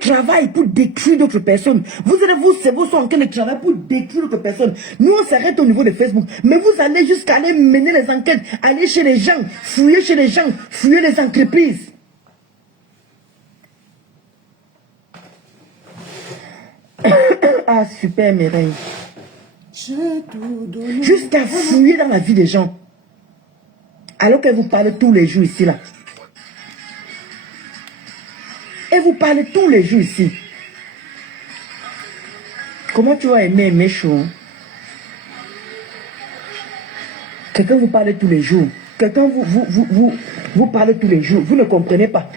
Travail pour détruire d'autres personnes. Vous allez, vos cerveaux sont en train de travailler pour détruire d'autres personnes. Nous, on s'arrête au niveau de Facebook. Mais vous allez jusqu'à aller mener les enquêtes, aller chez les gens, fouiller chez les gens, fouiller les entreprises. Ah, super, Mireille. Jusqu'à fouiller dans la vie des gens. Alors que vous parlez tous les jours ici, là. Et vous parlez tous les jours ici. Comment tu vas aimer chaud? Quelqu'un vous parle tous les jours. Quelqu'un vous parle tous les jours. Vous ne comprenez pas.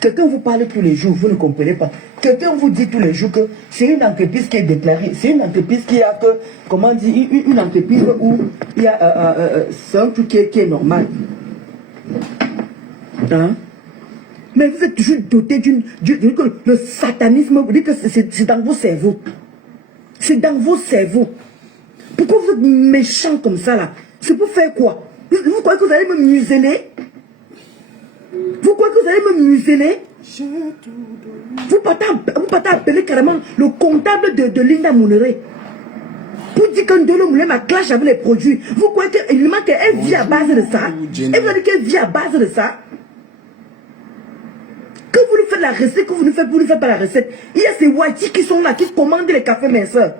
Quelqu'un vous parle tous les jours. Vous ne comprenez pas. Quelqu'un vous dit tous les jours que c'est une entreprise qui est déclarée. C'est une entreprise qui a que, comment dire, une entreprise où il y a c'est un truc qui est normal. Hein? Mais vous êtes toujours doté le satanisme, vous dites que c'est dans vos cerveaux. C'est dans vos cerveaux. Pourquoi vous êtes méchant comme ça là? C'est pour faire quoi? Vous croyez que vous allez me museler? Vous croyez que vous allez me museler? Vous partez appeler carrément le comptable de Linda Mounéré pour dire que Ndolo Moulé m'a clash avec les produits. Vous croyez qu'il lui manque une vie à base de ça? Et vous avez dit qu'elle vit à base de ça? Que vous lui faites la recette, que vous ne faites pas la recette. Il y a ces whiteys qui sont là, qui commandent les cafés minceurs.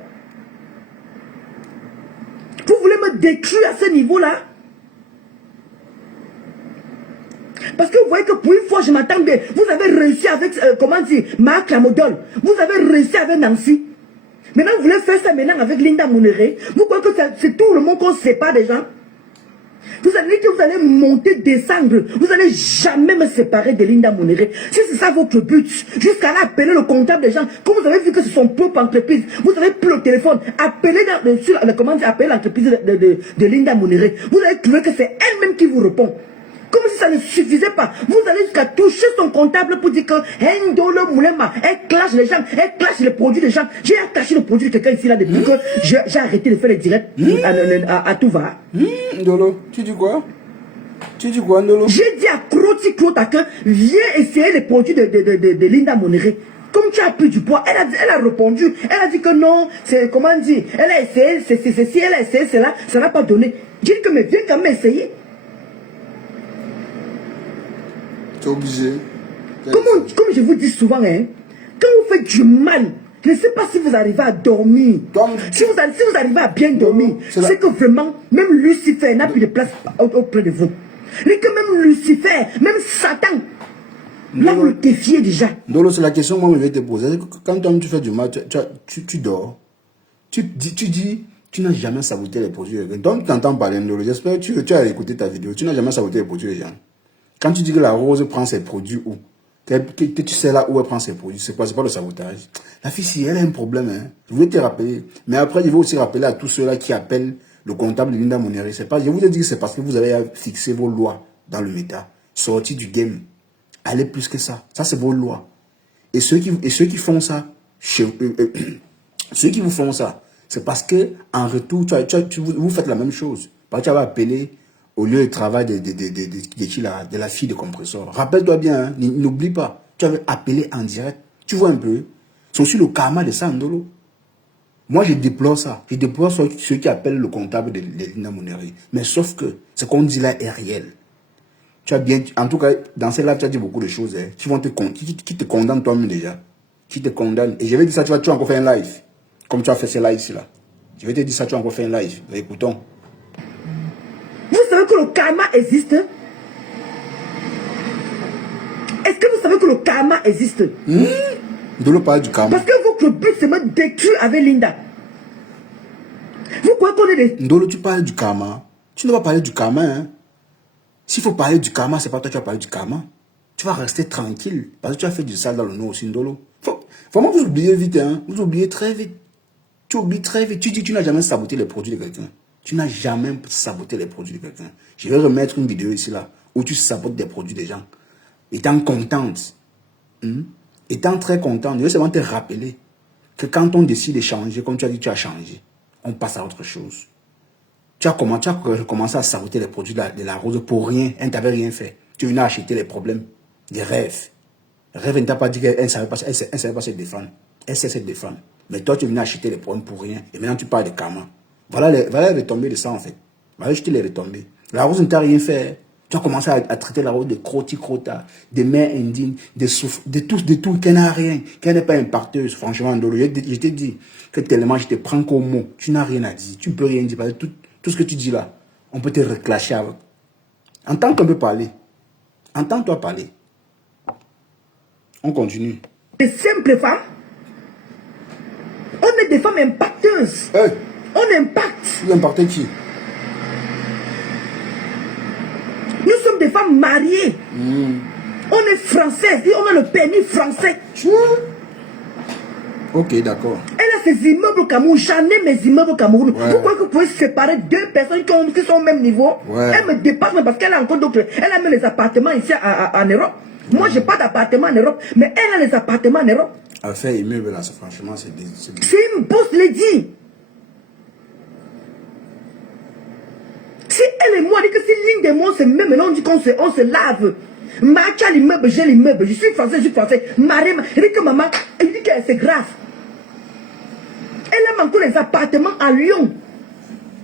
Vous voulez me détruire à ce niveau-là? Parce que vous voyez que pour une fois, je m'attends bien. Vous avez réussi avec, comment dire, Marc Lamodol. Vous avez réussi avec Nancy. Maintenant, vous voulez faire ça maintenant avec Linda Mounéré. Vous croyez que c'est tout le monde qu'on ne sait pas des gens? Vous allez dire que vous allez monter, descendre. Vous n'allez jamais me séparer de Linda Mounéré. Si c'est ça votre but, jusqu'à là appeler le comptable des gens, comme vous avez vu que c'est son propre entreprise, vous avez pris le téléphone, appelez appeler l'entreprise de Linda Mounéré. Vous allez trouver que c'est elle-même qui vous répond. Comme si ça ne suffisait pas. Vous allez jusqu'à toucher son comptable pour dire que Ndolo Moulema, elle clash les gens, elle clash les produits des gens. J'ai attaché le produit de quelqu'un ici là depuis que j'ai arrêté de faire les directs à tout va. Ndolo, tu dis quoi? Tu dis quoi, Ndolo? J'ai dit à Croti Clotaquin, viens essayer les produits de Linda Mounéré. Comme tu as pris du poids, elle a répondu. Elle a dit que non, c'est comment dire, elle a essayé, c'est ceci, elle a essayé cela, ça n'a pas donné. J'ai dit que mais viens quand même essayer. Tu es obligé. Comme je vous dis souvent, hein, quand vous faites du mal, je ne sais pas si vous arrivez à dormir. Si vous arrivez à bien dormir, c'est que vraiment, même Lucifer n'a plus de place auprès de vous. Et que même Lucifer, même Satan, là vous le défiez déjà. Ndolo, c'est la question que moi je vais te poser. Quand toi tu fais du mal, tu dors. Tu dis, tu n'as jamais saboté les produits. Donc tu entends parler, Ndolo. J'espère que tu as écouté ta vidéo. Tu n'as jamais saboté les produits des gens. Quand tu dis que la rose prend ses produits où, que tu sais là où elle prend ses produits, c'est quoi? C'est pas le sabotage. La fille, si elle a un problème, hein, je voulais te rappeler. Mais après, je vais aussi rappeler à tous ceux-là qui appellent le comptable de Linda Mounéré. C'est pas, je vous ai dit que c'est parce que vous avez fixé vos lois dans le méta. Sorti du game. Allez plus que ça. Ça, c'est vos lois. Et ceux qui font ça, ceux qui vous font ça, c'est parce que en retour, vous faites la même chose. Parce que tu vas appeler au lieu de travail de la fille de compresseur. Rappelle-toi bien, hein, n'oublie pas, tu avais appelé en direct. Tu vois un peu, c'est aussi le karma de ça, Ndolo. Moi, je déplore ça. Je déplore ceux qui appellent le comptable de Linda Mounéré. Mais sauf que ce qu'on dit là est réel. Tu as bien, en tout cas, dans ces lives, tu as dit beaucoup de choses hein, qui te condamnent toi-même déjà. Qui te condamnent. Et je vais dire ça, tu vas encore faire un live. Comme tu as fait ces lives là. Je vais te dire ça, tu as encore fait un live. Écoutons. Vous savez que le karma existe? Est-ce que vous savez que le karma existe? Ndolo parle du karma. Parce que votre but, c'est me détruire avec Linda. Vous croyez qu'on est des... Ndolo, tu parles du karma. Tu ne vas pas parler du karma. Hein. S'il faut parler du karma, c'est pas toi qui vas parler du karma. Tu vas rester tranquille. Parce que tu as fait du sale dans le nom aussi, Ndolo. Vraiment, vous oubliez vite. Hein. Vous oubliez très vite. Tu oublies très vite. Tu dis que tu n'as jamais saboté les produits de quelqu'un. Tu n'as jamais saboté les produits de quelqu'un. Je vais remettre une vidéo ici, là, où tu sabotes des produits des gens. Étant contente, étant très contente, je vais seulement te rappeler que quand on décide de changer, comme tu as dit, tu as changé, on passe à autre chose. Tu as recommencé à saboter les produits de la rose pour rien. Elle ne t'avait rien fait. Tu venais acheter les problèmes, des rêves. Rêve ne t'a pas dit qu'elle ne savait pas, elle savait pas se défendre. Elle sait se défendre. Mais toi, tu venais acheter les problèmes pour rien. Et maintenant, tu parles de karma. Voilà les retombées de ça, en fait. Voilà juste les retombées. La rose ne t'a rien fait. Tu as commencé à traiter la rose de crotty-crota, de mère indigne, de tout, qu'elle n'a rien, qu'elle n'est pas impacteuse. Franchement, Ndolo, je t'ai dit que tellement je te prends comme mot. Tu n'as rien à dire. Tu ne peux rien dire. Parce que tout ce que tu dis là, on peut te reclasher avec. Entends qu'on peut parler. Entends-toi parler. On continue. Des simples femmes. On est des femmes impacteuses. Hey. On impacte. Tu impactes qui? Nous sommes des femmes mariées. On est françaises. Et on a le permis français. Ok, d'accord. Elle a ses immeubles au Cameroun. J'en ai mes immeubles au Cameroun. Ouais. Vous croyez que vous pouvez séparer deux personnes qui sont au même niveau? Ouais. Elle me dépasse parce qu'elle a encore d'autres. Elle a mis les appartements ici en Europe. Moi, je n'ai pas d'appartement en Europe. Mais elle a les appartements en Europe. À faire immeuble là, franchement, c'est C'est une boss lady. Si elle et moi, on dit que si l'une des mots se met, maintenant on dit qu'on se lave. Ma, tu as l'immeuble, j'ai l'immeuble. Je suis français. Marie, elle dit que maman, elle dit que c'est grave. Elle a encore les appartements à Lyon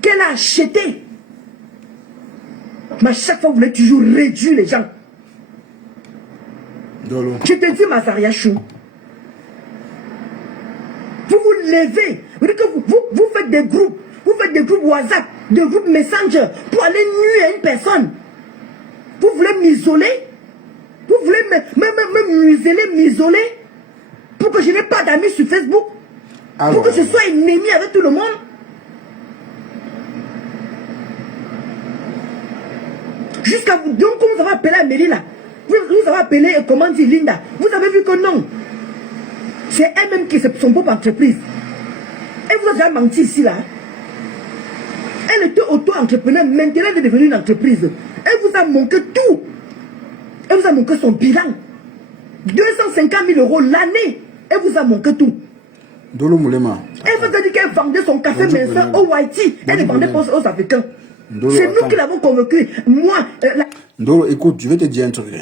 qu'elle a achetés. Mais à chaque fois, vous voulez toujours réduire les gens. Dolo. Je te dis, Mazaria Chou. Vous vous levez. Vous dites que vous faites des groupes. Vous faites des groupes WhatsApp, des groupes Messenger pour aller nuire à une personne. Vous voulez m'isoler? Vous voulez m'isoler pour que je n'ai pas d'amis sur Facebook? Alors, pour que je sois ennemi avec tout le monde? Jusqu'à vous. Donc, comme vous avez appelé la mairie là, vous avez appelé, comment dire, Linda. Vous avez vu que non. C'est elle-même qui est son propre entreprise. Elle vous a déjà menti ici là. Elle était auto-entrepreneur, maintenant elle est devenue une entreprise. Elle vous a manqué tout. Elle vous a manqué son bilan. 250 000 € l'année. Elle vous a manqué tout. Dolo Moulema. Elle vous a dit qu'elle vendait son café maison au Haïti. Elle ne vendait pas aux Africains. C'est nous qui l'avons convaincu. Moi, Dolo, écoute, je vais te dire un truc.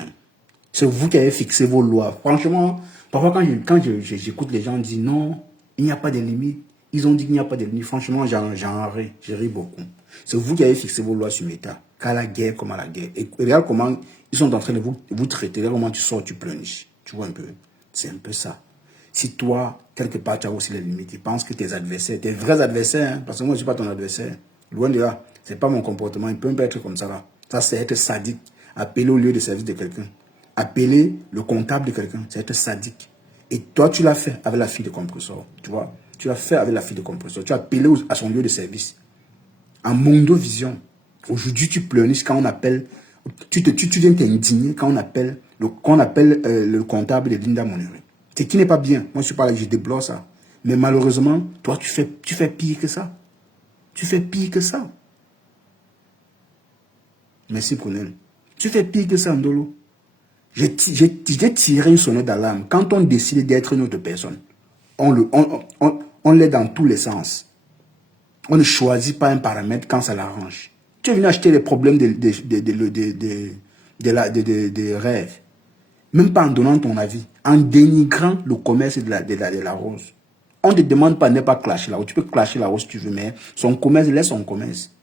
C'est vous qui avez fixé vos lois. Franchement, parfois quand j'écoute les gens dire non, il n'y a pas de limite. Ils ont dit qu'il n'y a pas de limite. Franchement, j'en ris. Je ris beaucoup. C'est vous qui avez fixé vos lois sur l'État. Qu'à la guerre, comme à la guerre. Et regarde comment ils sont en train de vous traiter. Regarde comment tu sors, tu pleurniches. Tu vois un peu. C'est un peu ça. Si toi, quelque part, tu as aussi les limites, tu penses que tes adversaires, tes vrais adversaires, hein, parce que moi, je ne suis pas ton adversaire. Loin de là. Ce n'est pas mon comportement. Il peut même pas être comme ça là. Ça, c'est être sadique. Appeler au lieu de service de quelqu'un. Appeler le comptable de quelqu'un. C'est être sadique. Et toi, tu l'as fait avec la fille de compresseur. Tu vois. Tu l'as fait avec la fille de compresseur. Tu as appelé à son lieu de service. En Mondo Vision. Aujourd'hui, tu pleurniches quand on appelle. Tu viens t'indigner quand on appelle le comptable de Linda Monere. C'est qui n'est pas bien. Moi, je suis pas là, je débloque ça. Mais malheureusement, toi, tu fais pire que ça. Tu fais pire que ça. Merci, Prunel. Tu fais pire que ça, Ndolo. J'ai tiré une sonnette d'alarme. Quand on décide d'être une autre personne, on l'est dans tous les sens. On ne choisit pas un paramètre quand ça l'arrange. Tu es venu acheter les problèmes des rêves. Même pas en donnant ton avis. En dénigrant le commerce de la rose. On ne te demande pas de ne pas clasher la rose. Tu peux clasher la rose si tu veux, mais son commerce, laisse son commerce.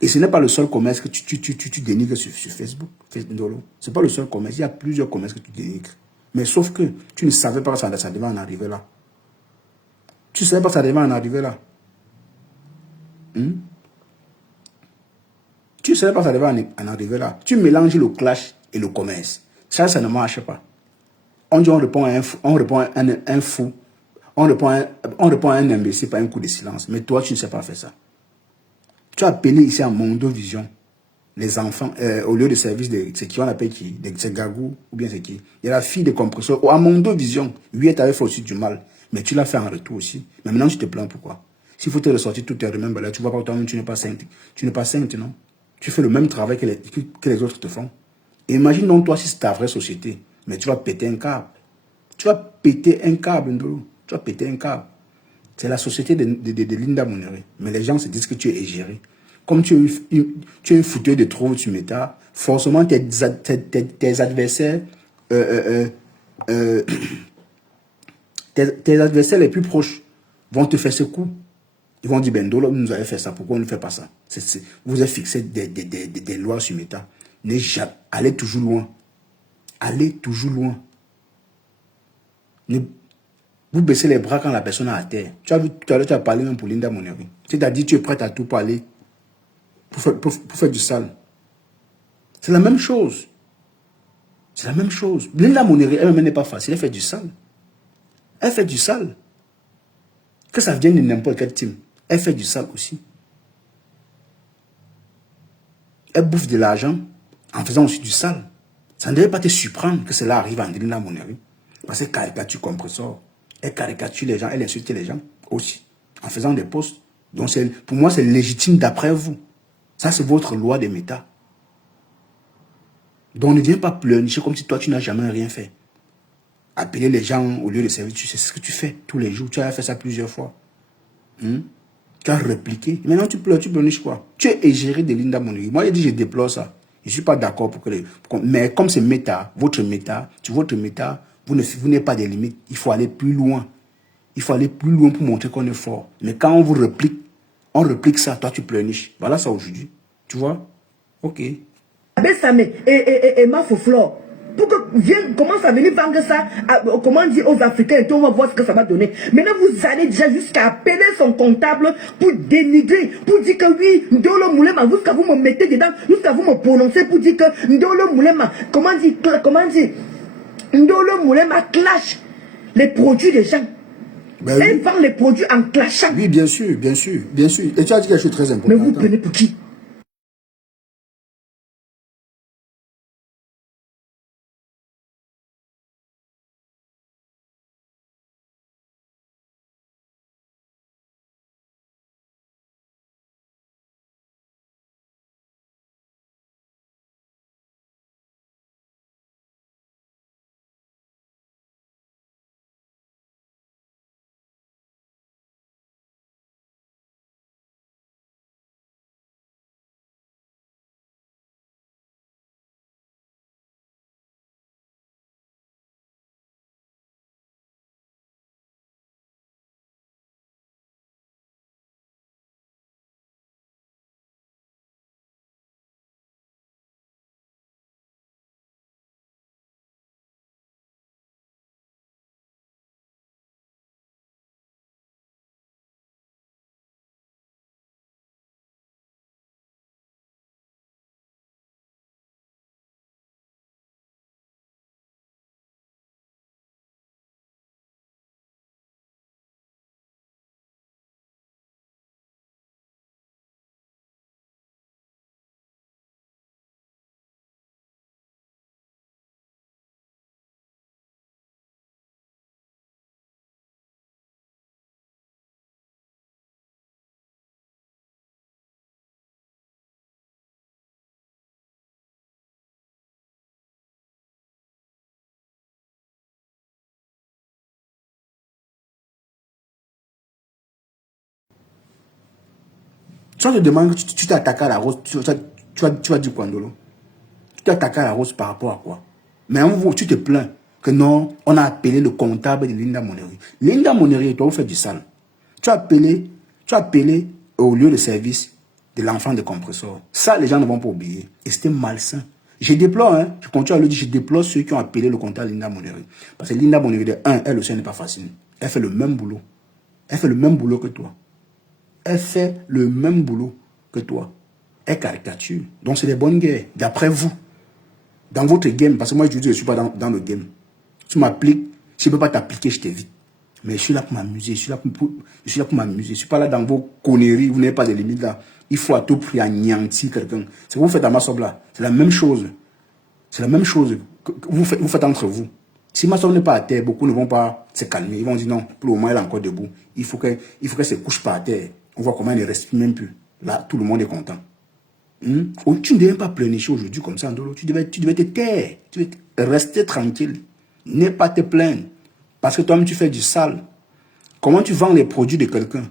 Et ce n'est pas le seul commerce que tu dénigres sur Facebook. Ce n'est pas le seul commerce. Il y a plusieurs commerces que tu dénigres. Mais sauf que tu ne savais pas que ça devait en arriver là. Tu ne savais pas que ça devait en arriver là. Tu ne savais pas que ça devait en arriver là. Tu mélanges le clash et le commerce. Ça ne marche pas. On dit on répond à un fou. On répond à un fou. On répond à un imbécile par un coup de silence. Mais toi, tu ne sais pas faire ça. Tu as appelé ici à Mondo Vision les enfants, au lieu de service de c'est qui on appelle qui? C'est Gagou ou bien c'est qui? Il y a la fille de compresseur. À Mondo Vision, lui, elle t'avait fait aussi du mal. Mais tu l'as fait en retour aussi. Mais maintenant, tu te plains pourquoi? S'il faut te ressortir toutes tes remèdes, là, tu vois pas toi-même, tu n'es pas sainte. Tu n'es pas sainte, non? Tu fais le même travail que les autres te font. Et imagine donc toi si c'est ta vraie société. Mais tu vas péter un câble. Tu vas péter un câble, Ndolo. Tu vas péter un câble. C'est la société de Linda Monere. Mais les gens se disent que tu es égéré. comme tu es une fauteuil de trop sur Meta, forcément tes adversaires, tes adversaires les plus proches vont te faire ce coup. Ils vont dire, ben Ndolo nous avait fait ça, pourquoi on ne fait pas ça? Vous avez fixé des lois sur Meta. Allez toujours loin. Allez toujours loin. Vous baissez les bras quand la personne est à terre. Tu as vu tout à l'heure, tu as parlé même pour Linda Moneri. C'est-à-dire, tu es prête à tout parler pour faire du sale. C'est la même chose. C'est la même chose. Linda Moneri, elle-même n'est pas facile. Elle fait du sale. Elle fait du sale. Que ça vienne de n'importe quel team. Elle fait du sale aussi. Elle bouffe de l'argent en faisant aussi du sale. Ça ne devait pas te surprendre que cela arrive à Linda Moneri. Parce qu'elle caricature compresseur. Elle caricature les gens, elle insulte les gens aussi. En faisant des posts. Donc pour moi, c'est légitime d'après vous. Ça, c'est votre loi de méta. Donc ne viens pas pleurnicher comme si toi, tu n'as jamais rien fait. Appeler les gens au lieu de servir, c'est ce que tu fais tous les jours. Tu as fait ça plusieurs fois. Tu as répliqué. Maintenant, tu pleurniches quoi? Tu es égérie de Linda Moneri. Moi, j'ai dit, je déplore ça. Je ne suis pas d'accord mais comme c'est méta, votre méta, vous n'avez pas de limites. Il faut aller plus loin. Il faut aller plus loin pour montrer qu'on est fort. Mais quand on vous réplique, on réplique ça, toi tu pleurniches. Voilà ça aujourd'hui. Tu vois? Ok. Samé et Mafoflore, pour que commence à venir vendre ça, comment dire aux Africains, et tout, on va voir ce que ça va donner. Maintenant, vous allez déjà jusqu'à appeler son comptable pour dénigrer, pour dire que oui, Ndolo Moulema, jusqu'à vous me mettez dedans, jusqu'à vous me prononcez pour dire que Ndolo Moulema, comment dire, Ndolo Moulema clash les produits des gens. Ben Elle vend les produits en clashant. Oui, bien sûr, bien sûr, bien sûr. Et tu as dit quelque chose de très important. Mais vous prenez pour qui? Si on te demande que tu t'es attaqué à la rose, tu vas dire quoi, Ndolo? Tu t'es attaqué à la rose par rapport à quoi? Mais tu te plains que non, on a appelé le comptable de Linda Moneri. Linda Moneri, toi, vous faites du sale. Tu as appelé au lieu de service de l'enfant de compresseur. Ça, les gens ne vont pas oublier. Et c'était malsain. Je déplore, hein, je continue à le dire, je déplore ceux qui ont appelé le comptable de Linda Moneri. Parce que Linda Moneri, elle aussi, elle n'est pas facile. Elle fait le même boulot. Elle fait le même boulot que toi. Elle fait le même boulot que toi. Elle caricature. Donc, c'est des bonnes guerres. D'après vous, dans votre game, parce que moi, je dis, je ne suis pas dans le game. Tu m'appliques. Si je ne peux pas t'appliquer, je t'évite. Mais je suis là pour m'amuser. Je suis là pour m'amuser. Je ne suis pas là dans vos conneries. Vous n'avez pas de limite là. Il faut à tout prix anéantir quelqu'un. C'est ce que vous faites à Massob là. C'est la même chose. C'est la même chose que vous faites entre vous. Si Massob n'est pas à terre, beaucoup ne vont pas se calmer. Ils vont dire non, pour le moment, elle est encore debout. Il faut qu'elle se couche par terre. On voit comment elle ne respire même plus. Là, tout le monde est content. Oh, tu ne devais pas pleurnicher aujourd'hui comme ça, Ndolo. Tu devais te taire. Tu devais rester tranquille. N'aie pas te plaindre. Parce que toi-même, tu fais du sale. Comment tu vends les produits de quelqu'un?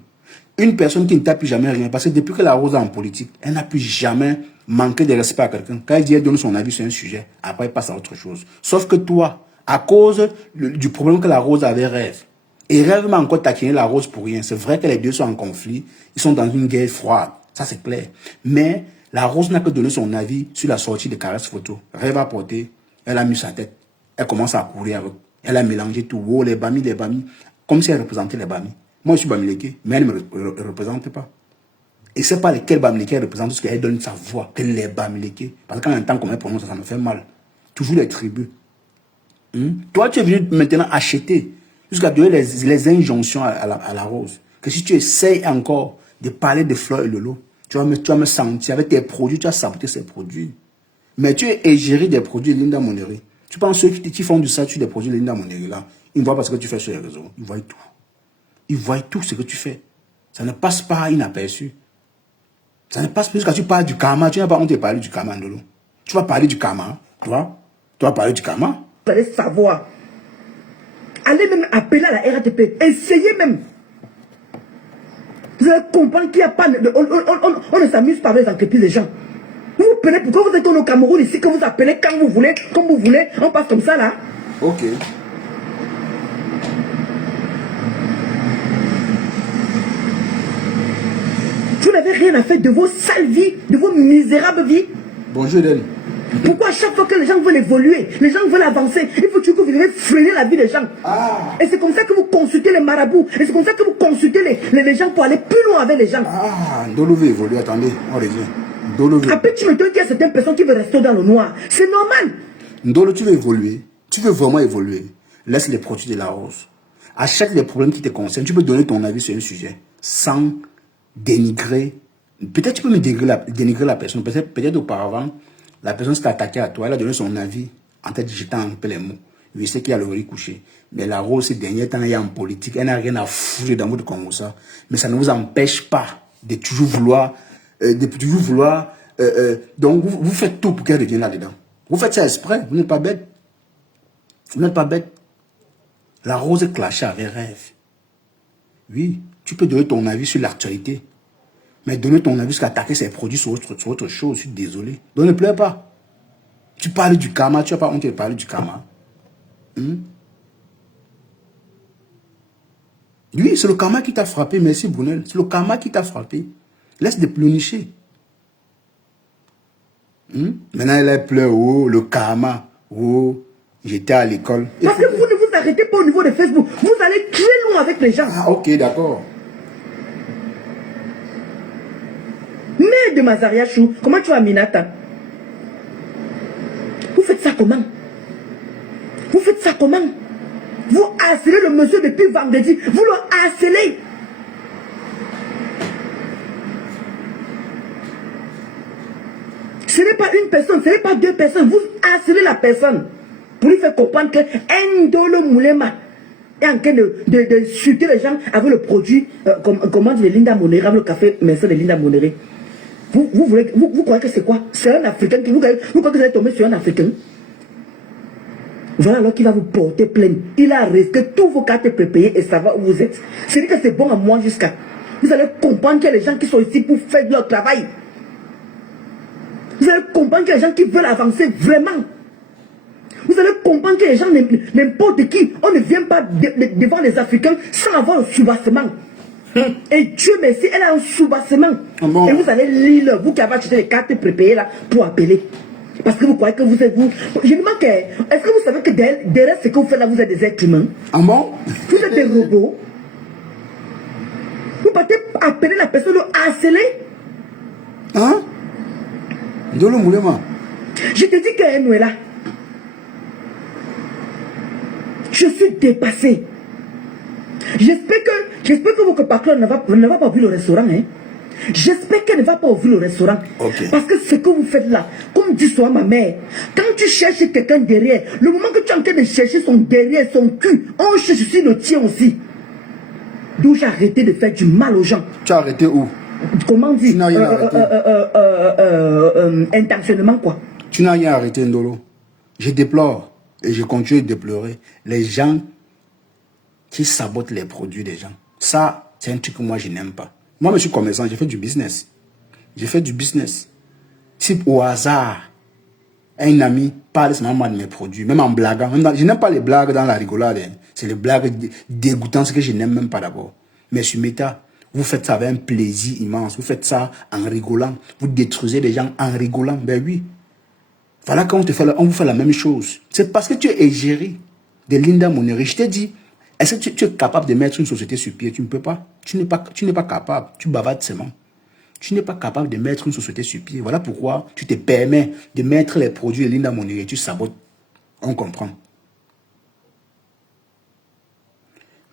Une personne qui ne t'a plus jamais rien, parce que depuis que la Rose est en politique, elle n'a plus jamais manqué de respect à quelqu'un. Quand elle dit, elle donne son avis sur un sujet, après elle passe à autre chose. Sauf que toi, à cause du problème que la Rose avait Rêve, et Rêve m'a encore taquiné la Rose pour rien. C'est vrai que les deux sont en conflit, ils sont dans une guerre froide, ça c'est clair. Mais la Rose n'a que donné son avis sur la sortie de Caresse Photo. Rêve a porté, elle a mis sa tête, elle commence à courir avec, elle a mélangé tout, oh, les bamis, comme si elle représentait les bamis. Moi, je suis Bamileke, mais elle ne me représente pas. Et c'est pas lesquels Bamileke représente, parce qu'elle donne sa voix, que les Bamileke. Parce que quand on entend comment elle prononce, ça me fait mal. Toujours les tribus. Toi, tu es venu maintenant acheter, jusqu'à donner les injonctions à la Rose. Que si tu essayes encore de parler de fleurs et de l'eau, tu vas me sentir avec tes produits, tu vas saboter ces produits. Mais tu es égérie des produits de Linda Monnery. Tu penses ceux qui font du statut des produits de Linda Monnery là, ils voient pas ce que tu fais sur les réseaux. Ils voient tout. Ils voient tout ce que tu fais. Ça ne passe pas inaperçu. Ça ne passe pas jusqu'à tu parles du karma. Tu n'as pas honte de parler du karma, Ndolo. Tu vas parler du karma, toi. Tu vas parler du karma. Vous allez savoir. Allez même appeler à la RATP. Essayez même. Vous allez comprendre qu'il n'y a pas... On ne s'amuse pas avec les entreprises des gens. Vous vous prenez, pourquoi vous êtes au Cameroun ici, que vous appelez quand vous voulez, comme vous voulez. On passe comme ça là. Ok. Vous n'avez rien à faire de vos sales vies, de vos misérables vies. Bonjour, Del. Pourquoi à chaque fois que les gens veulent évoluer, les gens veulent avancer, il faut toujours que vous devez freiner la vie des gens. Et c'est comme ça que vous consultez les marabouts. Et c'est comme ça que vous consultez les gens pour aller plus loin avec les gens. Ndolo veut évoluer, attendez, on revient. Ndolo veut... Après, tu me dis qu'il y a certaines personnes qui veulent rester dans le noir. C'est normal. Ndolo, tu veux évoluer. Tu veux vraiment évoluer. Laisse les produits de la Rose. Achète les problèmes qui te concernent. Tu peux donner ton avis sur un sujet sans dénigrer. Peut-être tu peux me dénigrer la personne. Peut-être auparavant, la personne s'est attaquée à toi. Elle a donné son avis en te jetant un peu les mots. Je sais qu'il y a le riz couché. Mais la Rose, ces derniers temps, elle est en politique. Elle n'a rien à foutre dans votre Congo, ça. Mais ça ne vous empêche pas de toujours vouloir... donc, vous faites tout pour qu'elle revienne là-dedans. Vous faites ça exprès. Vous n'êtes pas bête. Vous n'êtes pas bête. La Rose est clashée avec Rêve. Oui, tu peux donner ton avis sur l'actualité. Mais donner ton avis sur attaquer ses produits sur autre chose, je suis désolé. Donc ne pleure pas. Tu parles du karma, tu n'as pas honte de parler du karma. Oui, c'est le karma qui t'a frappé, merci Brunel. C'est le karma qui t'a frappé. Laisse de pleurnicher. Maintenant, elle pleure, oh, le karma, oh, j'étais à l'école. Parce que vous ne vous arrêtez pas au niveau de Facebook. Vous allez très loin avec les gens. Ah, ok, d'accord. Mère de Mazaria Chou, comment tu vas, Minata? Vous faites ça comment? Vous faites ça comment? Vous harcelez le monsieur depuis vendredi. Vous le harcelez. Ce n'est pas une personne, ce n'est pas deux personnes. Vous harcelez la personne pour lui faire comprendre que Ndolo Moulema est en train de chuter les gens avec le produit, comment dit Linda Monnery, avec le café maison de Linda Monnery. Vous croyez que c'est quoi? C'est un Africain qui vous croyez que vous allez tomber sur un Africain? Voilà alors qu'il va vous porter plainte. Il a resté tous vos cartes prépayées et savoir où vous êtes. C'est dit que c'est bon à moi jusqu'à. Vous allez comprendre qu'il y a des gens qui sont ici pour faire leur travail. Vous allez comprendre qu'il y a des gens qui veulent avancer vraiment. Vous allez comprendre que les gens, n'importe qui, on ne vient pas devant les Africains sans avoir un soubassement. Et Dieu merci, elle a un soubassement. Et vous allez lire, vous qui avez acheté les cartes prépayées là, pour appeler. Parce que vous croyez que vous êtes vous. Je me demande, est-ce que vous savez que derrière ce que vous faites là, vous êtes des êtres humains? Ah bon? Vous êtes des robots. Vous partez appeler la personne, le harceler. Hein? Ndolo Moulema. Je te dis qu'elle est là. Je suis dépassé. J'espère que votre patron ne va pas ouvrir le restaurant. Hein? J'espère qu'elle ne va pas ouvrir le restaurant. Okay. Parce que ce que vous faites là, comme dit souvent ma mère, quand tu cherches quelqu'un derrière, le moment que tu es en train de chercher son derrière, son cul, on cherche aussi le tien aussi. Donc j'ai arrêté de faire du mal aux gens. Tu as arrêté où? Comment dire? Intentionnellement quoi. Tu n'as rien arrêté, Ndolo. Je déplore et je continue de déplorer les gens qui sabotent les produits des gens. Ça, c'est un truc que moi je n'aime pas. Moi, je suis commerçant, j'ai fait du business. J'ai fait du business. Si au hasard, un ami parle seulement de mes produits, même en blaguant. Je n'aime pas les blagues dans la rigolade. Hein. C'est les blagues dégoûtantes que je n'aime même pas d'abord. Mais sur Meta, vous faites ça avec un plaisir immense. Vous faites ça en rigolant. Vous détruisez les gens en rigolant. Ben oui. Voilà quand on vous fait la même chose. C'est parce que tu es égérie de Linda Moneri. Je t'ai dit, est-ce que tu es capable de mettre une société sur pied? Tu ne peux pas. Tu n'es pas capable. Tu bavardes seulement. Tu n'es pas capable de mettre une société sur pied. Voilà pourquoi tu te permets de mettre les produits de Linda Moneri et tu sabotes. On comprend.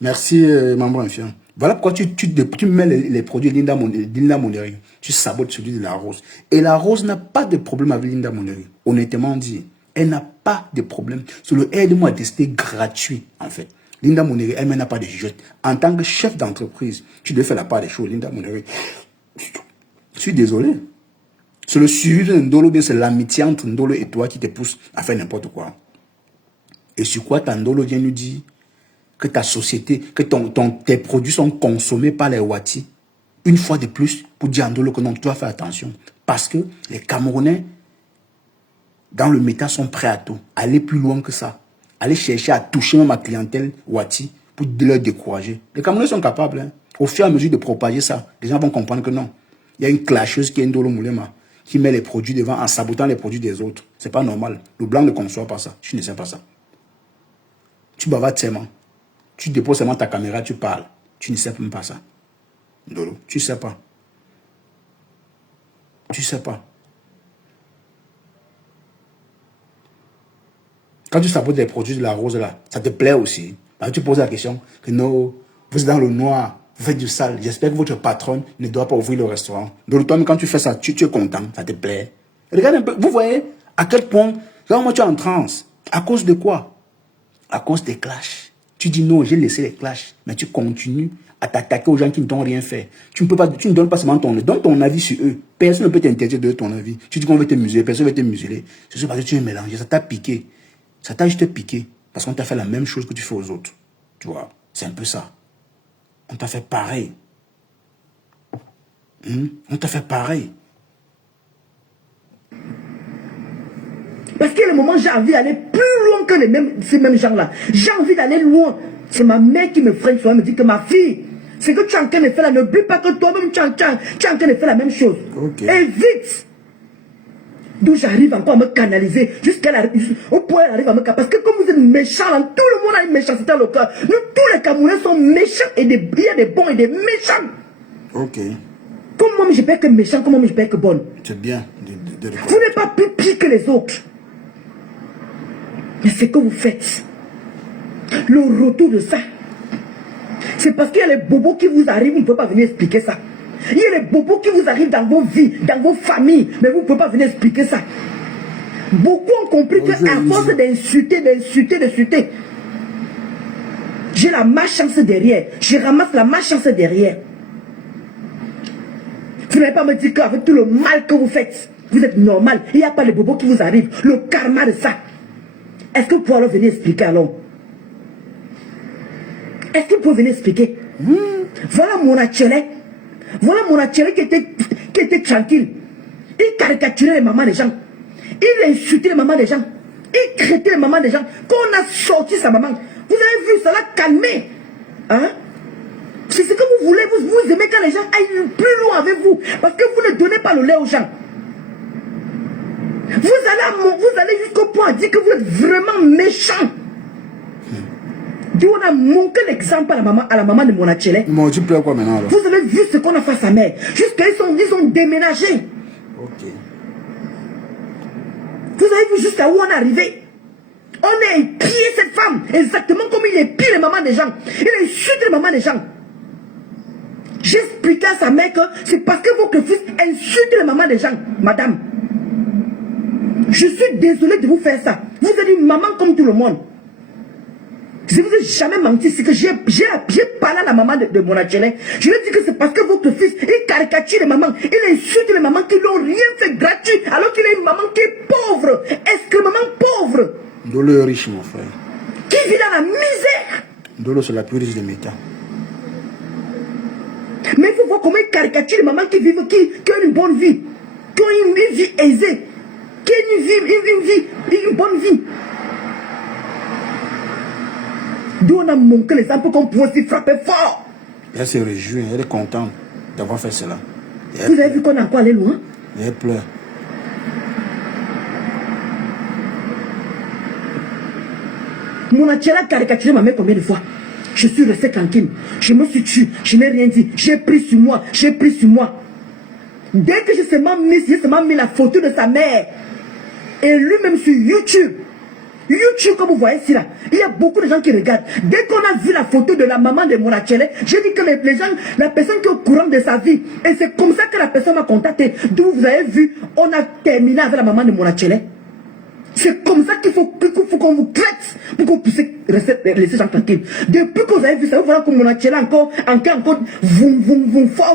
Merci, membre infirme. Voilà pourquoi tu mets les produits de Linda Moneri. Tu sabotes celui de la Rose. Et la Rose n'a pas de problème avec Linda Moneri. Honnêtement dit, elle n'a pas de problème. C'est le aide-moi à tester gratuit, en fait. Linda Moneri, elle n'a pas de jugeote. En tant que chef d'entreprise, tu dois faire la part des choses, Linda Moneri. Je suis désolé. C'est le suivi de Ndolo, bien c'est l'amitié entre Ndolo et toi qui te pousse à faire n'importe quoi. Et sur quoi Ndolo vient nous dire que ta société, que tes produits sont consommés par les Wati. Une fois de plus, pour dire à Ndolo que non, tu dois faire attention. Parce que les Camerounais, dans le méta, sont prêts à tout. Aller plus loin que ça. Aller chercher à toucher même ma clientèle Wati pour leur décourager. Les Camerounais sont capables. Hein. Au fur et à mesure de propager ça, les gens vont comprendre que non. Il y a une clasheuse qui est Ndolo Moulema, qui met les produits devant en sabotant les produits des autres. C'est pas normal. Le blanc ne conçoit pas ça. Je ne sais pas ça. Tu bavardes seulement. Tu déposes seulement ta caméra, tu parles. Tu ne sais même pas ça. Ndolo, tu ne sais pas. Tu ne sais pas. Quand tu sabotes les produits de la Rose là, ça te plaît aussi. Alors, tu poses la question que non, vous êtes dans le noir. Vous faites du sale. J'espère que votre patronne ne doit pas ouvrir le restaurant. Donc, toi, quand tu fais ça, tu es content. Ça te plaît. Regardez un peu. Vous voyez à quel point, moi, tu es en transe. À cause de quoi? À cause des clashs. Tu dis non, j'ai laissé les clashs. Mais tu continues à t'attaquer aux gens qui ne t'ont rien fait. Tu ne donnes pas seulement ton avis sur eux. Personne ne peut t'interdire de ton avis. Tu dis qu'on veut te museler, personne ne veut te museler. C'est parce que tu es mélangé. Ça t'a piqué. Ça t'a juste piqué. Parce qu'on t'a fait la même chose que tu fais aux autres. Tu vois, c'est un peu ça. On t'a fait pareil. On t'a fait pareil. Parce qu'il y a le moment, j'ai envie d'aller plus loin que ces mêmes gens-là. J'ai envie d'aller loin. C'est ma mère qui me freine souvent, elle me dit que ma fille, c'est que tu es en train de faire là, n'oublie pas que toi-même, tu es en train de faire la même chose. Okay. Et vite. D'où j'arrive encore à me canaliser, au point où elle arrive à me canaliser. Parce que comme vous êtes méchants, là, tout le monde a une méchanceté dans le cœur. Nous, tous les Camerounais sont méchants et il y a des bons et des méchants. Ok. Comme moi, je ne peux être que méchant, comme moi, je ne peux être que bonne. C'est bien. Vous n'êtes pas plus pire que les autres. Mais c'est que vous faites. Le retour de ça, c'est parce qu'il y a les bobos qui vous arrivent, vous ne pouvez pas venir expliquer ça. Il y a les bobos qui vous arrivent dans vos vies, dans vos familles, mais vous ne pouvez pas venir expliquer ça. Beaucoup ont compris qu'à force d'insulter, j'ai la malchance derrière. Je ramasse la malchance derrière. Vous n'allez pas me dire qu'avec tout le mal que vous faites, vous êtes normal. Il n'y a pas les bobos qui vous arrivent. Le karma de ça. Est-ce que vous pouvez alors venir expliquer alors? Est-ce que vous pouvez venir expliquer? Voilà mon Achele. Voilà mon Achele qui était tranquille. Il caricaturait les mamans des gens. Il insultait les mamans des gens. Il traitait les mamans des gens. Quand on a sorti sa maman, vous avez vu, ça l'a calmé. Hein? C'est ce que vous voulez. Vous aimez quand les gens aillent plus loin avec vous. Parce que vous ne donnez pas le lait aux gens. Vous allez jusqu'au point de dire que vous êtes vraiment méchant. Dieu, on a manqué l'exemple à la maman de mon Achele. Bon, tu pleures quoi maintenant alors? Vous avez vu ce qu'on a fait à sa mère. Jusqu'à ils ont déménagé. Ok. Vous avez vu jusqu'à où on est arrivé. On a épié cette femme. Exactement comme il épie les mamans des gens. Il insulte les mamans des gens. J'ai expliqué à sa mère que c'est parce que votre fils insulte les mamans des gens. Madame, je suis désolé de vous faire ça. Vous êtes une maman comme tout le monde. Je ne vous ai jamais menti. C'est que j'ai parlé à la maman de mon Achele. Je lui ai dit que c'est parce que votre fils, il caricature les mamans. Il insulte les mamans qui n'ont rien fait gratuit. Alors qu'il a une maman qui est pauvre. Est-ce que maman pauvre? Ndolo est riche, mon frère. Qui vit dans la misère. Ndolo, c'est la plus riche de Meta. Mais il faut voir comment ils caricaturent les mamans qui vivent, qui ont une bonne vie, qui ont une vie aisée, qui ont une bonne vie. D'où on a manqué les exemples qu'on pouvait aussi frapper fort. Elle se réjouit, elle est contente d'avoir fait cela. Vous avez vu qu'on a encore allé loin? Et elle pleure. Mon a caricaturé ma mère combien de fois? Je suis resté tranquille. Je me suis tué. Je n'ai rien dit. J'ai pris sur moi. J'ai pris sur moi. Dès que j'ai seulement mis la photo de sa mère et lui-même sur YouTube. YouTube, comme vous voyez ici là, il y a beaucoup de gens qui regardent. Dès qu'on a vu la photo de la maman de Monachele, j'ai dit que les gens, la personne qui est au courant de sa vie, et c'est comme ça que la personne m'a contacté. D'où vous avez vu, on a terminé avec la maman de Monachele. C'est comme ça qu'il faut qu'on vous traite pour qu'on puisse laisser les gens tranquilles. Depuis que vous avez vu ça, vous voyez que Monachele encore,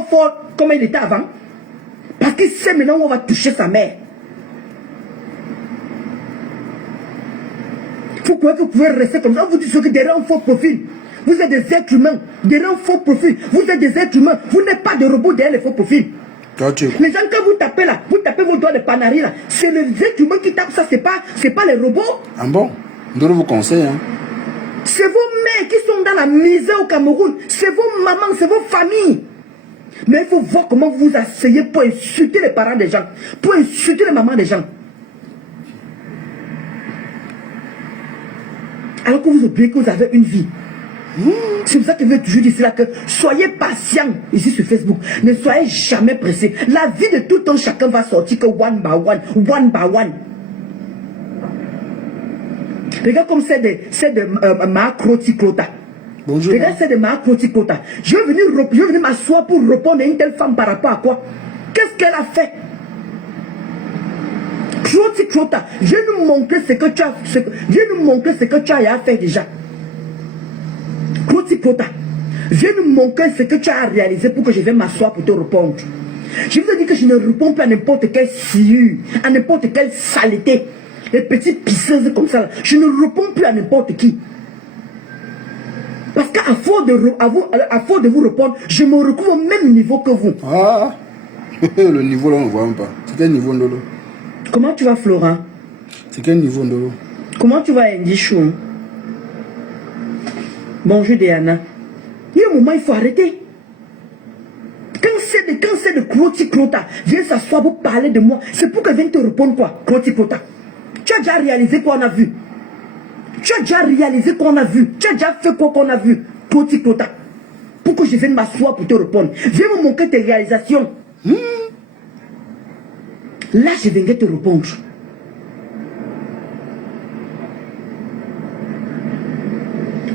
fort, comme il était avant. Parce qu'il sait maintenant où on va toucher sa mère. Vous croyez que vous pouvez rester comme ça? Vous dites que derrière un faux profil. Vous êtes des êtres humains. Derrière un faux profil. Vous êtes des êtres humains. Vous n'êtes pas des robots derrière les faux profils. Les gens, quand vous tapez là, vous tapez vos doigts de panari là, c'est les êtres humains qui tapent ça, c'est pas les robots. Ah bon? Je vous conseille. Hein? C'est vos mères qui sont dans la misère au Cameroun. C'est vos mamans, c'est vos familles. Mais il faut voir comment vous vous asseyez pour insulter les parents des gens, pour insulter les mamans des gens. Alors que vous oubliez que vous avez une vie. C'est pour ça que je veux toujours dire cela, que soyez patient ici sur Facebook. Ne soyez jamais pressés. La vie de tout un chacun va sortir que one by one. Regarde comme c'est de Macro-Ticlota. Bonjour. Regarde, c'est de Macro-Ticlota. Je vais venir m'asseoir pour répondre à une telle femme par rapport à quoi? Qu'est-ce qu'elle a fait? Crota, je vais nous montrer ce que tu as, fait déjà. Crota, je vais nous montrer ce que tu as réalisé pour que je vienne m'asseoir pour te répondre. Je vous ai dit que je ne réponds pas à n'importe quelle sciure, à n'importe quelle saleté. Les petites pisseuses comme ça, je ne réponds plus à n'importe qui. Parce qu'à force de vous répondre, je me retrouve au même niveau que vous. Ah, le niveau là on ne voit même pas. C'est quel niveau Ndolo? Comment tu vas, Florent? C'est quel niveau Ndolo? Comment tu vas, Ndichou? Bonjour, Diana. Il y a un moment, il faut arrêter. Quand c'est de Crota, viens s'asseoir pour parler de moi. C'est pour que vienne te répondre quoi, Crota? Tu as déjà réalisé quoi on a vu? Tu as déjà réalisé quoi on a vu? Tu as déjà fait quoi qu'on a vu, Crota? Pour que je vienne m'asseoir pour te répondre. Viens me montrer tes réalisations. Là, je viendrai te répondre.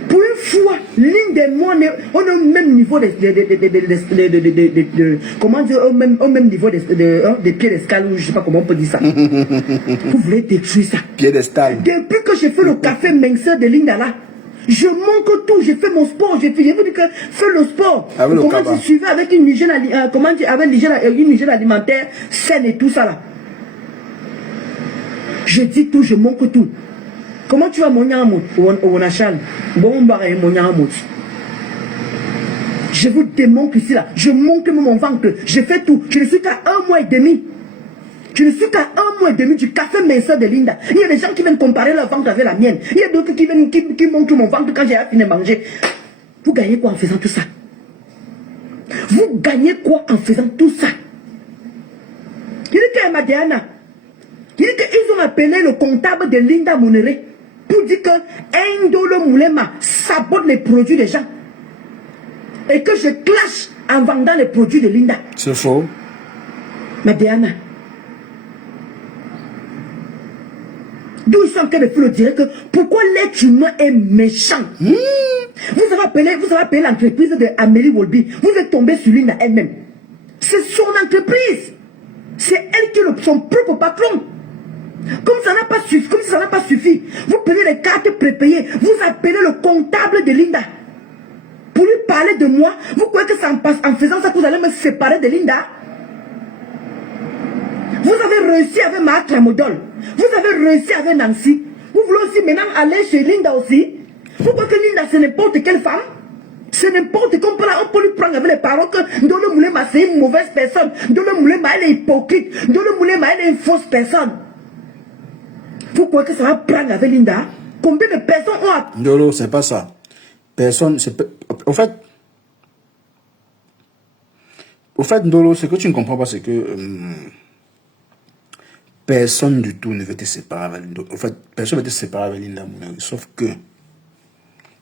Pour une fois, l'une des mois, on est au même niveau comment dire, au même niveau des piédestals, ou je ne sais pas comment on peut dire ça. Vous voulez détruire ça. Piédestal. Depuis que j'ai fait le café minceur de Linda là, je manque tout, j'ai fait mon sport, je vous dis que fais le sport. Comment tu suivais avec une hygiène alimentaire saine et tout ça là. Je dis tout, je manque tout. Comment tu vas mon yamot au Nachal? Bon, mon yamot. Je vous démontre ici là. Je montre mon ventre. Je fais tout. Je ne suis qu'à 1 mois et demi. Je ne suis qu'à 1 mois et demi du café minceur de Linda. Il y a des gens qui viennent comparer leur ventre avec la mienne. Il y a d'autres qui viennent qui montrent mon ventre quand j'ai fini de manger. Vous gagnez quoi en faisant tout ça? Vous gagnez quoi en faisant tout ça? Il dit que Madiana. Il dit qu'ils ont appelé le comptable de Linda Mounéré pour dire que Ndolo Moulema sabote les produits des gens. Et que je clash en vendant les produits de Linda. C'est faux. Madiana. D'où ils sont en train de faire le direct que pourquoi l'être humain est méchant. Vous avez appelé l'entreprise de Amélie Wolby. Vous êtes tombé sur Linda elle-même. C'est son entreprise. C'est elle qui est son propre patron. Comme ça n'a pas suffi, vous prenez les cartes prépayées, vous appelez le comptable de Linda pour lui parler de moi. Vous croyez que ça en passe en faisant ça que vous allez me séparer de Linda? Vous avez réussi avec Marc Lamodol, vous avez réussi avec Nancy. Vous voulez aussi maintenant aller chez Linda aussi? Vous croyez que Linda c'est n'importe quelle femme? C'est n'importe quoi. On peut lui prendre avec les paroles que Ndolo Moulema c'est une mauvaise personne. Ndolo Moulema elle est hypocrite. Ndolo Moulema elle est une fausse personne. Vous croyez que ça va prendre avec Linda? Combien de personnes ont... Ndolo, c'est pas ça. Personne... Au fait, Ndolo, ce que tu ne comprends pas, c'est que... personne du tout ne veut te séparer avec Linda. En fait, personne ne veut te séparer avec Linda Mouneri. Sauf que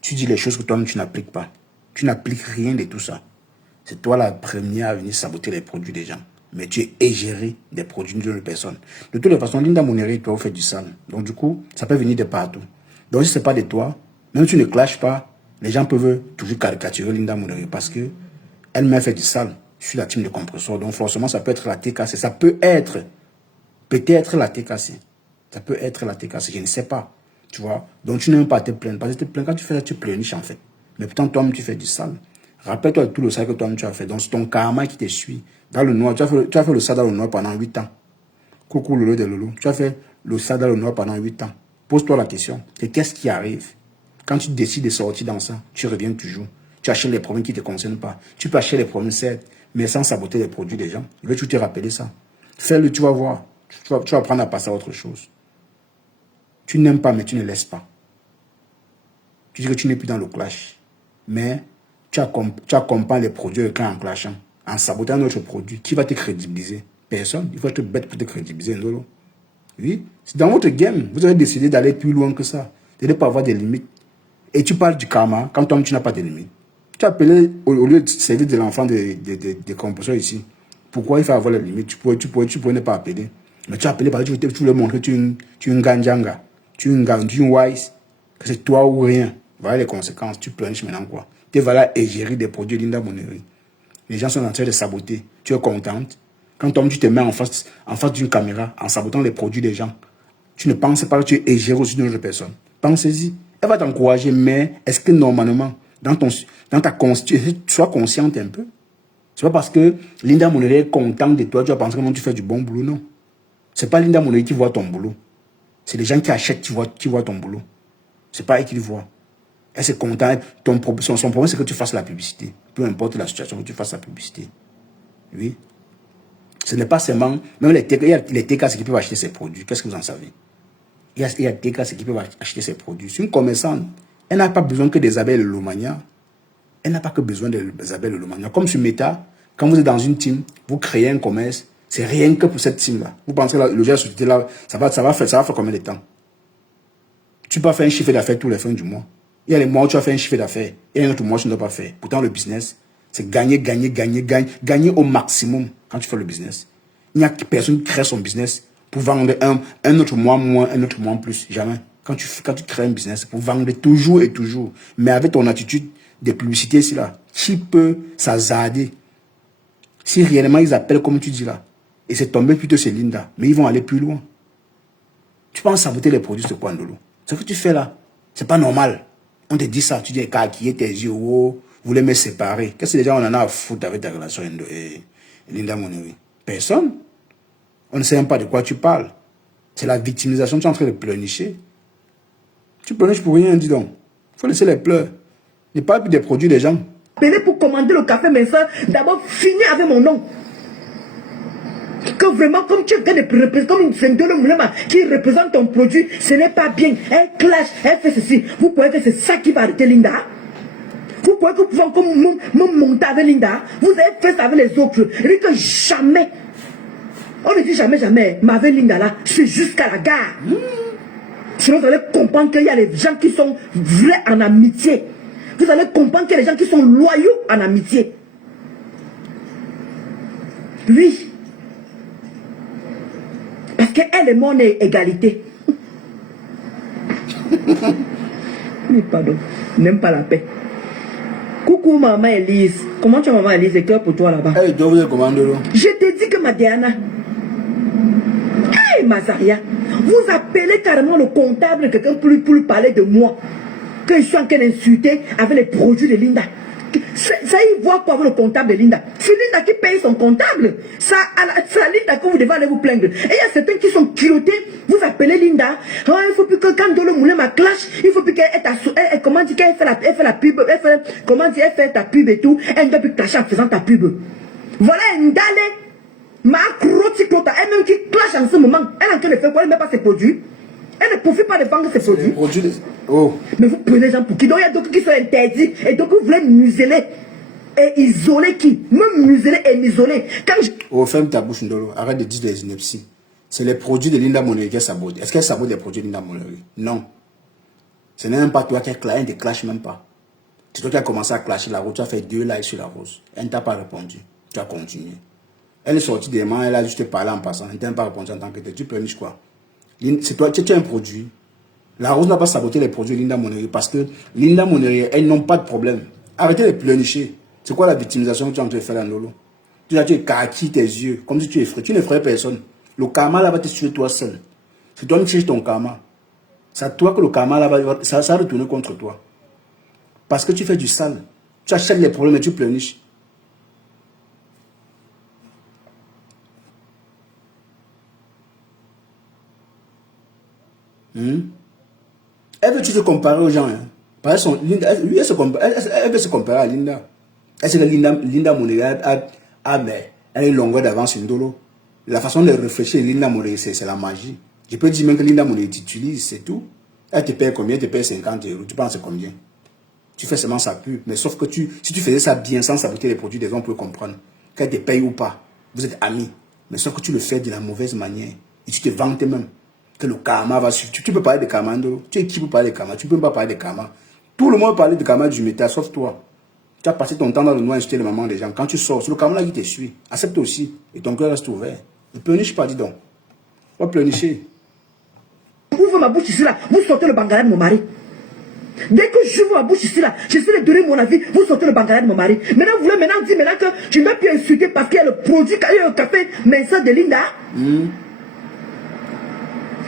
tu dis les choses que toi-même tu n'appliques pas. Tu n'appliques rien de tout ça. C'est toi la première à venir saboter les produits des gens. Mais tu es égéré des produits de personnes. De toutes les façons, Linda Mouneri, toi, vous faites du sale. Donc du coup, ça peut venir de partout. Donc si ce n'est pas de toi, même si tu ne clashes pas, les gens peuvent toujours caricaturer Linda Mouneri parce que elle m'a fait du sale. Je suis la team de compresseur. Donc forcément, ça peut être la TKC. Ça peut être... peut-être la TKC. Ça peut être la TKC, je ne sais pas. Tu vois? Donc tu n'aimes pas te plaindre. Parce que te plaindre, quand tu fais ça, tu pleurniches en fait. Mais pourtant, toi-même, tu fais du sale. Rappelle-toi de tout le sale que toi-même tu as fait. Donc c'est ton karma qui te suit. Dans le noir, tu as fait le sale dans le noir pendant 8 ans. Coucou Lolo de Lolo. Tu as fait le sale dans le noir pendant 8 ans. Pose-toi la question. Et qu'est-ce qui arrive? Quand tu décides de sortir dans ça, tu reviens toujours. Tu achètes les problèmes qui ne te concernent pas. Tu peux acheter les problèmes, certes, mais sans saboter les produits des gens. Je vais te rappeler ça. Fais-le, tu vas voir. Tu vas apprendre à passer à autre chose. Tu n'aimes pas, mais tu ne laisses pas. Tu dis que tu n'es plus dans le clash. Mais tu accompagnes les produits en clashant, en sabotant notre produit. Qui va te crédibiliser? Personne. Il faut être bête pour te crédibiliser, Ndolo. Oui. C'est dans votre game. Vous avez décidé d'aller plus loin que ça. De ne pas avoir des limites. Et tu parles du karma quand toi, tu n'as pas de limites. Tu as appelé, au lieu de servir de l'enfant des composants ici, pourquoi il faut avoir les limites? Tu pourrais ne pas appeler. Mais tu as appelé parce que tu voulais montrer que tu es un ganjanga, tu es un wise, que c'est toi ou rien. Voilà les conséquences. Tu plonges maintenant quoi. Tu vas là égérer des produits Linda Mouneri. Les gens sont en train de saboter. Tu es contente. Quand toi tu te mets en face d'une caméra en sabotant les produits des gens, tu ne penses pas que tu es égéré aussi d'une autre personne. Pensez-y. Elle va t'encourager, mais est-ce que normalement, dans ta conscience, sois consciente un peu? C'est pas parce que Linda Mouneri est contente de toi, tu vas penser que tu fais du bon boulot, non. C'est pas Linda Mouneri qui voit ton boulot. C'est les gens qui achètent qui voient ton boulot. C'est pas elle qui le voit. Elle c'est content. Son problème, c'est que tu fasses la publicité. Peu importe la situation, que tu fasses la publicité. Oui. Ce n'est pas seulement... Même les TKC qui peuvent acheter ces produits. Qu'est-ce que vous en savez? Il y a des TKC qui peuvent acheter ces produits. C'est une commerçante. Elle n'a pas besoin que des abeilles de Lomania. Elle n'a pas que besoin des abeilles de Lomania. Comme sur Meta, quand vous êtes dans une team, vous créez un commerce, c'est rien que pour cette team-là. Vous pensez que le jeu de société-là, ça va faire combien de temps? Tu peux faire un chiffre d'affaires tous les fins du mois. Il y a les mois où tu as fait un chiffre d'affaires. Et un autre mois, tu ne dois pas faire. Pourtant, le business, c'est gagner au maximum quand tu fais le business. Il n'y a personne qui crée son business pour vendre un autre mois moins, un autre mois plus. Jamais. Quand tu crées un business, c'est pour vendre toujours et toujours. Mais avec ton attitude de publicité ici, là, qui peut s'hasarder? Si réellement ils appellent comme tu dis là, et c'est tombé plutôt c'est Linda, mais ils vont aller plus loin. Tu penses saboter les produits, c'est quoi, Ndolo? Ce que tu fais là, c'est pas normal. On te dit ça, tu dis, qui est tes yeux, oh, vous voulez me séparer. Qu'est-ce que déjà on en a à foutre avec ta relation Linda Mouneri? Personne. On ne sait même pas de quoi tu parles. C'est la victimisation, tu es en train de pleurnicher. Tu pleurniches pour rien, dis donc. Il faut laisser les pleurs. Ne parle plus des produits des gens. Appelez pour commander le café, mais ça, d'abord, finis avec mon nom. Que vraiment, comme tu viens de représenter, comme une Ndolo Moulema qui représente ton produit, ce n'est pas bien. Elle clash, elle fait ceci. Vous croyez que c'est ça qui va arrêter Linda? Vous croyez que vous pouvez encore me monter avec Linda? Vous avez fait ça avec les autres. Et dit que jamais. On ne dit jamais, jamais. Mais avec Linda là, c'est jusqu'à la gare. Sinon, vous allez comprendre qu'il y a des gens qui sont vrais en amitié. Vous allez comprendre qu'il y a des gens qui sont loyaux en amitié. Oui. Parce qu'elle et moi, on est égalité. Oui, pardon. N'aime pas la paix. Coucou maman Elise. Comment tu vas maman Elise? C'est cœur pour toi là-bas. Hey, dois vous commander là. Je te dis que ma Diana. Hey Mazaria. Vous appelez carrément le comptable quelqu'un pour lui parler de moi. Que je suis en train d'insulter avec les produits de Linda. Ça y voit quoi avec le comptable de Linda? C'est Linda qui paye son comptable. C'est à Linda que vous devez aller vous plaindre. Et il y a certains qui sont culottés. Vous appelez Linda. Oh, il faut plus que quand Dolo Moulin ma clash, il faut plus qu'elle comment dire qu'elle fait la pub, comment dire, elle fait ta pub et tout. Elle ne doit plus clasher en faisant ta pub. Voilà une dalle. Ma croticota, elle-même qui clash en ce moment. Elle est en train de faire quoi? Elle ne met pas ses produits. Elle ne profite pas de vendre ses produits. Oh. Mais vous prenez les gens pour qui? Donc il y a d'autres qui sont interdits. Et donc vous voulez museler et isoler qui? Me museler et m'isoler. Quand je... Oh, ferme ta bouche, Ndolo. Arrête de dire des inepties. C'est les produits de Linda Moneri qu'elle sabote. Est-ce qu'elle sabote les produits de Linda Moneri? Non. Ce n'est même pas toi qui as clashé, elle ne te clash même pas. C'est toi qui as commencé à clasher la rose. Tu as fait 2 likes sur la rose. Elle ne t'a pas répondu. Tu as continué. Elle est sortie des mains, elle a juste parlé en passant. Elle ne t'a pas répondu en tant que tel. Tu pleurniches quoi? C'est toi, tu es un produit. La rose n'a pas saboté les produits de Linda Moneri parce que Linda Moneri, elles n'ont pas de problème. Arrêtez de pleurnicher. C'est quoi la victimisation que tu es en train de faire là, Lolo? Tu écarquilles tes yeux, comme si tu effraies. Tu n'effraies personne. Le karma là va te tuer toi seul. C'est toi qui cherches ton karma. C'est à toi que le karma là ça va retourner contre toi. Parce que tu fais du sale. Tu achètes les problèmes et tu pleurniches. Elle veut te comparer aux gens. Hein. Par exemple, Linda, elle veut se comparer à Linda. Est-ce que Linda Moneri elle est longueur d'avance sur Ndolo? La façon de réfléchir Linda Moneri, c'est la magie. Je peux dire même que Linda Moneri t'utilise, c'est tout. Elle te paye combien? Elle te paye 50 €. Tu penses combien? Tu fais seulement sa pub. Mais sauf que si tu faisais ça bien sans saboter les produits des gens, on peut comprendre. Qu'elle te paye ou pas. Vous êtes amis. Mais sauf que tu le fais de la mauvaise manière. Et tu te vantes même. Que le karma va suivre. Tu peux parler de karma, Ndolo. Tu es qui pour parler de karma? Tu peux pas parler de karma. Tout le monde parle de karma du métal, sauf toi. Tu as passé ton temps dans le noir à insulter les mamans des gens. Quand tu sors, c'est le karma là qui te suit. Accepte aussi. Et ton cœur reste ouvert. Ne pleurniche pas, dis donc. Va pleurnicher. Ouvre ma bouche ici là. Vous sortez le bangalais de mon mari. Dès que j'ouvre ma bouche ici là, j'essaie de donner mon avis, vous sortez le bangalais de mon mari. Maintenant, vous voulez dire que je ne vais plus insulter parce qu'il y a le produit, il y a le café, mais ça de Linda.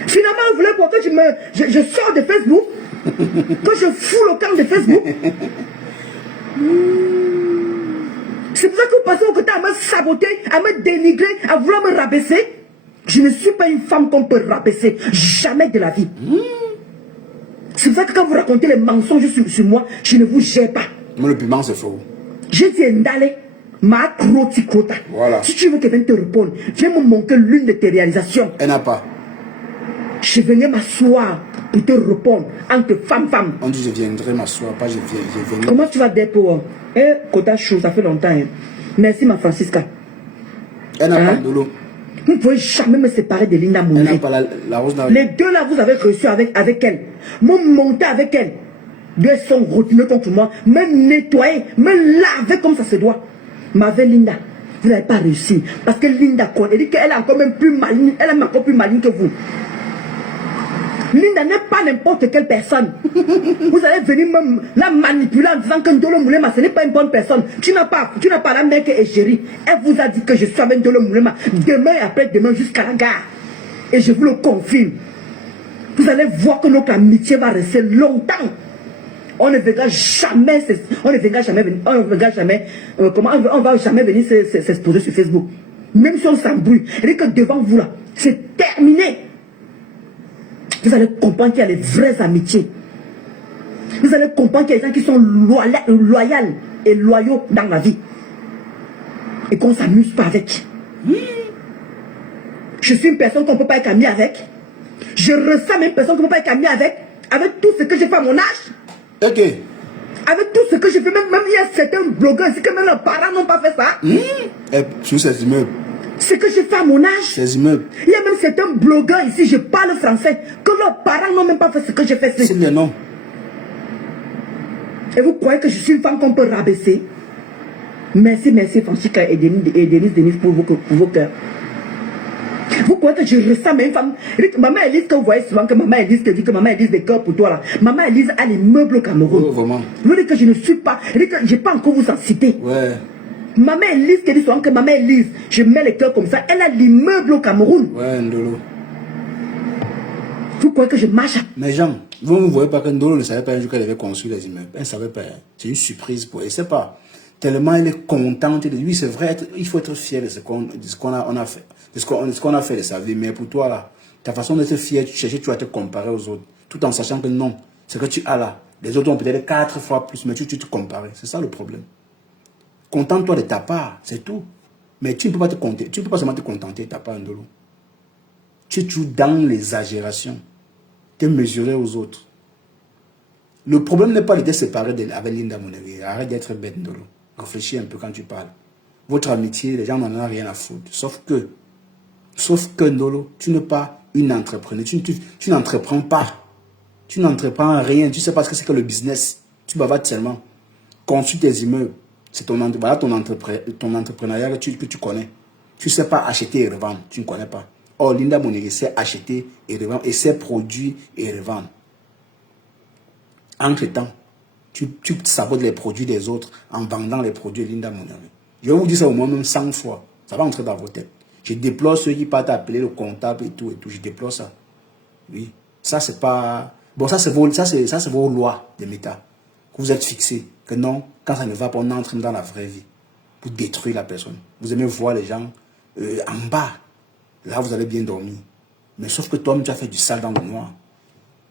Finalement, vous voulez quoi que je sors de Facebook, que je fous le camp de Facebook. C'est pour ça que vous passez au côté à me saboter, à me dénigrer, à vouloir me rabaisser. Je ne suis pas une femme qu'on peut rabaisser. Jamais de la vie. C'est pour ça que quand vous racontez les mensonges sur moi, je ne vous gère pas. Mais le piment, c'est faux. Je dis Ndale, ma croticota. Voilà. Si tu veux qu'elle vienne te répondre, viens me montrer l'une de tes réalisations. Elle n'a pas. Je venais m'asseoir pour te répondre entre femme. On dit je viendrai m'asseoir, pas je viens. Comment tu vas dépôt? Kota chou, ça fait longtemps. Hein. Merci ma Francisca. Elle n'a pas de l'eau. Vous ne pouvez jamais me séparer de Linda Moneri. Elle n'a pas la rose. Les deux là, vous avez reçu avec elle. Me monter avec elle. Deux sont retenus contre moi. Me nettoyer, me laver comme ça se doit. Mais avec Linda, vous n'avez pas réussi. Parce que Linda, elle dit qu'elle est encore même plus maligne. Elle est encore plus maligne que vous. Linda n'est pas n'importe quelle personne. Vous allez venir me la manipuler en disant que Ndolo Moulema, ce n'est pas une bonne personne. Tu n'as pas la mec et chérie. Elle vous a dit que je suis avec Ndolo Moulema demain et après-demain jusqu'à la gare. Et je vous le confirme. Vous allez voir que notre amitié va rester longtemps. On ne verra jamais venir s'exposer sur Facebook. Même si on s'embrouille. Et que devant vous là, c'est terminé. Vous allez comprendre qu'il y a les vraies amitiés. Vous allez comprendre qu'il y a des gens qui sont loyaux et loyaux dans la vie. Et qu'on ne s'amuse pas avec. Je suis une personne qu'on ne peut pas être amie avec. Je ressens même une personne qu'on ne peut pas être amie avec. Avec tout ce que j'ai fait à mon âge. Ok. Avec tout ce que j'ai fait, même il y a certains blogueurs ici que même leurs parents n'ont pas fait ça. Sur ces immeubles. Ce que j'ai fait à mon âge. Ces immeubles. Il y a même certains blogueurs ici, je parle français, que leurs parents n'ont même pas fait ce que j'ai fait. C'est le nom. Et vous croyez que je suis une femme qu'on peut rabaisser? Merci Francisca et Denise pour vos cœurs. Vous croyez que je ressens mes femmes? Maman Elise, que vous voyez souvent que maman Elise te dit que maman Elise des cœurs pour toi là. Maman Elise a les meubles au Cameroun. Oh, vraiment. Vous dites que je ne suis pas. Je n'ai pas encore vous en citer. Ouais. Maman Elise qui dit souvent que maman Elise, je mets les cœurs comme ça, elle a l'immeuble au Cameroun. Ouais, Ndolo. Vous croyez que je marche? Mais Jean, vous ne voyez pas que Ndolo ne savait pas un jour qu'elle avait construit les immeubles. Elle ne savait pas. C'est une surprise pour elle. C'est pas. Tellement elle est contente de lui. C'est vrai, il faut être fier de ce qu'on a fait. De ce qu'on a fait de sa vie. Mais pour toi, là, ta façon d'être fier, tu cherches, tu vas te comparer aux autres. Tout en sachant que non, ce que tu as là, les autres ont peut-être 4 fois plus, mais tu te compares. C'est ça le problème. Contente-toi de ta part, c'est tout. Mais tu ne peux pas te compter. Tu ne peux pas seulement te contenter de ta part, Ndolo. Tu es toujours dans l'exagération. Te mesurer aux autres. Le problème n'est pas de te séparer avec Linda Moneri. Arrête d'être bête, Ndolo. Réfléchis un peu quand tu parles. Votre amitié, les gens n'en ont rien à foutre. Sauf que Ndolo, tu n'es pas une entrepreneuse. Tu n'entreprends pas. Tu n'entreprends rien. Tu ne sais pas ce que c'est que le business. Tu bavardes seulement. Construis tes immeubles. C'est voilà ton entrepreneuriat que tu connais. Tu ne sais pas acheter et revendre. Tu ne connais pas. Oh, Linda Moneri sait acheter et revendre et sait produire et revendre. Entre-temps, tu sabotes les produits des autres en vendant les produits de Linda Moneri. Je vais vous dire ça au moins même 100 fois. Ça va entrer dans vos têtes. Je déplore ceux qui partent appeler le comptable et tout. Je déplore ça. Oui. Ça, c'est pas... Bon, ça, c'est vos lois de l'État. Vous êtes fixés. Que non, quand ça ne va pas, on entre dans la vraie vie. Pour détruire la personne. Vous aimez voir les gens en bas. Là, vous allez bien dormir. Mais sauf que toi, tu as fait du sale dans le noir.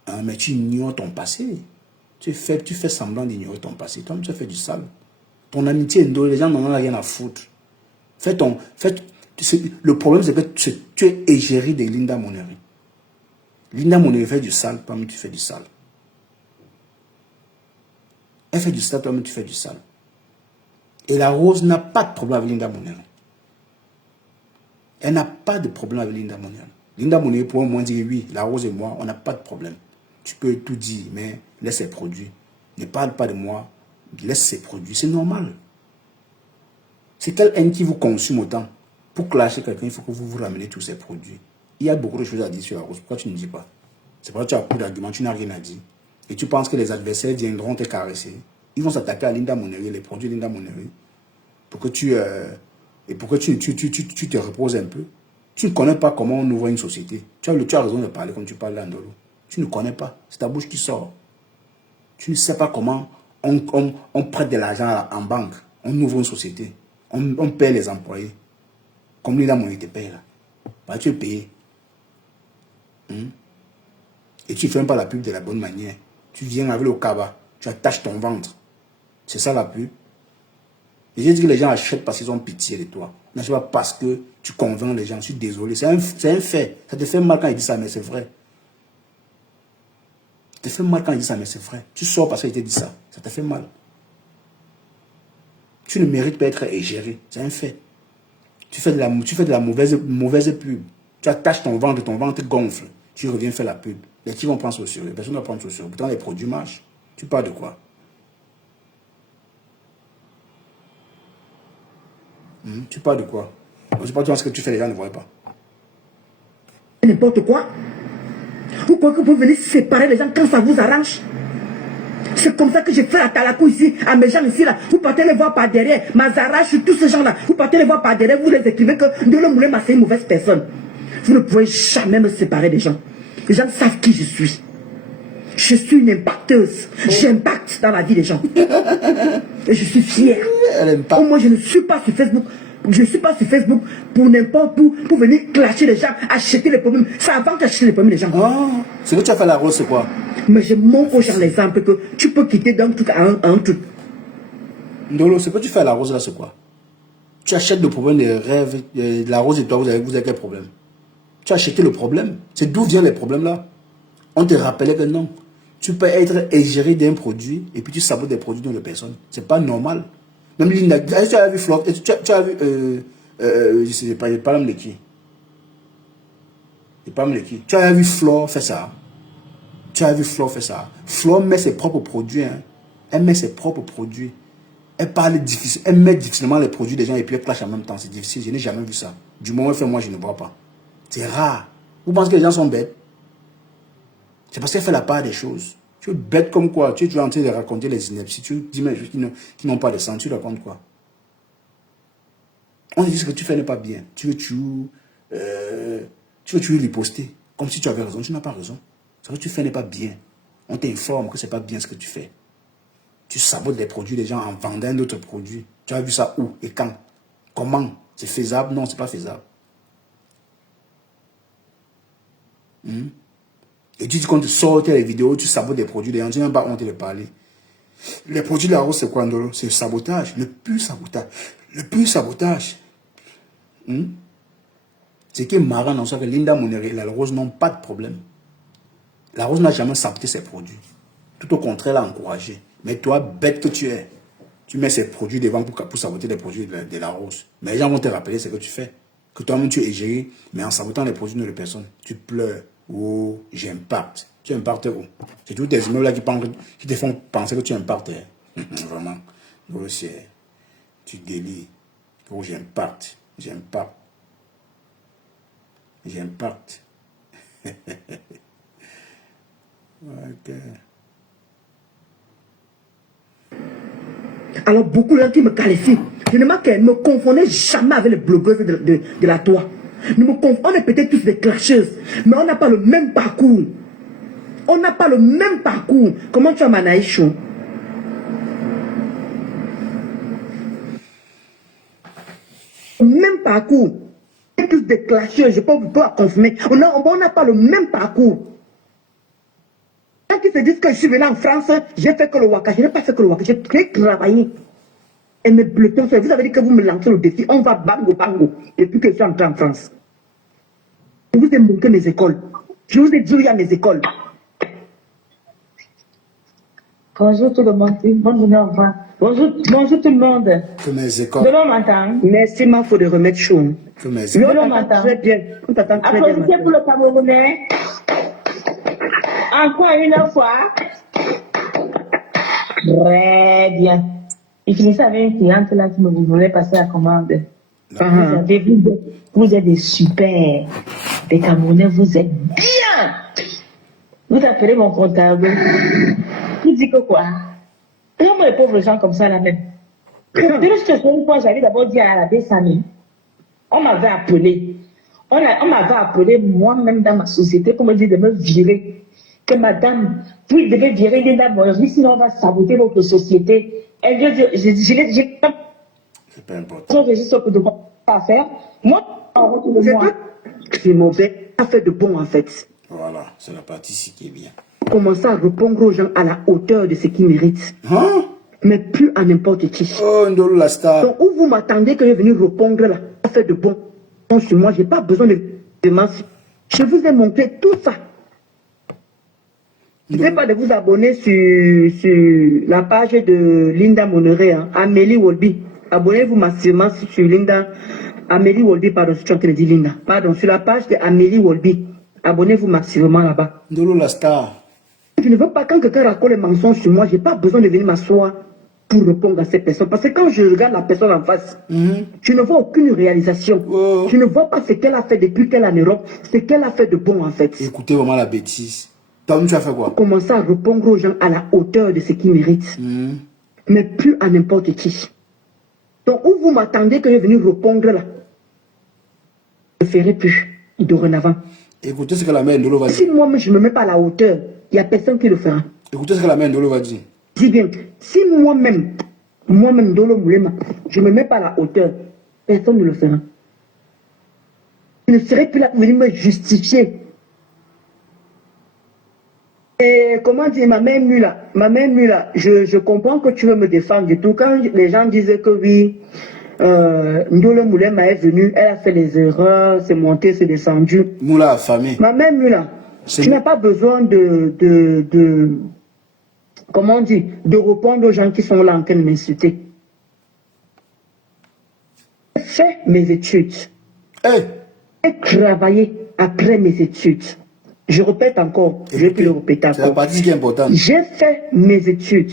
Hein, mais tu ignores ton passé. Tu fais semblant d'ignorer ton passé. Toi, tu as fait du sale. Ton amitié, les gens n'en ont rien à foutre. Le problème, c'est que tu es égérie de Linda Moneri. Linda Moneri fait du sale, toi-même, tu fais du sale. Elle fait du sale, toi-même, tu fais du sale. Et la Rose n'a pas de problème avec Linda Moneri. Elle n'a pas de problème avec Linda Moneri. Linda Moneri pourrait au moins dire oui, la Rose et moi, on n'a pas de problème. Tu peux tout dire, mais laisse ses produits. Ne parle pas de moi, laisse ses produits. C'est normal. C'est quelle haine qui vous consume autant. Pour clasher quelqu'un, il faut que vous vous ramenez tous ces produits. Il y a beaucoup de choses à dire sur la Rose. Pourquoi tu ne dis pas? C'est parce que tu as beaucoup d'arguments, tu n'as rien à dire. Et tu penses que les adversaires viendront te caresser. Ils vont s'attaquer à Linda Moneri, les produits de Linda Moneri, pour que tu te reposes un peu. Tu ne connais pas comment on ouvre une société. Tu as raison de parler comme tu parles là, Ndolo. Tu ne connais pas. C'est ta bouche qui sort. Tu ne sais pas comment on prête de l'argent en banque. On ouvre une société. On paie les employés. Comme Linda Moneri te paye là. Bah, tu es payé. Et tu ne fais même pas la pub de la bonne manière. Tu viens avec le cabas. Tu attaches ton ventre. C'est ça la pub. Et j'ai dit que les gens achètent parce qu'ils ont pitié de toi. N'achètent pas parce que tu convaincs les gens. Je suis désolé. C'est un fait. Ça te fait mal quand il dit ça, mais c'est vrai. Ça te fait mal quand il dit ça, mais c'est vrai. Tu sors parce qu'il te dit ça. Ça te fait mal. Tu ne mérites pas d'être égéré. C'est un fait. Tu fais de la mauvaise pub. Tu attaches ton ventre gonfle. Tu reviens faire la pub. Les types vont prendre ça au sérieux. Personne ne va prendre ça au sérieux. Pourtant, les produits marchent. Tu parles de quoi? Tu parles de quoi? Je sais pas ce que tu fais, les gens ne voient pas. N'importe quoi. Vous croyez que vous venez séparer les gens quand ça vous arrange? C'est comme ça que j'ai fait à Talakou ici, à mes gens ici là. Vous partez les voir par derrière, Mazarache, tous ces gens-là. Vous partez les voir par derrière, vous les écrivez que Ndolo Moulema c'est une mauvaise personne. Vous ne pouvez jamais me séparer des gens. Les gens savent qui je suis. Je suis une impacteuse. J'impacte dans la vie des gens. Et je suis fière. Au moins, je ne suis pas sur Facebook. Je ne suis pas sur Facebook pour n'importe où, pour venir clasher les gens, acheter les problèmes. Ça avant d'acheter les problèmes des gens. Oh, c'est que tu as fait la Rose, c'est quoi? Mais je montre aux gens l'exemple que tu peux quitter d'un truc à un truc. Ndolo, ce que tu fais à la Rose là, c'est quoi? Tu achètes le problème des rêves, de la Rose et toi, vous avez quel problème? Tu as acheté le problème. C'est d'où viennent les problèmes là? On te rappelait que non. Tu peux être égéré d'un produit et puis tu sabotes des produits de personnes. C'est pas normal. Même Linda, tu as vu Flore, tu as vu, je sais pas, je parle de qui? Je parle de qui? Tu as vu Flore faire ça? Tu as vu Flore faire ça? Flore met ses propres produits. Hein. Elle met ses propres produits. Elle parle difficile. Elle met difficilement les produits des gens et puis elle clash en même temps. C'est difficile. Je n'ai jamais vu ça. Du moment où elle fait, moi, je ne vois pas. C'est rare. Vous pensez que les gens sont bêtes? C'est parce qu'elle fait la part des choses. Tu es bête comme quoi? Tu es en train de raconter les inepties. Tu dis mais qui n'ont pas de sens. Tu racontes quoi? On dit ce que tu fais n'est pas bien. Tu veux tuer riposter. Comme si tu avais raison. Tu n'as pas raison. Ce que tu fais n'est pas bien. On t'informe que ce n'est pas bien ce que tu fais. Tu sabotes les produits des gens en vendant d'autres produits. Tu as vu ça où et quand? Comment? C'est faisable? Non, ce n'est pas faisable. Et tu dis qu'on te sort les vidéos, tu sabotes des produits des gens, tu n'as même pas honte de parler. Les produits de la rose, c'est quoi, Ndolo? C'est le sabotage, le pur sabotage. Le pur sabotage. Ce qui est marrant dans ça, que Linda Monere et la rose n'ont pas de problème. La rose n'a jamais saboté ses produits. Tout au contraire, elle a encouragé. Mais toi, bête que tu es, tu mets ces produits devant pour saboter les produits de la rose. Mais les gens vont te rappeler ce que tu fais. Que toi-même tu es géré, mais en sabotant les produits de personnes, tu pleures. Oh, j'impacte. Tu impactes où? C'est tous tes immeubles là qui te font penser que tu impactes. Vraiment. Tu délies. Oh, j'impacte. J'impacte. J'impacte. Ok. Alors, beaucoup de gens qui me qualifient, je ne me confondais jamais avec les blogueuses de la toile. On est peut-être tous des clasheuses, mais on n'a pas le même parcours. On n'a pas le même parcours. Comment tu as Manaïchou? Même parcours. On est tous des clasheuses, je peux confirmer. On n'a pas le même parcours. Quand ils se disent que je suis venu en France, j'ai fait que le Waka. Je n'ai pas fait que le Waka, j'ai travaillé. Et mes bleutons, vous avez dit que vous me lancez le défi, on va bango bango, depuis que je suis entré en France. Je vous ai montré mes écoles. Je vous ai dit où il y a mes écoles. Bonjour tout le monde. Bonne journée, au revoir. Bonjour tout le monde. Que mes écoles. De l'homme m'entend. Merci, ma faut de remettre chaud. Que mes De écoles. l'homme m'entend. Très bien. On t'attend très bien. Applaudissez pour le Camerounais. Encore une fois. Très bien. Il finissait avec une cliente là qui me voulait passer la commande. Vous êtes des super. Les Camerounais, vous êtes bien. Vous appelez mon comptable. Il dit que quoi? Comment les pauvres gens comme ça là même? Une fois, j'avais d'abord dit à la Bessami, on m'avait appelé. On m'avait appelé moi-même dans ma société pour me dire de me virer. Que madame, vous devez virer Linda Monere, sinon on va saboter votre société. Et j'ai c'est pas important. un registre que de pas faire. Moi, en retour de moi. C'est mauvais. Ça fait de bon en fait. Voilà, c'est la partie ici qui est bien. Commencez à répondre aux gens à la hauteur de ce qu'ils méritent. Hein? Mais plus à n'importe qui. Oh, Ndolo la star. Donc, où vous m'attendez que je vienne répondre là, ça fait de bon. Donc, sur moi, je n'ai pas besoin de mention. Je vous ai montré tout ça. Je ne sais pas de vous abonner sur la page de Linda Monere, hein, Amélie Wolby. Abonnez-vous massivement sur Linda. Amélie Wolby, pardon, je suis en train de dire Linda. Pardon, sur la page de Amélie Wolby. Abonnez-vous massivement là-bas. Ndolo la star. Je ne veux pas, quand quelqu'un raconte les mensonges sur moi, je n'ai pas besoin de venir m'asseoir pour répondre à ces personnes. Parce que quand je regarde la personne en face, je ne vois aucune réalisation. Oh. Je ne vois pas ce qu'elle a fait depuis qu'elle est en Europe, ce qu'elle a fait de bon en fait. Écoutez vraiment la bêtise. Tom, tu as fait quoi? Commencer à répondre aux gens à la hauteur de ce qu'ils méritent. Mais plus à n'importe qui. Donc, où vous m'attendez que je vienne répondre là, je ne ferai plus dorénavant. Écoutez ce que la mère Ndolo va Si dire. moi-même je ne me mets pas à la hauteur, il n'y a personne qui le fera. Écoutez ce que la mère Ndolo va dire. Dis bien, si moi-même, Ndolo Moulema, je ne me mets pas à la hauteur, personne ne le fera. Je ne serai plus là pour venir me justifier. Et comment dire, ma mère Mula, je comprends que tu veux me défendre du tout. Quand les gens disaient que oui, Ndolo Moulema est venue, elle a fait les erreurs, c'est monté, c'est descendu. Moula affamé. Ma mère Mula, tu n'as pas besoin comment dire, de répondre aux gens qui sont là en train de m'insulter. J'ai fait mes études. Hey. J'ai travaillé après mes études. Je répète encore, je vais plus le répéter C'est la encore. partie qui est importante. J'ai fait mes études.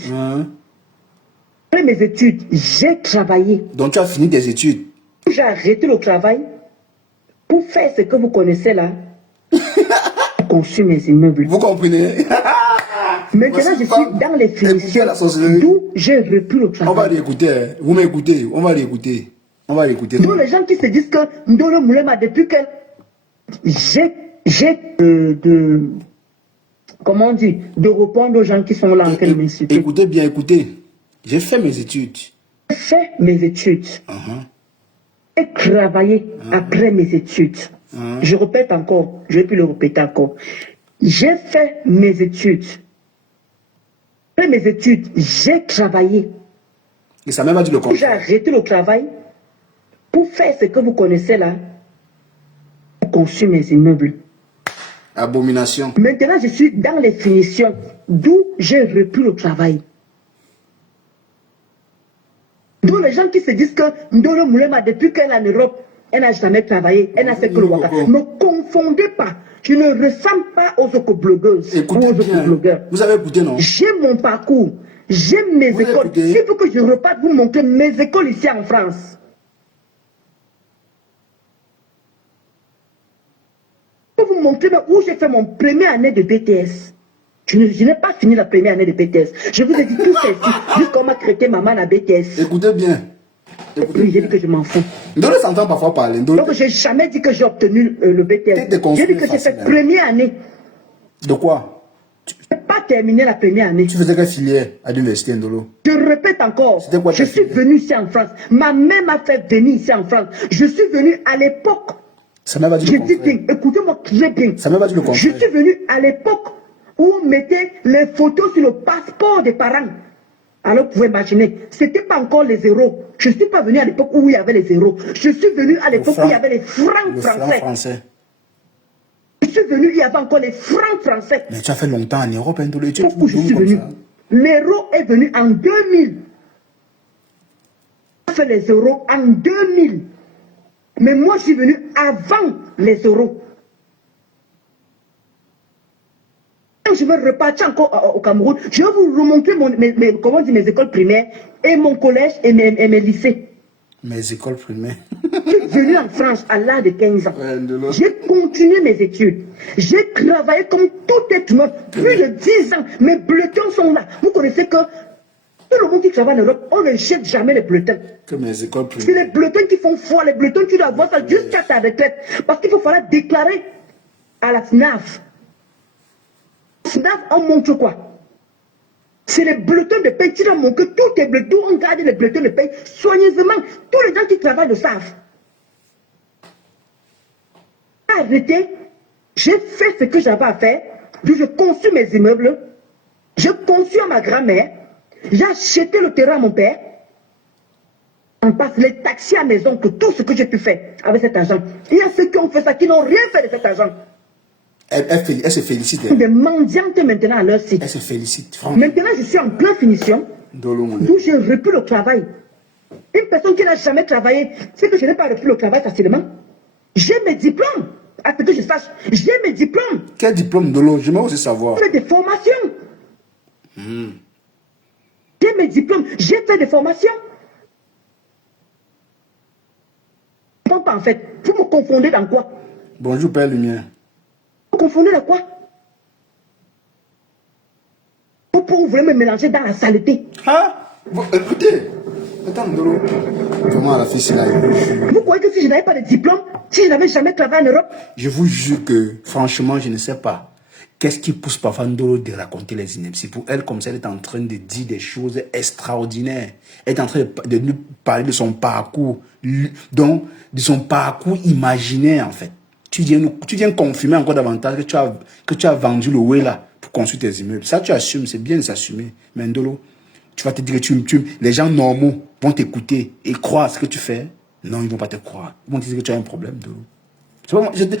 Après mes études, j'ai travaillé. Donc tu as fini tes études. J'ai arrêté le travail pour faire ce que vous connaissez là. Construire mes immeubles. Vous comprenez? Maintenant, je suis dans les finitions, d'où j'ai repris le travail. On va l'écouter. Vous m'écoutez. On va l'écouter. On va l'écouter. Donc les gens qui se disent que Ndolo Moulema, depuis que j'ai comment on dit, de répondre aux gens qui sont là en train de m'insulter. Écoutez bien, écoutez. J'ai fait mes études. J'ai fait mes études. J'ai travaillé après mes études. Je répète encore, je vais plus le répéter encore. J'ai fait mes études. Après mes études, j'ai travaillé. Et ça m'a pas dit le J'ai contraire. arrêté le travail pour faire ce que vous connaissez là, pour construire mes immeubles. Abomination. Maintenant, je suis dans les finitions, d'où j'ai repris le travail. Donc les gens qui se disent que Ndolo Moulema, depuis qu'elle est en Europe, elle n'a jamais travaillé, elle n'a fait que le waka. Ne confondez pas. Je ne ressemble pas aux ocoblogueuses ou aux ocoblogueurs. Vous avez écouté, non? J'ai mon parcours, j'ai mes Vous écoles. écoutez? S'il faut que je reparte vous montrer mes écoles ici en France. Je peux vous montrer où j'ai fait mon première année de BTS. Je n'ai pas fini la première année de BTS. Je vous ai dit tout ceci, jusqu'on m'a traité maman à BTS. Écoutez bien. Écoutez Oui, j'ai bien. dit que je m'en fous. Ndolo s'entend parfois parler. Donc, j'ai jamais dit que j'ai obtenu le BTS. J'ai dit que j'ai fait première année. De quoi? Je n'ai pas terminé la première année. Tu faisais quelle filière à l'université, Ndolo? Je répète encore, Quoi, je suis venu ici en France. Ma mère m'a fait venir ici en France. Je suis venu à l'époque. Ça m'a pas dit Je le dis contraire. bien, écoutez-moi très bien. Ça m'a pas dit le Je contraire. suis venu à l'époque où on mettait les photos sur le passeport des parents. Alors, vous pouvez imaginer, ce n'était pas encore les zéros. Je ne suis pas venu à l'époque où il y avait les zéros. Je suis venu à l'époque où il y avait les francs français. Je suis venu, il y avait encore les francs français. Mais tu as fait longtemps en Europe, Ndolo. Où je suis venu. L'euro est venu en 2000. On a fait les euros en 2000. Mais moi, je suis venu avant les euros. Quand je vais repartir encore au Cameroun, je vais vous remonter mes écoles primaires et mon collège et mes lycées. Mes écoles primaires. Je suis venu en France à l'âge de 15 ans. Ouais, j'ai continué mes études. J'ai travaillé comme tout être humain. Plus de 10 ans. Mes bulletins sont là. Vous connaissez que tout le monde qui travaille en Europe, on ne jette jamais les bulletins. Que mes écoles primaires. C'est les bulletins qui font foi. Les bulletins, tu dois avoir ça jusqu'à ta retraite. Parce qu'il faut falloir déclarer à la FNAF. FNAF, on montre quoi? C'est les bulletins de paie. Tu dois montrer tous tes bulletins. On garde les bulletins de paie soigneusement. Tous les gens qui travaillent le savent. Arrêtez. J'ai fait ce que j'avais à faire. Puis je conçus mes immeubles. J'ai conçu à ma grand-mère. J'ai acheté le terrain à mon père. On passe les taxis à mes oncles, tout ce que j'ai pu faire avec cet argent. Il y a ceux qui ont fait ça, qui n'ont rien fait de cet argent. Elle se félicite. Des mendiantes maintenant à leur site. Elle se félicite. Maintenant, je suis en pleine finition. D'où j'ai repris le travail. Une personne qui n'a jamais travaillé, c'est que je n'ai pas repris le travail facilement. J'ai mes diplômes. À ce que je sache, j'ai mes diplômes. Quel diplôme, Ndolo? Je veux aussi savoir. J'ai fait des formations. J'ai mes diplômes. J'ai fait des formations. Pas en fait. Vous me confondez dans quoi? Bonjour, Père Lumière. Vous me confondez dans quoi? Pourquoi vous voulez me mélanger dans la saleté? Ah, écoutez. Attends, Ndolo. Vraiment, la fille, c'est là. Vous croyez que si je n'avais pas de diplôme, si je n'avais jamais travaillé en Europe? Je vous jure que, franchement, je ne sais pas. Qu'est-ce qui pousse parfois Ndolo de raconter les inepties? Pour elle, comme ça, elle est en train de dire des choses extraordinaires. Elle est en train de nous parler de son parcours, donc de son parcours imaginaire, en fait. Tu viens confirmer encore davantage que tu as vendu le way là pour construire tes immeubles. Ça, tu assumes, c'est bien de s'assumer. Mais Ndolo, tu vas te dire que les gens normaux vont t'écouter et croire ce que tu fais. Non, ils ne vont pas te croire. Ils vont te dire que tu as un problème, Ndolo.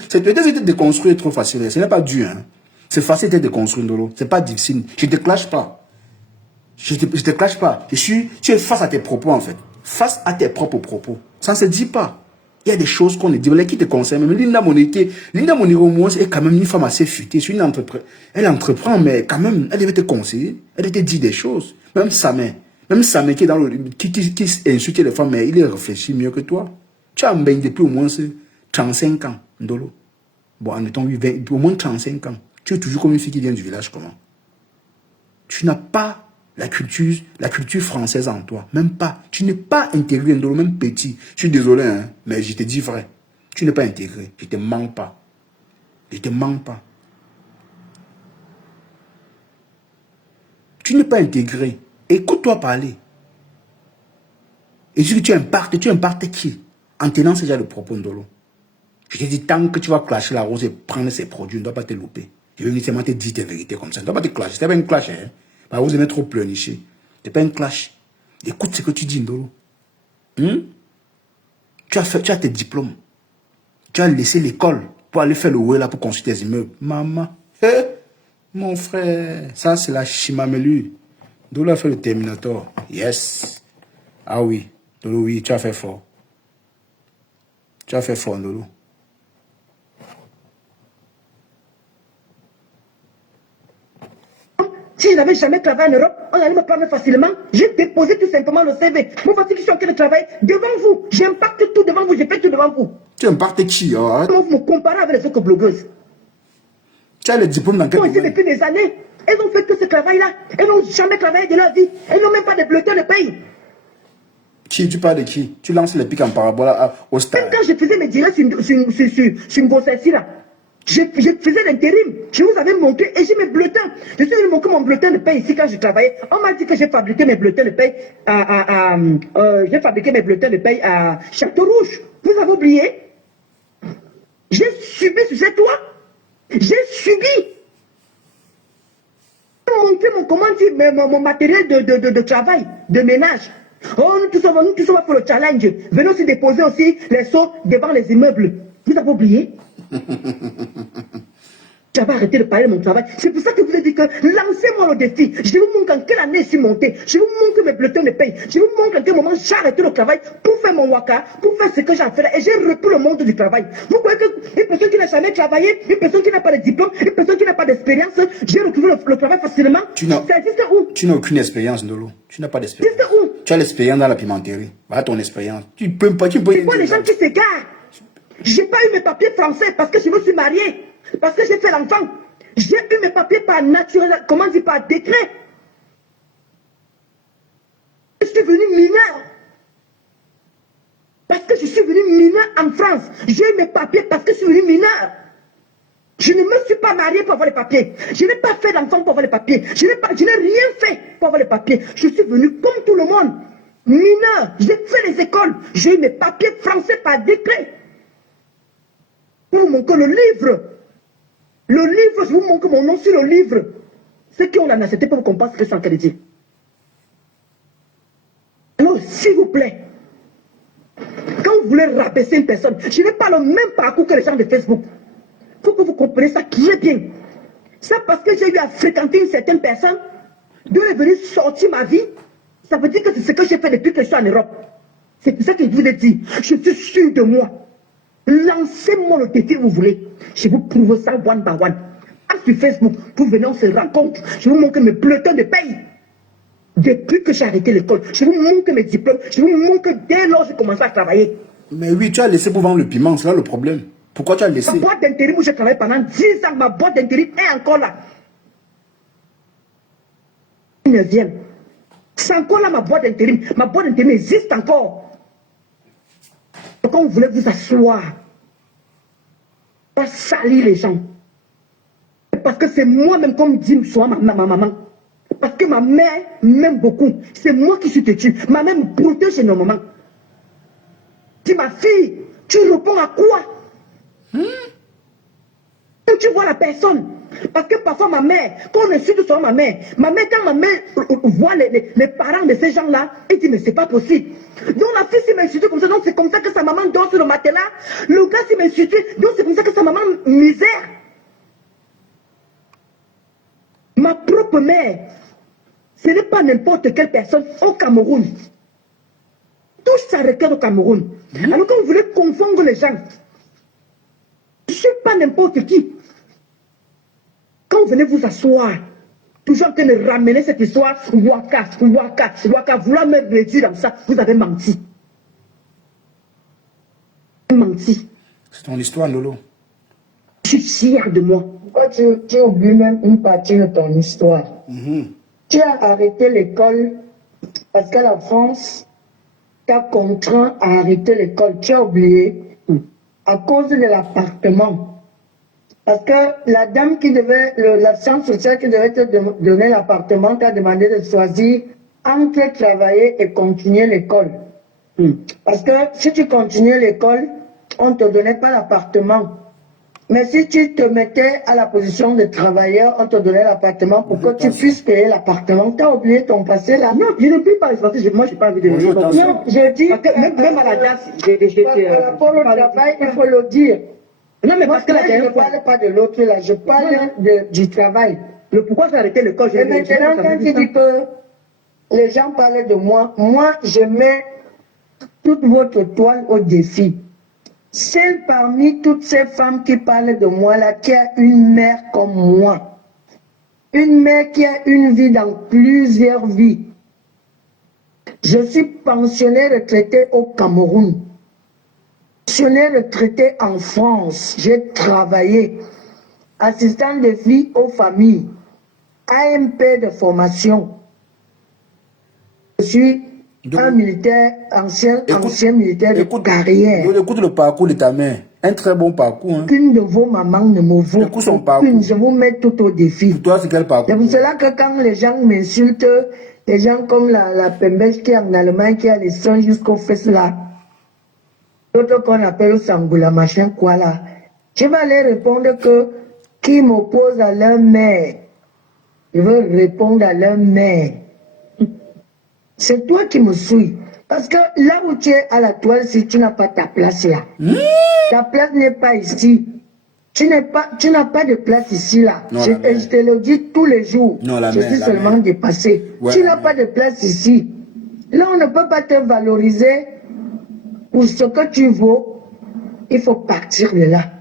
C'est peut-être de construire trop facile. Ce n'est pas dur, hein. C'est facile de construire, Ndolo. C'est pas difficile. Je ne te clash pas. Je te clash pas. Tu es face à tes propos, en fait. Face à tes propres propos. Ça ne se dit pas. Il y a des choses qu'on ne dit pas. Qui te conseille? Même Linda Moneke, au moins, est quand même une femme assez futée. C'est une entrepreneur. Elle entreprend, mais quand même, elle devait te conseiller. Elle devait te dire des choses. Même Samé qui est dans qui insulte les femmes, mais il est réfléchi mieux que toi. Tu as un bain depuis au moins 35 ans, Ndolo. Bon, en étant au moins 35 ans. Tu es toujours comme une fille qui vient du village, comment? Tu n'as pas la culture française en toi. Même pas. Tu n'es pas intégré, Ndolo, même petit. Je suis désolé, hein, mais je te dis vrai. Tu n'es pas intégré. Je te mens pas. Je te mens pas. Tu n'es pas intégré. Écoute-toi parler. Et si tu impactes qui? En tenant ce genre de propos, Ndolo. Je te dis, tant que tu vas clasher la rose et prendre ses produits, on ne doit pas te louper. Je vais uniquement te dire des vérités comme ça. On ne doit pas te clasher. C'est pas une clash, hein. La rose est trop pleurnichée. C'est pas une clash. Écoute ce que tu dis, Ndolo. Tu as tes diplômes. Tu as laissé l'école pour aller faire le ouais là pour construire tes immeubles. Maman. Mon frère. Ça, c'est la chimamelu. Ndolo a fait le Terminator. Yes. Ah oui. Ndolo, oui, tu as fait fort. Tu as fait fort, Ndolo. Si je n'avais jamais travaillé en Europe, on allait me prendre facilement. J'ai déposé tout simplement le CV. Moi, voici que je suis en train de travailler devant vous. J'impacte tout devant vous, je fais tout devant vous. Tu impactes qui? Hein? Comment vous me comparez avec les autres blogueuses? Tu as le diplôme dans quel Ils ont été depuis des années. Elles ont fait que ce travail-là. Elles n'ont jamais travaillé de leur vie. Elles n'ont même pas de bulletin de paye. Qui? Tu parles de qui? Tu lances les pics en parabole au stade. Même quand je faisais mes directs sur une grossesse là, je faisais l'intérim. Je vous avais montré et j'ai mes bulletins. Je suis venu montrer mon bulletin de paie ici quand je travaillais. On m'a dit que j'ai fabriqué mes bulletins de paie j'ai fabriqué mes bulletins de paie à Château-Rouge. Vous avez oublié? J'ai subi sur cette loi. J'ai subi. Montré mon matériel de travail, de ménage. Oh, nous tous sommes pour le challenge. Venez aussi déposer aussi les seaux devant les immeubles. Vous avez oublié? J'avais arrêté de parler de mon travail. C'est pour ça que je vous ai dit que lancez-moi le défi. Je vous montre en quelle année je suis monté. Je vous montre mes bulletins de paye. Je vous montre en quel moment j'ai arrêté le travail pour faire mon waka, pour faire ce que j'ai fait là. Et j'ai repris le monde du travail. Vous voyez qu'une personne qui n'a jamais travaillé, une personne qui n'a pas de diplôme, une personne qui n'a pas d'expérience, j'ai retrouvé le travail facilement. Ça existe où? Tu n'as aucune expérience, Ndolo. Tu n'as pas d'expérience. Ça existe où? Tu as l'expérience dans la pimenterie. Voilà ton expérience. Tu peux pas. C'est quoi les gens qui s'égarent? J'ai pas eu mes papiers français parce que je me suis marié. Parce que j'ai fait l'enfant. J'ai eu mes papiers par naturel, comment dire, par décret. Je suis venu mineur. Parce que je suis venu mineur en France. J'ai eu mes papiers parce que je suis venu mineur. Je ne me suis pas marié pour avoir les papiers. Je n'ai pas fait d'enfant pour avoir les papiers. Je n'ai rien fait pour avoir les papiers. Je suis venu comme tout le monde. Mineur. J'ai fait les écoles. J'ai eu mes papiers français par décret. Pour mon que le livre, je vous montre mon nom sur le livre. Ceux qui ont la nationalité peuvent comprendre ce que je suis en train de dire. Alors, s'il vous plaît, quand vous voulez rabaisser une personne, je n'ai pas le même parcours que les gens de Facebook. Il faut que vous compreniez ça très bien. Ça parce que j'ai eu à fréquenter une certaine personne, de venir sortir ma vie, ça veut dire que c'est ce que j'ai fait depuis que je suis en Europe. C'est pour ça que je vous ai dit, je suis sûr de moi. Lancez-moi le défi que vous voulez. Je vous prouve ça one by one. Sur Facebook, pour venir, on se rencontre. Je vous montre mes bulletins de paye. Depuis que j'ai arrêté l'école, je vous montre mes diplômes. Je vous montre que dès lors que j'ai commencé à travailler. Mais oui, tu as laissé pour vendre le piment, c'est là le problème. Pourquoi tu as laissé? Ma boîte d'intérim où j'ai travaillé pendant 10 ans, ma boîte d'intérim est encore là. 9e. C'est encore là ma boîte d'intérim. Ma boîte d'intérim existe encore. Quand vous voulez vous asseoir, pas salir les gens. Parce que c'est moi-même, comme dit souvent ma maman. Parce que ma mère m'aime beaucoup. C'est moi qui suis têtu. Ma mère me protège énormément. Dis ma fille, tu réponds à quoi? Quand tu vois la personne. Parce que parfois ma mère, quand on insulte sur ma mère, quand ma mère voit les parents de ces gens-là, elle dit mais c'est pas possible. Donc la fille s'est insultée comme ça, donc c'est comme ça que sa maman dort sur le matelas. Le gars s'est insulté, donc c'est comme ça que sa maman misère. Ma propre mère, ce n'est pas n'importe quelle personne au Cameroun. Tout ça requiert au Cameroun. Alors quand vous voulez confondre les gens, je ne suis pas n'importe qui. Quand vous venez vous asseoir, toujours en train de ramener cette histoire, waka, vouloir me réduire comme ça, vous avez menti. Menti. C'est ton histoire, Lolo. Je suis fier de moi. Pourquoi tu oublies même une partie de ton histoire? Tu as arrêté l'école parce que la France t'a contraint à arrêter l'école. Tu as oublié à cause de l'appartement. Parce que la dame qui devait, l'assistante sociale qui devait te donner l'appartement, t'a demandé de choisir entre travailler et continuer l'école. Parce que si tu continuais l'école, on ne te donnait pas l'appartement. Mais si tu te mettais à la position de travailleur, on te donnait l'appartement pour que tu puisses payer l'appartement. Tu as oublié ton passé là? Non, je ne paye pas les passés, moi je n'ai pas envie de le dire. Non, je dis que même à la DAS, par rapport au travail, il faut le dire. Non, mais Moi, parce que là, je ne parle pas de l'autre là, je parle du travail. Le pourquoi j'ai arrêté l'école, je Et maintenant, quand tu dis que les gens parlaient de moi, moi, je mets toute votre toile au défi. Celle parmi toutes ces femmes qui parlent de moi là, qui a une mère comme moi, une mère qui a une vie dans plusieurs vies. Je suis pensionnaire retraité au Cameroun, pensionnaire retraité en France, j'ai travaillé, assistant de vie aux familles, AMP de formation. Je suis un militaire, ancien militaire de carrière. Écoute le parcours de ta mère. Un très bon parcours. Hein. Aucune de vos mamans ne me vaut. Écoute son parcours. Je vous mets tout au défi. Pour toi, c'est quel parcours? C'est pour cela que quand les gens m'insultent, les gens comme la Pembèche qui est en Allemagne, qui a les seins jusqu'aux fesses là, d'autres qu'on appelle Sangoula, machin, quoi là, je vais aller répondre que qui m'oppose à leur mère, je veux répondre à leur mère. C'est toi qui me suis. Parce que là où tu es à la toile, si tu n'as pas ta place là, ta place n'est pas ici. Tu n'as pas de place ici là. Non, Je te le dis tous les jours. Non, la je mère, suis la seulement mère. dépassé. Ouais, tu n'as pas de place ici. Là, on ne peut pas te valoriser pour ce que tu vaux. Il faut partir de là.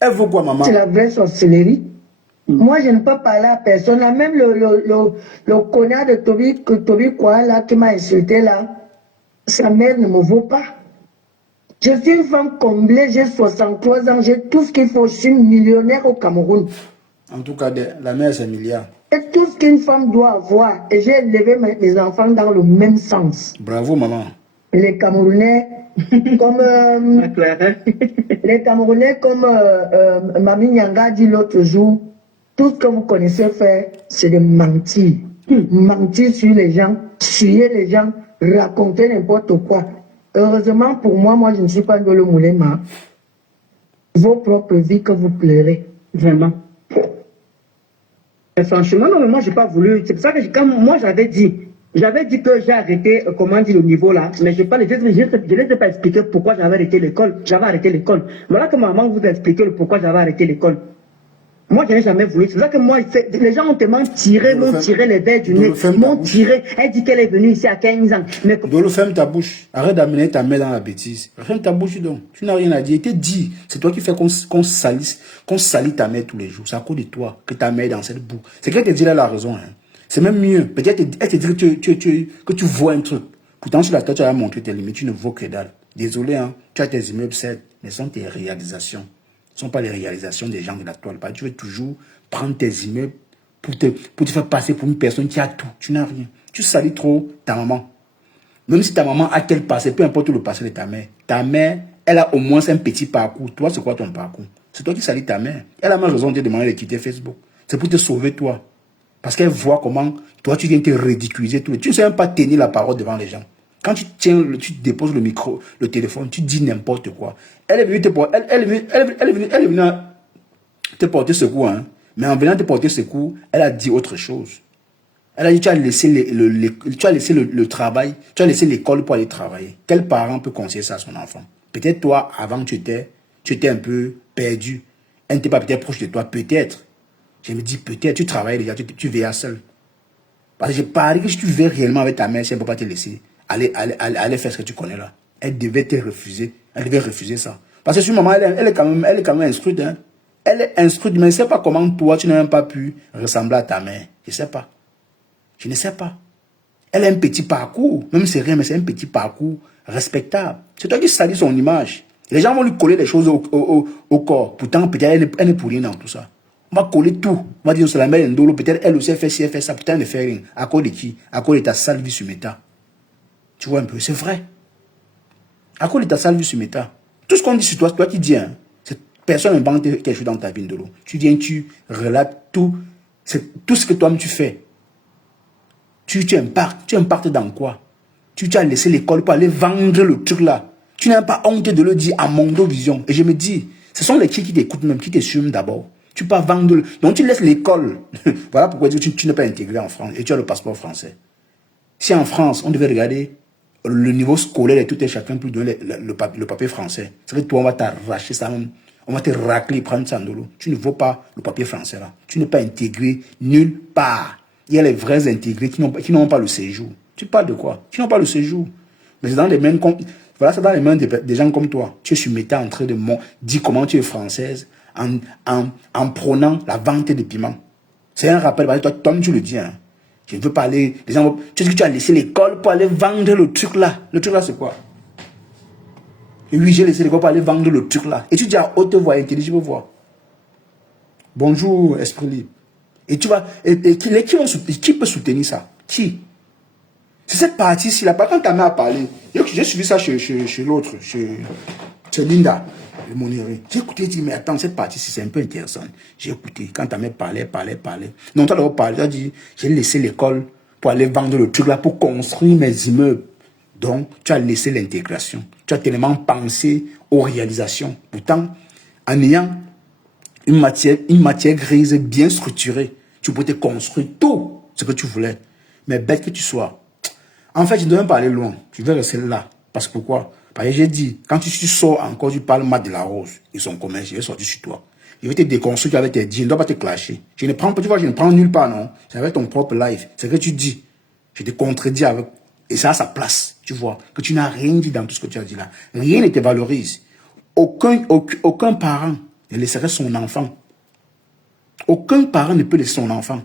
Elle vaut quoi, maman? C'est la vraie sorcellerie. Moi, je ne peux parler à personne. Là, même le connard de Toby quoi, là, qui m'a insulté là, sa mère ne me vaut pas. Je suis une femme comblée, j'ai 63 ans, j'ai tout ce qu'il faut. Je suis millionnaire au Cameroun. En tout cas, la mère, c'est un milliard. Et tout ce qu'une femme doit avoir. Et j'ai élevé mes enfants dans le même sens. Bravo, maman. Les Camerounais, comme les Camerounais, comme Mami Nyanga a dit l'autre jour, tout ce que vous connaissez faire, c'est de mentir. Mentir sur les gens, tuer les gens, raconter n'importe quoi. Heureusement pour moi, moi je ne suis pas dans le moulin. Vos propres vies que vous pleurez. Vraiment. Et franchement, non, mais moi, j'ai pas voulu. C'est pour ça que quand moi, j'avais dit que j'ai arrêté, comment dire, le niveau là, mais je ne les ai pas expliqué pourquoi j'avais arrêté l'école. J'avais arrêté l'école. Voilà que maman vous a expliqué le pourquoi j'avais arrêté l'école. Moi, je n'ai jamais voulu. C'est pour ça que moi, les gens ont tellement tiré, m'ont tiré les verres du nez, m'ont tiré. Elle dit qu'elle est venue ici à 15 ans. Mais... Dolo, ferme ta bouche. Arrête d'amener ta mère dans la bêtise. Ferme ta bouche donc. Tu n'as rien à dire. Il te dit. C'est toi qui fais qu'on salit ta mère tous les jours. C'est à cause de toi que ta mère est dans cette boue. C'est qu'elle te dit là la raison. Hein. C'est même mieux. Peut-être elle te dit que tu vois un truc. Pourtant, sur la tête, tu as montré tes limites. Tu ne vois que dalle. Désolé, hein. Tu as tes immeubles, certes, mais ce sont tes réalisations. Ce ne sont pas les réalisations des gens de la toile. Tu veux toujours prendre tes immeubles pour te faire passer pour une personne qui a tout. Tu n'as rien. Tu salis trop ta maman. Même si ta maman a quel passé, peu importe le passé de ta mère, elle a au moins un petit parcours. Toi, c'est quoi ton parcours? C'est toi qui salis ta mère. Elle a même raison de te demander de quitter Facebook. C'est pour te sauver toi. Parce qu'elle voit comment toi, tu viens te ridiculiser. Tu ne sais même pas tenir la parole devant les gens. Quand tu déposes le micro, le téléphone, tu dis n'importe quoi. Elle est venue te porter secours. Hein. Mais en venant te porter secours, elle a dit autre chose. Elle a dit, tu as laissé le travail, tu as laissé l'école pour aller travailler. Quel parent peut conseiller ça à son enfant? Peut-être toi, avant, tu étais un peu perdu. Elle n'était pas peut-être proche de toi, peut-être. Je me dis, peut-être, tu travaillais déjà, tu veillais seul. Parce que je parie que si tu veux réellement avec ta mère, si elle ne peut pas te laisser, aller faire ce que tu connais là. Elle devait te refuser. Elle devait refuser ça. Parce que sur maman, elle est quand même instruite. Hein. Elle est instruite, mais je ne sais pas comment toi, tu n'as même pas pu ressembler à ta mère. Je ne sais pas. Je ne sais pas. Elle a un petit parcours. Même si c'est rien, mais c'est un petit parcours respectable. C'est toi qui salis son image. Les gens vont lui coller des choses au corps. Pourtant, peut-être elle n'est pour rien dans tout ça. On va coller tout. On va dire, c'est la mère d'Indolo. Peut-être elle aussi, elle fait ci, elle fait ça. Putain, elle ne fait rien. À cause de qui? À cause de ta sale vie sur Meta. Tu vois un peu, c'est vrai. À cause de ta sale vie sur Meta. Tout ce qu'on dit sur toi, c'est toi qui dis. Hein. Personne n'invente quelque chose dans ta vie, Ndolo. Tu viens, tu relates tout ce que toi-même tu fais. Tu impactes dans quoi? Tu as laissé l'école pour aller vendre le truc là. Tu n'as pas honte de le dire à Mondo Vision. Et je me dis, ce sont les qui t'écoutent même, qui t'assument d'abord. Tu peux vendre donc tu laisses l'école. Voilà pourquoi tu n'es pas intégré en France et tu as le passeport français. Si en France, on devait regarder le niveau scolaire et tout et chacun peut donner le papier français, c'est que toi, on va t'arracher ça même. On va te racler, prendre ça Ndolo. Tu ne vaux pas le papier français là. Tu n'es pas intégré nulle part. Il y a les vrais intégrés qui n'ont pas le séjour. Tu parles de quoi? Qui n'ont pas le séjour. Mais c'est dans les mêmes... Voilà, c'est dans les mains des gens comme toi. Tu es sur Meta en train de dire comment tu es française en prônant la vente des piments. C'est un rappel. Toi, tu le dis. Hein. Je ne veux pas aller... Les gens, tu dis que tu as laissé l'école pour aller vendre le truc là. Le truc là, c'est quoi? Et oui, j'ai laissé l'école pour aller vendre le truc là. Et tu dis à haute voix, intelligible voix. Bonjour, esprit libre. Et tu vas... qui peut soutenir ça? Qui? C'est cette partie-ci, là, quand ta mère a parlé, j'ai suivi ça chez l'autre, chez Linda, le Monéré. J'ai écouté, j'ai dit, mais attends, cette partie-ci, c'est un peu intéressant. J'ai écouté, quand ta mère parlait. Non, toi, d'abord parlé, tu as dit, j'ai laissé l'école pour aller vendre le truc là, pour construire mes immeubles. Donc, tu as laissé l'intégration. Tu as tellement pensé aux réalisations. Pourtant, en ayant une matière grise bien structurée, tu peux te construire tout ce que tu voulais. Mais bête que tu sois. En fait, je ne dois même pas aller loin. Je vais rester là. Parce que pourquoi? Parce que j'ai dit, quand tu sors encore, tu parles mal de la rose. Ils sont communs, je vais sortir sur toi. Je vais te déconstruire avec tes dits. Je ne dois pas te clasher. Je ne prends pas, tu vois, je ne prends nulle part, non. C'est avec ton propre life. C'est ce que tu dis. Je te contredis avec. Et ça a sa place. Tu vois. Que tu n'as rien dit dans tout ce que tu as dit là. Rien ne te valorise. Aucun parent ne laisserait son enfant. Aucun parent ne peut laisser son enfant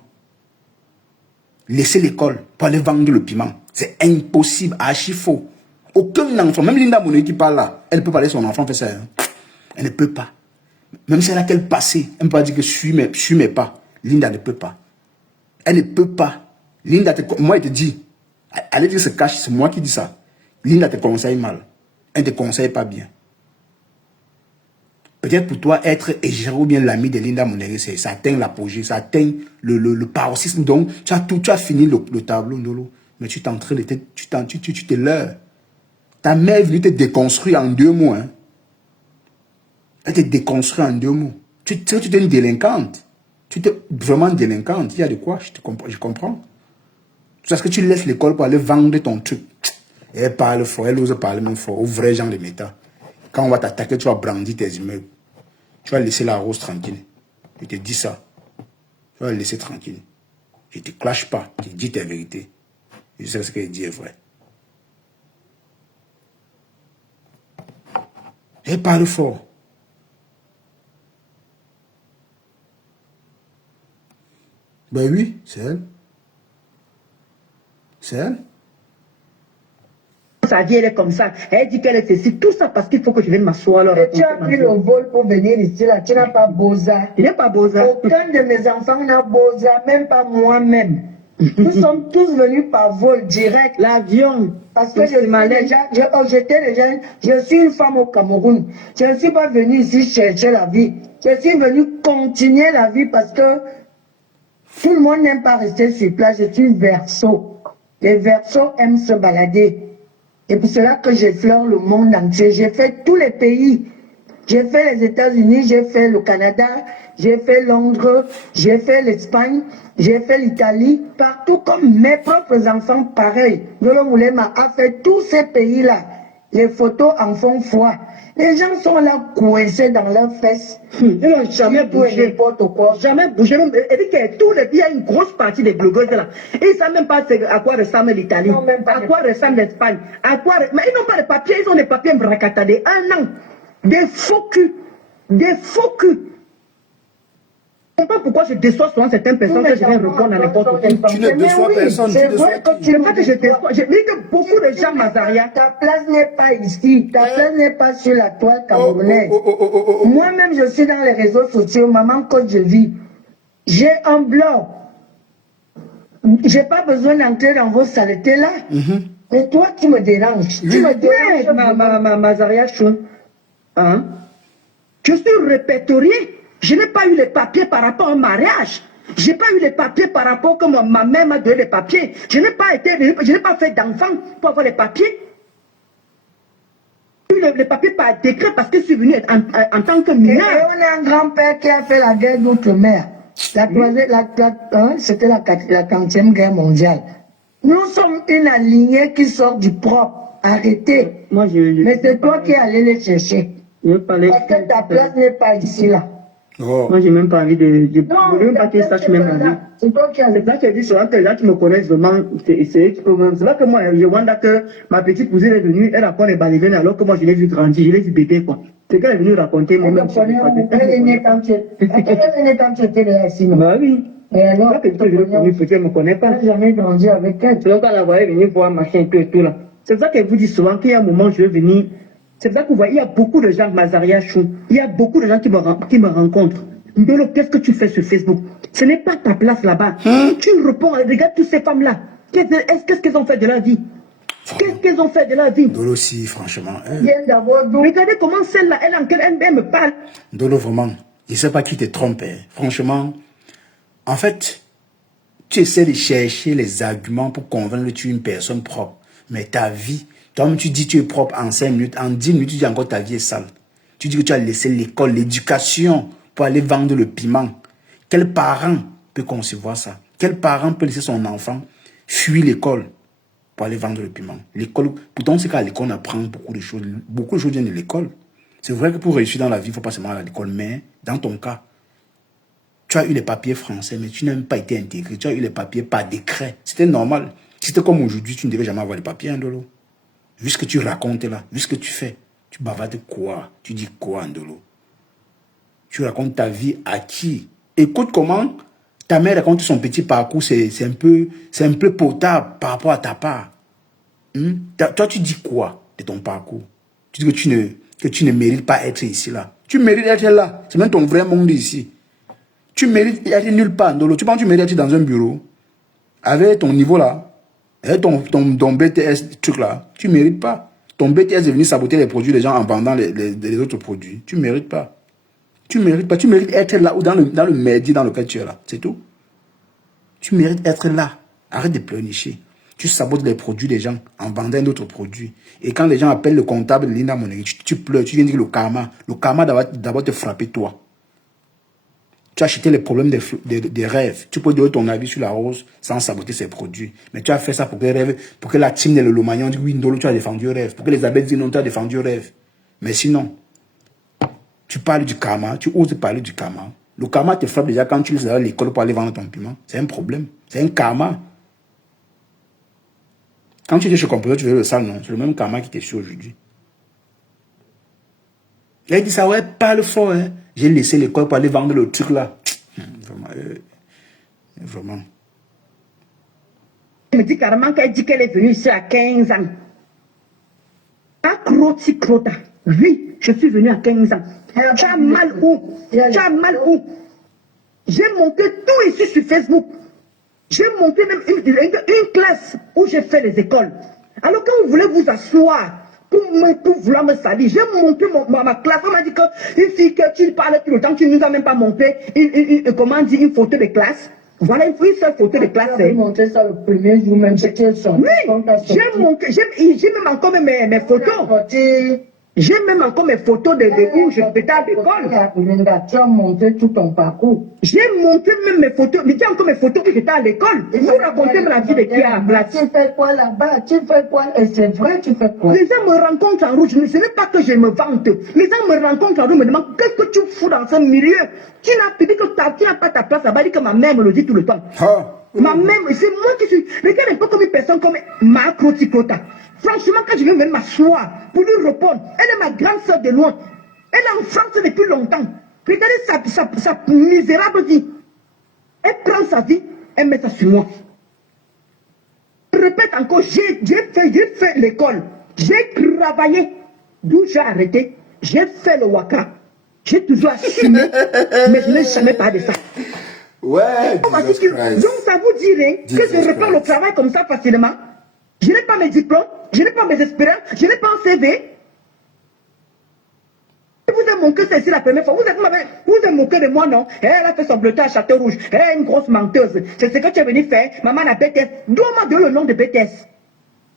laisser l'école pour aller vendre le piment. C'est impossible, archi faux. Aucun enfant, même Linda Monet qui parle là, elle ne peut pas laisser son enfant faire ça. Hein. Elle ne peut pas. Même si elle a quel passé, elle ne peut pas dire que suis mes pas. Linda ne peut pas. Elle ne peut pas. Linda, moi, elle te dit, allez dire se cache, c'est moi qui dis ça. Linda te conseille mal. Elle ne te conseille pas bien. Peut-être pour toi, être égéré ou bien l'ami de Linda Monéré, ça atteint l'apogée, ça atteint le paroxysme. Donc, tu as fini le tableau, Ndolo. Mais tu te leurres. Ta mère est venue te déconstruire en 2 mots. Hein. Elle te déconstruit en 2 mots. Tu es une délinquante. Tu es vraiment délinquante. Il y a de quoi, je comprends. Parce que tu laisses l'école pour aller vendre ton truc. Et elle parle fort, elle ose parler même fort aux vrais gens de méta. Quand on va t'attaquer, tu vas brandir tes immeubles. Tu vas laisser la rose tranquille. Je te dis ça. Tu vas la laisser tranquille. Je ne te clash pas. Je dis ta vérité. Je sais ce qu'elle dit est vrai. Elle parle fort. Ben oui, c'est elle. C'est elle. Sa vie, elle est comme ça. Elle dit qu'elle est ceci. Tout ça parce qu'il faut que je vienne m'asseoir. Alors, Et tu as pris le vol pour venir ici, là. Tu n'as pas Boza. Il n'est pas Boza. Aucun de mes enfants n'a Boza, même pas moi-même. Nous sommes tous venus par vol direct. L'avion. Parce que je suis une femme au Cameroun. Je ne suis pas venue ici chercher la vie. Je suis venue continuer la vie parce que tout le monde n'aime pas rester sur place. Je suis verseau. Les verseaux aiment se balader. Et pour cela que j'effleure le monde entier. J'ai fait tous les pays. J'ai fait les États-Unis, j'ai fait le Canada, j'ai fait Londres, j'ai fait l'Espagne, j'ai fait l'Italie. Partout comme mes propres enfants, pareil. Ndolo Moulema a fait tous ces pays-là. Les photos en font foi. Les gens sont là coincés dans leurs fesses. Ils n'ont jamais bougé. N'importe quoi. Jamais bougé. Et dit que tous les pays, il y a une grosse partie des blogueuses là. Ils ne savent même pas à quoi ressemble l'Italie. À quoi ressemble l'Espagne. Mais ils n'ont pas de papiers. Ils ont des papiers bracatadés. 1 an. Des faux culs. Des faux culs. Je ne sais pas pourquoi je déçois souvent certaines personnes que je vais répondre à n'importe qui. Tu ne déçois personne. C'est vrai que Je ne sais pas que je déçois. Je dis que beaucoup de gens, Mazaria. Ta place n'est pas ici. Ta place n'est pas sur la toile camerounaise. Moi-même, je suis dans les réseaux sociaux. Maman, quand je vis, j'ai un blog. Je n'ai pas besoin d'entrer dans vos saletés là. Et toi, tu me déranges. Tu me déranges. Mazaria Choun. Hein? Je suis répertoriée. Je n'ai pas eu les papiers par rapport au mariage. Je n'ai pas eu les papiers par rapport que ma mère m'a donné les papiers. Je n'ai pas fait d'enfant pour avoir les papiers. J'ai eu les papiers par décret parce que je suis venue en tant que mineur. Et on a un grand-père qui a fait la guerre d'outre-mer. C'était la 40e guerre mondiale. Nous sommes une alignée qui sort du propre. Arrêtez. Mais c'est toi qui es allé les chercher. Parce que ta place n'est pas ici, là. Oh. Moi, j'ai même pas envie de même pas qu'ils sachent même ma vie. C'est toi qui as... C'est ça que je dis souvent que les gens qui me connaissent vraiment, c'est là que moi, je vois que ma petite cousine est venue, elle apprend les balivennes alors que moi, je l'ai vu grandir, je l'ai vu bébé, quoi. C'est qu'elle est venue raconter moi-même. Elle est née quand tu étais là, ici, non? Bah oui. Et alors, là que je l'ai connue, peut-être qu'elle me connaît pas. Elle n'a jamais grandi avec elle. C'est là qu'elle la voyait venir voir machin et tout là. C'est pour ça qu'elle vous dit souvent qu'il y a un moment, je vais venir. C'est pour ça que vous voyez, il y a beaucoup de gens, Mazaria Chou, il y a beaucoup de gens qui me rencontrent. Ndolo, qu'est-ce que tu fais sur Facebook? Ce n'est pas ta place là-bas. Tu réponds, regarde toutes ces femmes-là. Qu'est-ce qu'elles ont fait de la vie? Qu'est-ce qu'elles ont fait de la vie? Ndolo aussi, franchement. Regardez comment celle-là, elle me parle. Ndolo, vraiment, je ne sais pas qui te trompe. Franchement, en fait, tu essaies de chercher les arguments pour convaincre que tu es une personne propre. Mais ta vie, toi-même, tu dis que tu es propre en 5 minutes. En 10 minutes, tu dis encore que ta vie est sale. Tu dis que tu as laissé l'école, l'éducation pour aller vendre le piment. Quel parent peut concevoir ça? Quel parent peut laisser son enfant fuir l'école pour aller vendre le piment? L'école, pourtant, c'est qu'à l'école, on apprend beaucoup de choses. Beaucoup de choses viennent de l'école. C'est vrai que pour réussir dans la vie, il ne faut pas seulement aller à l'école. Mais dans ton cas, tu as eu les papiers français, mais tu n'as même pas été intégré. Tu as eu les papiers par décret. C'était normal. Si c'était comme aujourd'hui, tu ne devais jamais avoir les papiers, Ndolo. Vu ce que tu racontes là, vu ce que tu fais, tu bavardes quoi? Tu dis quoi, Ndolo? Tu racontes ta vie à qui? Écoute comment ta mère raconte son petit parcours, c'est un peu potable par rapport à ta part. Toi, tu dis quoi de ton parcours? Tu dis que tu ne mérites pas être ici, là. Tu mérites être là. C'est même ton vrai monde ici. Tu mérites être nulle part, Ndolo. Tu penses que tu mérites être dans un bureau avec ton niveau là, avec ton BTS truc là. Tu ne mérites pas. Ton BTS est venu saboter les produits des gens en vendant les autres produits. Tu ne mérites pas. Tu ne mérites pas. Tu mérites être là ou dans le merdier dans lequel tu es là. C'est tout. Tu mérites être là. Arrête de pleurnicher. Tu sabotes les produits des gens en vendant d'autres produits. Et quand les gens appellent le comptable de Linda Monegui, tu pleures. Tu viens dire le karma. Le karma d'abord te frapper toi. Tu as acheté les problèmes des rêves. Tu peux donner ton avis sur la rose sans saboter ses produits. Mais tu as fait ça pour que la team de le Lomagnon dise oui, Ndolo, tu as défendu le rêve. Pour que les abeilles disent non, tu as défendu le rêve. Mais sinon, tu parles du karma, tu oses parler du karma. Le karma te frappe déjà quand tu laisses à l'école pour aller vendre ton piment. C'est un problème. C'est un karma. Quand tu étais chez Composeur, tu faisais le sale, non? C'est le même karma qui t'est sur aujourd'hui. Il dit ça, ouais, parle fort, hein. J'ai laissé l'école pour aller vendre le truc là. Vraiment. Vraiment. Elle me dit carrément qu'elle dit qu'elle est venue ici à 15 ans. Crota. Oui, je suis venue à 15 ans. Tu as mal où? Tu as mal où? J'ai monté tout ici sur Facebook. J'ai monté même une classe où j'ai fait les écoles. Alors quand vous voulez vous asseoir, pour vouloir me salir, j'ai monté ma classe. On m'a dit qu'une fille que tu parles tout le temps, tu ne nous as même pas monté une photo de classe. Voilà une seule photo de classe. J'ai monté ça le premier jour même. Oui, j'ai même encore mes photos. J'ai même encore mes photos de où je pétais à l'école. Tu as monté tout ton parcours. J'ai monté même mes photos. Mais j'ai encore mes photos où j'étais à l'école. Vous racontez la vie de qui à la place. Tu fais quoi là-bas? Tu fais quoi? Et c'est vrai, tu fais quoi? Les gens me rencontrent en rouge. Ce n'est pas que je me vante. Les gens me rencontrent en rouge, me demandent qu'est-ce que tu fous dans ce milieu? Tu n'as dit que tu n'as pas ta place là-bas. Dit que ma mère me le dit tout le temps. Ma mère, c'est moi qui suis. Regarde un peu comme une personne comme ma Crota. Franchement, quand je viens même m'asseoir pour lui répondre, elle est ma grande soeur de loin. Elle est en France depuis longtemps. Regardez sa misérable vie. Elle prend sa vie, elle met ça sur moi. Je répète encore, j'ai fait l'école. J'ai travaillé. D'où j'ai arrêté. J'ai fait le waka. J'ai toujours assumé. Mais je n'ai jamais parlé de ça. Ouais, Donc ça vous dirait que je reprends le travail comme ça facilement. Je n'ai pas mes diplômes, je n'ai pas mes expériences, je n'ai pas un CV. Vous avez manqué, c'est ici la première fois. Vous avez moqué de moi, non? Elle a fait son bleuté à Château Rouge. Elle est une grosse menteuse. C'est ce que tu es venu faire. Maman la BTS. D'où on m'a donné le nom de BTS?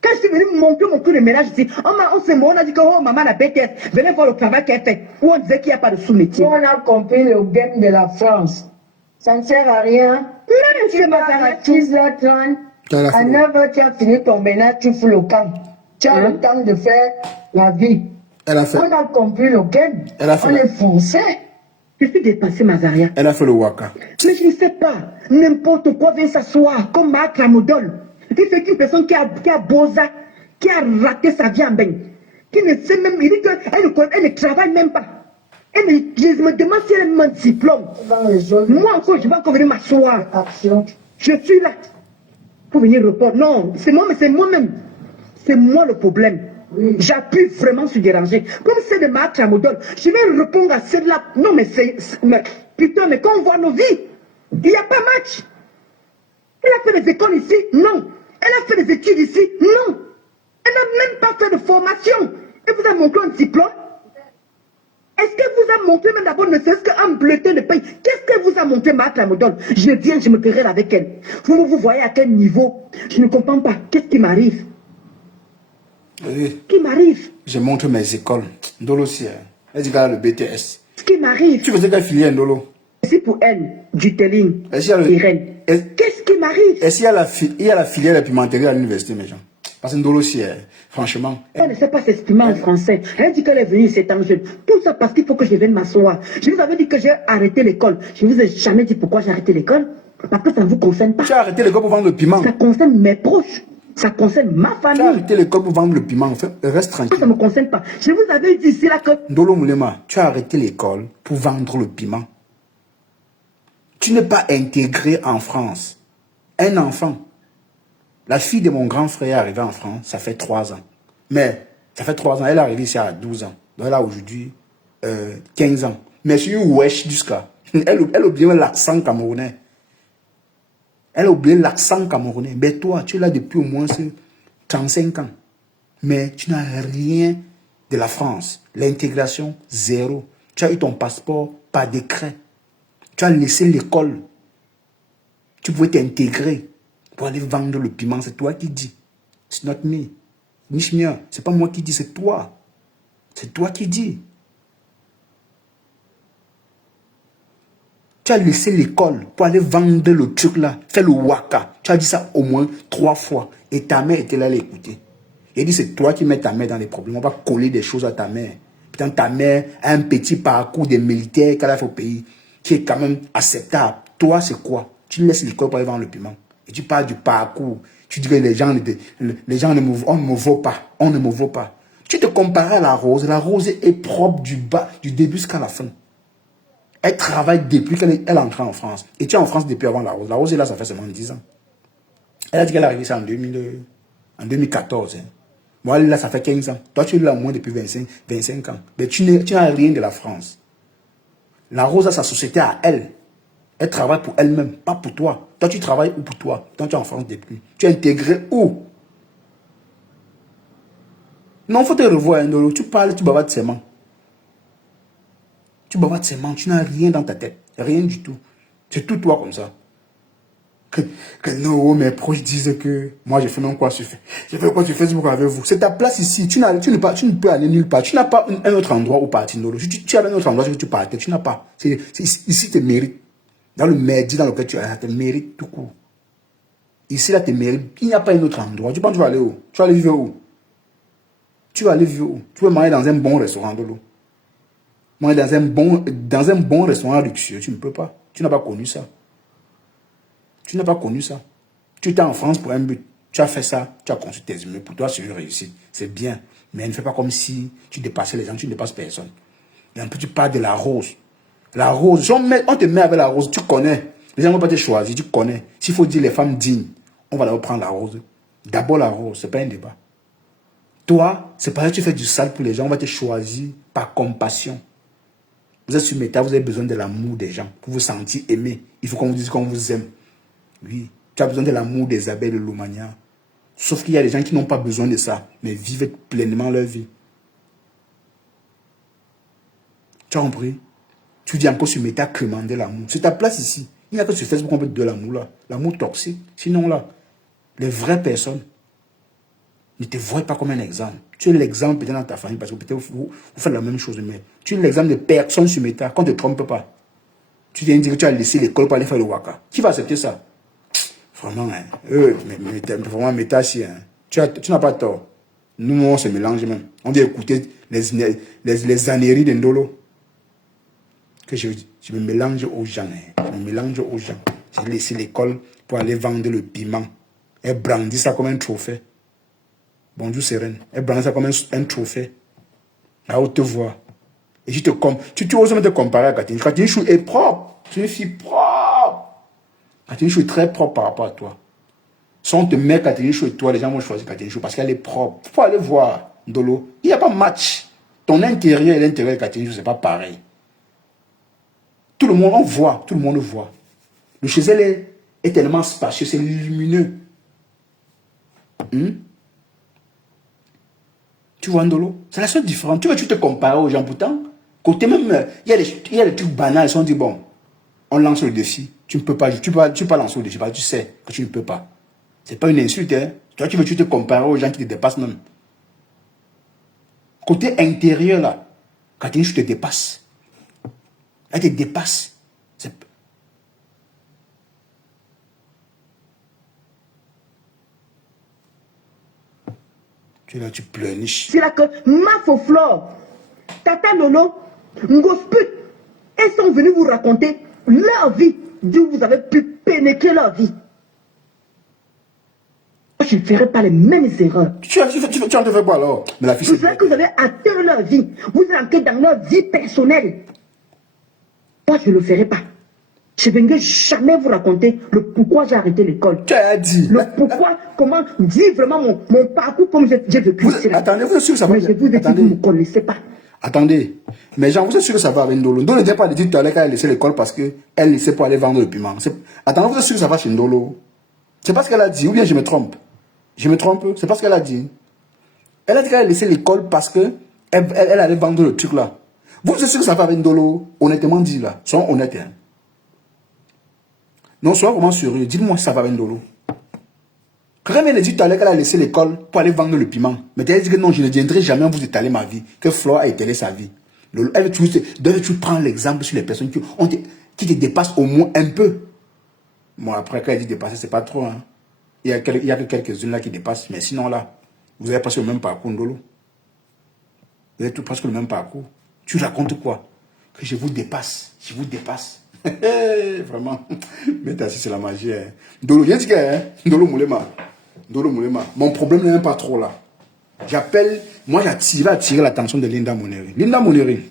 Quand je suis venu monter mon coup de ménage ici, on a dit que oh, maman la BTS. Venez voir le travail qu'elle fait. Où on disait qu'il n'y a pas de sous-métier. On a compris le game de la France. Ça ne sert à rien. Non, Tu vas à 6h30. À 9h, tu as fini ton ménage, tu fous le camp. Tu as le temps de faire la vie. Elle a fait. On a compris le game. Elle a fait On est français. Je suis dépassé, Mazaria. Elle a fait le waka. Mais je ne sais pas. N'importe quoi vient s'asseoir comme Marc Ramodol. Qui fait qu'une personne qui a bosa, qui a raté sa vie en bain, qui ne sait même, il dit qu'elle ne travaille même pas. Je me demande si elle a même un diplôme. Moi encore, je vais encore venir m'asseoir. Je suis là pour venir répondre. Non, c'est moi-même. C'est moi le problème. Oui. J'appuie vraiment sur déranger. Comme c'est de Marc Ramodol, je vais répondre à celle-là. Non, mais putain, mais quand on voit nos vies, il n'y a pas match. Elle a fait des écoles ici? Non. Elle a fait des études ici? Non. Elle n'a même pas fait de formation. Elle vous a montré un diplôme? Est-ce qu'elle vous a montré même d'abord ne serait-ce qu'un bulletin de paye? Qu'est-ce qu'elle vous a montré, Marc Ramodol? Je viens, je me querelle avec elle. Vous voyez à quel niveau? Je ne comprends pas. Qu'est-ce qui m'arrive? Oui. Qui m'arrive? Je montre mes écoles. Ndolo aussi. Elle dit qu'elle a le BTS. Ce qui m'arrive? Tu faisais quelle filière, Ndolo? C'est pour elle, du telling, le... Irène. Qu'est-ce qui m'arrive? Est-ce qu'il y a la filière de pimenterie à l'université, mes gens? Parce que Ndolo aussi, franchement. Elle ne sait pas s'exprimer en français. Elle dit qu'elle est venue c'est en jeune. Tout ça parce qu'il faut que je vienne m'asseoir. Je vous avais dit que j'ai arrêté l'école. Je ne vous ai jamais dit pourquoi j'ai arrêté l'école. Parce que ça ne vous concerne pas. Tu as arrêté l'école pour vendre le piment. Ça concerne mes proches. Ça concerne ma famille. Tu as arrêté l'école pour vendre le piment. En fait, reste tranquille. Ça ne me concerne pas. Je vous avais dit ici là que... Ndolo Moulema, tu as arrêté l'école pour vendre le piment. Tu n'es pas intégré en France. Un enfant. La fille de mon grand frère est arrivée en France, ça fait 3 ans. Mais, ça fait 3 ans, elle est arrivée ici à 12 ans. Donc elle a aujourd'hui 15 ans. Mais je suis wesh jusqu'à... Elle oublie l'accent camerounais. Elle a oublié l'accent camerounais. Mais toi, tu es là depuis au moins 35 ans. Mais tu n'as rien de la France. L'intégration, zéro. Tu as eu ton passeport par décret. Tu as laissé l'école. Tu pouvais t'intégrer pour aller vendre le piment. C'est toi qui dis. C'est not me. Nishmia, c'est pas moi qui dis, c'est toi. C'est toi qui dis. Tu as laissé l'école pour aller vendre le truc là, faire le waka. Tu as dit ça au moins 3 fois. Et ta mère était là à l'écouter. Elle dit, c'est toi qui mets ta mère dans les problèmes. On va coller des choses à ta mère. Putain, ta mère a un petit parcours de militaire qu'elle a fait au pays, qui est quand même acceptable. Toi, c'est quoi? Tu laisses l'école pour aller vendre le piment. Et tu parles du parcours. Tu dis que les gens on ne me vaut pas. On ne me vaut pas. Tu te compares à la rose. La rose est propre du début jusqu'à la fin. Elle travaille depuis qu'elle est entrée en France. Et tu es en France depuis avant la rose. La rose est là, ça fait seulement 10 ans. Elle a dit qu'elle est arrivée ça en 2014. Hein. Moi, elle est là, ça fait 15 ans. Toi, tu es là au moins depuis 25 ans. Mais tu n'as rien de la France. La rose a sa société à elle. Elle travaille pour elle-même, pas pour toi. Toi, tu travailles où pour toi? Toi, tu es en France depuis. Tu es intégré où? Non, il faut te revoir. Hein, tu parles, tu bavardes seulement. Tu bavardes seulement. Tu n'as rien dans ta tête. Rien du tout. C'est tout toi comme ça. Que non, mes proches disent que moi, je fais même quoi sur Facebook avec vous. C'est ta place ici. Tu ne peux aller nulle part. Tu n'as pas un autre endroit où partir. Tu as un autre endroit où tu partais. Tu n'as pas. Ici, tu mérites. Dans le merdier dans lequel tu es, tu mérites tout court. Ici, là, tu mérites. Il n'y a pas un autre endroit. Tu penses que tu vas aller où? Tu vas aller vivre où? Tu vas aller vivre où? Tu veux manger dans un bon restaurant de l'eau. Manger dans un bon restaurant luxueux. Tu ne peux pas. Tu n'as pas connu ça. Tu n'as pas connu ça. Tu étais en France pour un but. Tu as fait ça. Tu as conçu tes humains. Pour toi, c'est une réussite. C'est bien. Mais ne fais pas comme si tu dépassais les gens. Tu ne dépasses personne. Et un peu, tu parles de la rose. La rose, on te met avec la rose, tu connais. Les gens ne vont pas te choisir, tu connais. S'il faut dire les femmes dignes, on va d'abord prendre la rose. D'abord la rose, ce n'est pas un débat. Toi, c'est parce que tu fais du sale pour les gens, on va te choisir par compassion. Vous êtes sur Meta, vous avez besoin de l'amour des gens, pour vous sentir aimé. Il faut qu'on vous dise qu'on vous aime. Oui, tu as besoin de l'amour des abeilles de l'Oumania. Sauf qu'il y a des gens qui n'ont pas besoin de ça, mais vivent pleinement leur vie. Tu as compris? Tu dis encore sur Meta commander l'amour. C'est ta place ici. Il n'y a que sur Facebook qu'on peut te donner l'amour là. L'amour toxique. Sinon là, les vraies personnes ne te voient pas comme un exemple. Tu es l'exemple peut-être dans ta famille parce que peut-être vous faites la même chose. Mais tu es l'exemple de personne sur Meta. Qu'on ne te trompe pas. Tu viens de dire que tu as laissé l'école pour aller faire le waka. Qui va accepter ça? Vraiment, hein. Vraiment, Meta, si, hein. Tu n'as pas tort. Nous, on se mélange même. On dit écouter les âneries de Ndolo. Que je me mélange aux gens. Hein. Je me mélange aux gens. J'ai laissé l'école pour aller vendre le piment. Elle brandit ça comme un trophée. Bonjour Sérène. Elle brandit ça comme un trophée. À haute voix. Et tu oses même te comparer à Catherine. Catherine Chou est propre. Tu es une fille propre. Catherine Chou est très propre par rapport à toi. Si on te met Catherine Chou et toi, les gens vont choisir Catherine Chou parce qu'elle est propre. Il faut aller voir Ndolo. Il n'y a pas match. Ton intérieur et l'intérieur de Catherine Chou, ce n'est pas pareil. Tout le monde, on voit. Tout le monde voit. Le chez elle est tellement spacieux, c'est lumineux. Tu vois Ndolo? C'est la seule différence. Tu te compares aux gens pourtant. Côté même, il y a des trucs banals. Ils ont dit, bon, on lance le défi. Tu ne peux pas, tu peux pas lancer le défi parce que tu sais que tu ne peux pas. Ce n'est pas une insulte. Hein? Toi, tu te comparer aux gens qui te dépassent même. Côté intérieur, là, Catherine, je te dépasse. Elle te dépasse. Tu es là, tu pleurniches. C'est là que Mafoflore, Tata Lolo, Ngosput, elles sont venues vous raconter leur vie, d'où vous avez pu pénétrer leur vie. Je ne ferai pas les mêmes erreurs. Tu en te fais quoi alors? Mais la fille, Vous savez que vous avez atteint leur vie. Vous entrez dans leur vie personnelle. Moi, je ne le ferai pas. Je ne vais jamais vous raconter le pourquoi j'ai arrêté l'école. Tu as dit. Le pourquoi, comment dire vraiment mon parcours comme j'ai vécu. Attendez, vous êtes sûr que ça va? Mais je vous ai dit que vous ne me connaissez pas. Attendez, mais genre, vous êtes sûr que ça va avec Ndolo? Ndolo n'était pas dit tout à l'heure qu'elle a laissé l'école parce qu'elle laissait pour aller vendre le piment. Attendez, vous êtes sûr que ça va chez Ndolo? C'est pas ce qu'elle a dit, ou bien je me trompe? Je me trompe? C'est pas ce qu'elle a dit. Elle a dit qu'elle a laissé l'école parce qu'elle allait vendre le truc là. Vous êtes sûr que ça va avec Ndolo? Honnêtement dit là, soyons honnêtes. Hein. Non, soyons vraiment sérieux. Dites-moi si ça va avec Ndolo. Quand elle a dit tout à l'heure qu'elle a laissé l'école pour aller vendre le piment, mais elle a dit que non, je ne viendrai jamais vous étaler ma vie, que Flore a étalé sa vie. Elle tu prends l'exemple sur les personnes qui te dépassent au moins un peu. Bon, après, quand elle dit dépasser, c'est pas trop. Hein. Il y a que quelques-unes là qui dépassent, mais sinon là, vous avez presque le même parcours, Ndolo. Vous avez presque le même parcours. Tu racontes quoi? Que je vous dépasse. Je vous dépasse. Vraiment. Mais assis, c'est la magie. Hein. Ndolo, viens dire, hein? Ndolo Moulema. Ndolo Moulema. Mon problème n'est même pas trop là. Moi j'attire l'attention de Linda Moneri. Linda Moneri,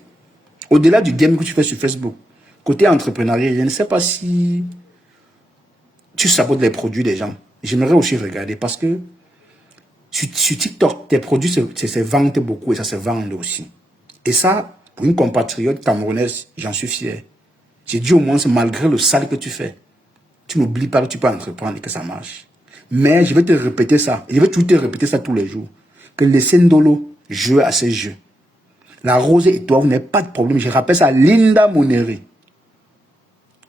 au-delà du game que tu fais sur Facebook, côté entrepreneuriat, je ne sais pas si tu sabotes les produits des gens. J'aimerais aussi regarder parce que sur TikTok, tes produits se vendent beaucoup et ça se vend aussi. Et ça, pour une compatriote camerounaise, j'en suis fier. J'ai dit au moins, malgré le sale que tu fais, tu n'oublies pas que tu peux entreprendre et que ça marche. Mais je vais te répéter ça, et je vais toujours te répéter ça tous les jours, que laissez Ndolo jouer à ses jeux. La Rose et toi, vous n'avez pas de problème. Je rappelle ça à Linda Moneri.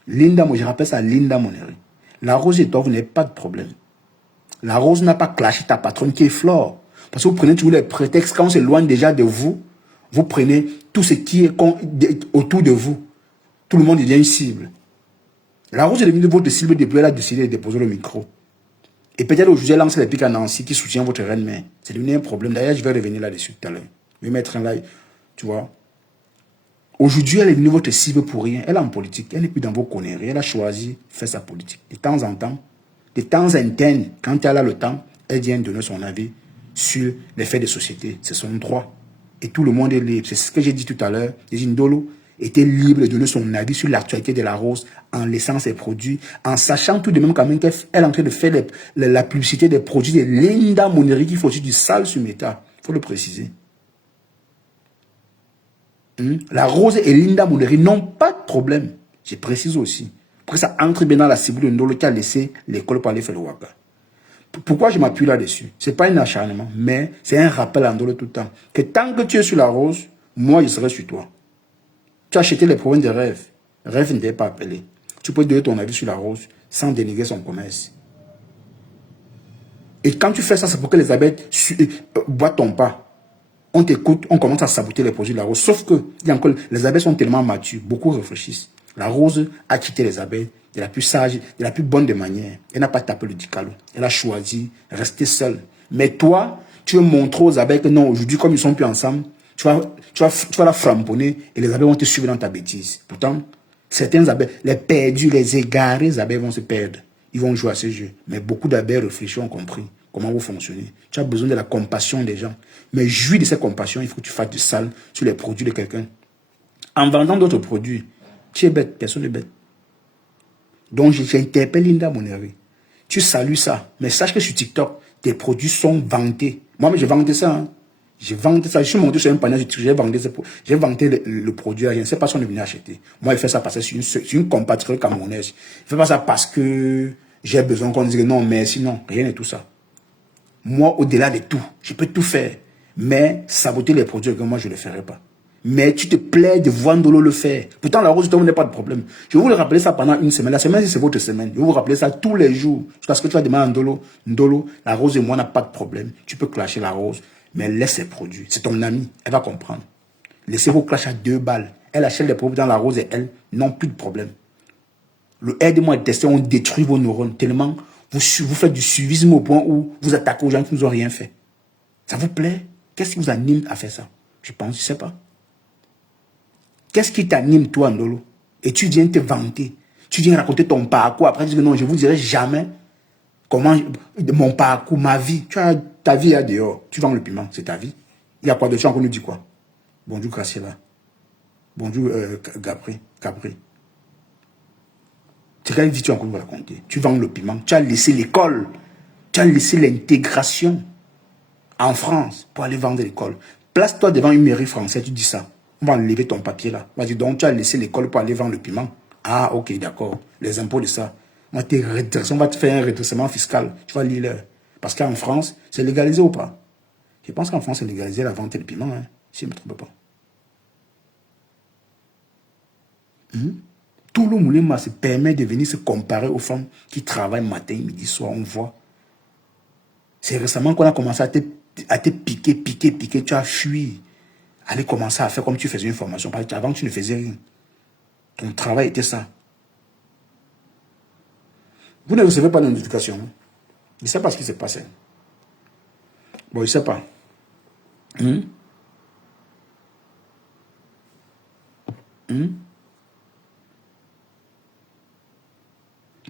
Je rappelle ça à Linda Moneri. La Rose et toi, vous n'avez pas de problème. La Rose n'a pas clashé ta patronne qui est Flore. Parce que vous prenez toujours les prétextes, quand on s'éloigne déjà de vous, vous prenez tout ce qui est autour de vous. Tout le monde devient une cible. La Rose est devenue votre cible depuis elle a décidé de déposer le micro. Et peut-être aujourd'hui, elle lance les pics à Nancy qui soutient votre reine, mais c'est devenu un problème. D'ailleurs, je vais revenir là-dessus tout à l'heure. Je vais mettre un live, tu vois. Aujourd'hui, elle est devenue votre cible pour rien. Elle est en politique. Elle n'est plus dans vos conneries. Elle a choisi de faire sa politique. De temps en temps, quand elle a le temps, elle vient donner son avis sur les faits de société. C'est son droit. Et tout le monde est libre. C'est ce que j'ai dit tout à l'heure. J'ai dit Ndolo était libre de donner son avis sur l'actualité de la Rose en laissant ses produits, en sachant tout de même quand même qu'elle est en train de faire la publicité des produits de Linda Moneri qui fait aussi du sale sur Meta. Il faut le préciser. La Rose et Linda Moneri n'ont pas de problème. Je précise aussi. Pour que ça entre bien dans la cible de Ndolo qui a laissé l'école pour aller faire le waka. Pourquoi je m'appuie là-dessus? Ce n'est pas un acharnement, mais c'est un rappel à Ndolo tout le temps. Que tant que tu es sur la Rose, moi je serai sur toi. Tu as acheté les problèmes de rêve. Rêve ne t'est pas appelé. Tu peux donner ton avis sur la rose sans dénigrer son commerce. Et quand tu fais ça, c'est pour que les abeilles boivent ton pas. On t'écoute, on commence à saboter les produits de la rose. Sauf que les abeilles sont tellement matures, beaucoup réfléchissent. La rose a quitté les abeilles de la plus sage, de la plus bonne des manières. Elle n'a pas tapé le dicalo. Elle a choisi de rester seule. Mais toi, tu veux montrer aux abeilles que non, aujourd'hui, comme ils ne sont plus ensemble, tu vas la framponner et les abeilles vont te suivre dans ta bêtise. Pourtant, certaines abeilles, les perdus, les égarés abeilles vont se perdre. Ils vont jouer à ce jeu. Mais beaucoup d'abeilles réfléchis ont compris comment vous fonctionnez. Tu as besoin de la compassion des gens. Mais jouis de cette compassion, il faut que tu fasses du sale sur les produits de quelqu'un. En vendant d'autres produits, tu es bête, personne n'est bête. Donc, j'interpelle Linda Moneri. Tu salues ça. Mais sache que sur TikTok, tes produits sont vantés. Moi, j'ai vanté ça. Hein. J'ai vanté ça. Je suis monté sur un panel, j'ai vanté le produit. Je ne sais pas si on est venu acheter. Moi, il fait ça parce que c'est une compatriote camerounaise. Il ne fait pas ça parce que j'ai besoin qu'on dise non, merci, non. Rien de tout ça. Moi, au-delà de tout, je peux tout faire. Mais saboter les produits, moi, je ne le ferai pas. Mais tu te plais de voir Ndolo le faire. Pourtant, la rose, vous n'avez pas de problème. Je vais vous le rappeler ça pendant une semaine. La semaine, c'est votre semaine. Je vais vous rappeler ça tous les jours. Parce que tu vas demander à Ndolo, Ndolo, la rose et moi, n'a pas de problème. Tu peux clasher la rose, mais laisse ses produits. C'est ton ami. Elle va comprendre. Laissez-vous clasher à 2 balles. Elle achète les produits dans la rose et elle n'ont plus de problème. Le aide-moi à tester, on détruit vos neurones tellement vous faites du suivisme au point où vous attaquez aux gens qui ne nous ont rien fait. Ça vous plaît? Qu'est-ce qui vous anime à faire ça? Je pense, je ne sais pas. Qu'est-ce qui t'anime, toi, Ndolo? Et tu viens te vanter. Tu viens raconter ton parcours. Après, tu dis que non, je ne vous dirai jamais comment mon parcours, ma vie. Tu as ta vie là dehors. Tu vends le piment, c'est ta vie. Il y a quoi de gens qu'on nous dit quoi? Bonjour, Graciela. Bonjour, Gabri. C'est quelle vie tu as encore vous raconter? Tu vends le piment. Tu as laissé l'école. Tu as laissé l'intégration en France pour aller vendre l'école. Place-toi devant une mairie française, tu dis ça. On va enlever ton papier là. On va dire donc tu as laissé l'école pour aller vendre le piment. Ah ok, d'accord. Les impôts de ça. On va te faire un redressement fiscal. Tu vas lire l'heure. Parce qu'en France, c'est légalisé ou pas? Je pense qu'en France, c'est légalisé la vente de piment. Hein, si je ne me trompe pas. Tout le moulin se permet de venir se comparer aux femmes qui travaillent matin, midi, soir. On voit. C'est récemment qu'on a commencé à te piquer. Tu as fui. Aller commencer à faire comme tu faisais une formation. Parce qu'avant, tu ne faisais rien. Ton travail était ça. Vous ne recevez pas de notification. Je ne sais pas ce qui s'est passé. Bon, je ne sais pas.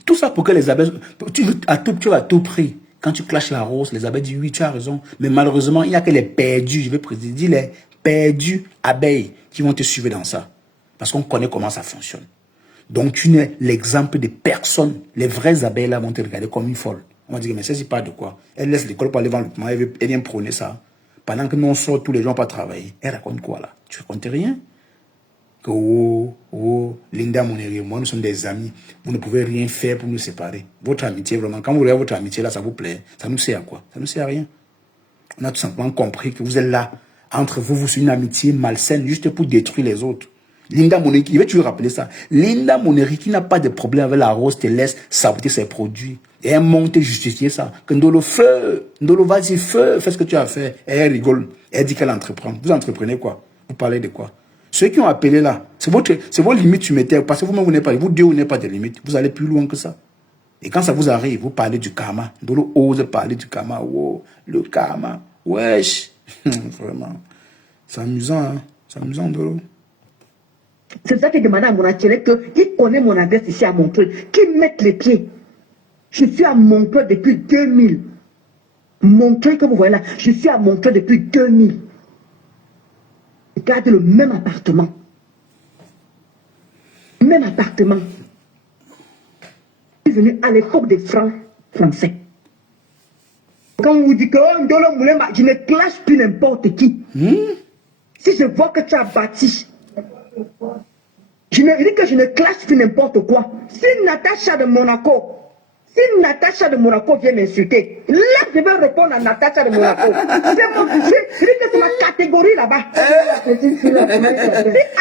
Tout ça pour que les abeilles... Tu as tout pris. Quand tu clashes la rose, les abeilles disent oui, tu as raison. Mais malheureusement, il n'y a que les perdus, je vais préciser, les perdus abeilles qui vont te suivre dans ça. Parce qu'on connaît comment ça fonctionne. Donc, tu n'es l'exemple de personne. Les vraies abeilles là vont te regarder comme une folle. On va dire, mais ça, c'est pas de quoi. Elle laisse l'école pour aller vendre le piment, elle vient prôner ça. Pendant que nous, on sort tous les jours pas travailler. Elle raconte quoi là? Tu racontes rien? Linda Moneri, moi, nous sommes des amis. Vous ne pouvez rien faire pour nous séparer. Votre amitié, vraiment, quand vous regardez votre amitié là, ça vous plaît. Ça nous sert à quoi? Ça nous sert à rien. On a tout simplement compris que vous êtes là. Entre vous, c'est une amitié malsaine, juste pour détruire les autres. Linda Moneri, je vais toujours rappeler ça. Linda Moneri, qui n'a pas de problème avec la rose, te laisse saboter ses produits. Et elle monte justifier ça. Que Ndolo, vas-y, fais ce que tu as fait. Et elle rigole. Elle dit qu'elle entreprend. Vous entreprenez quoi? Vous parlez de quoi? Ceux qui ont appelé là, c'est vos limites tu mettais. Parce que vous-même, vous n'avez pas, vous deux, vous n'avez pas de limites. Vous allez plus loin que ça. Et quand ça vous arrive, vous parlez du karma. Ndolo ose parler du karma. Oh, le karma. Wesh. Vraiment. C'est amusant, hein. C'est amusant, Ndolo. C'est ça que je demandais à mon atelier, qu'il connaît mon adresse ici à Montreux, qu'il mette les pieds. Je suis à Montreux depuis 2000. Montreux que vous voyez là, je suis à Montreux depuis 2000. Je garde le même appartement. Même appartement. Je suis venu à l'époque des francs français. Quand on vous dit que Ndolo Moulema, je ne clash plus n'importe qui. Si je vois que tu as bâti, je dis que je ne clash plus n'importe quoi. Si Natacha de Monaco, Si Natacha de Monaco vient m'insulter, là, je vais répondre à Natacha de Monaco. C'est ma catégorie là-bas. Si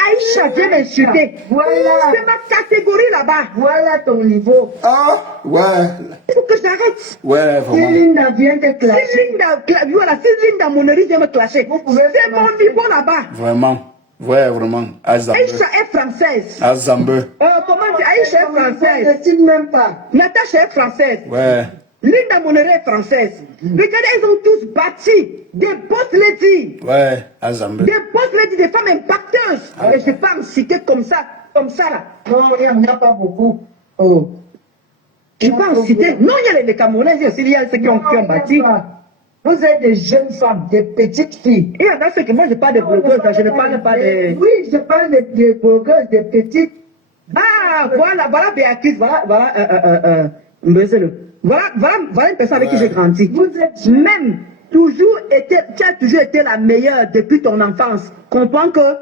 Aïcha vient m'insulter, Voilà. c'est ma catégorie là-bas. Voilà ton niveau. Ah, ouais. Il faut que j'arrête. Ouais, Si vraiment. Linda vient te clasher, Si Linda Monnery vient me clasher, c'est mon niveau là-bas. Vraiment. Ouais, vraiment. Azambe. Aïcha est française. Azambe. Comment dire? Aïcha est on française. ne cite même pas. Natacha est française. Ouais. Linda Monnery est française. Regardez, ils ont tous bâti des boss ladies. Ouais, Azambe. Des boss ladies, des femmes impacteuses. Et je ne vais pas me citer comme ça là. Non, il n'y en a pas beaucoup. Oh. Je ne vais pas en citer. Non, il y a les Camerounais aussi, il y a ceux qui ont bâti. Vous êtes des jeunes femmes, des petites filles. Il y en a ceux qui, moi je parle de blogueuses, je ne parle pas de... Oui, je parle des blogueuses, des petites. Ah, voilà Béatrice, voilà une personne avec qui j'ai grandi. Vous êtes Même, tu as toujours été la meilleure depuis ton enfance. Comprends que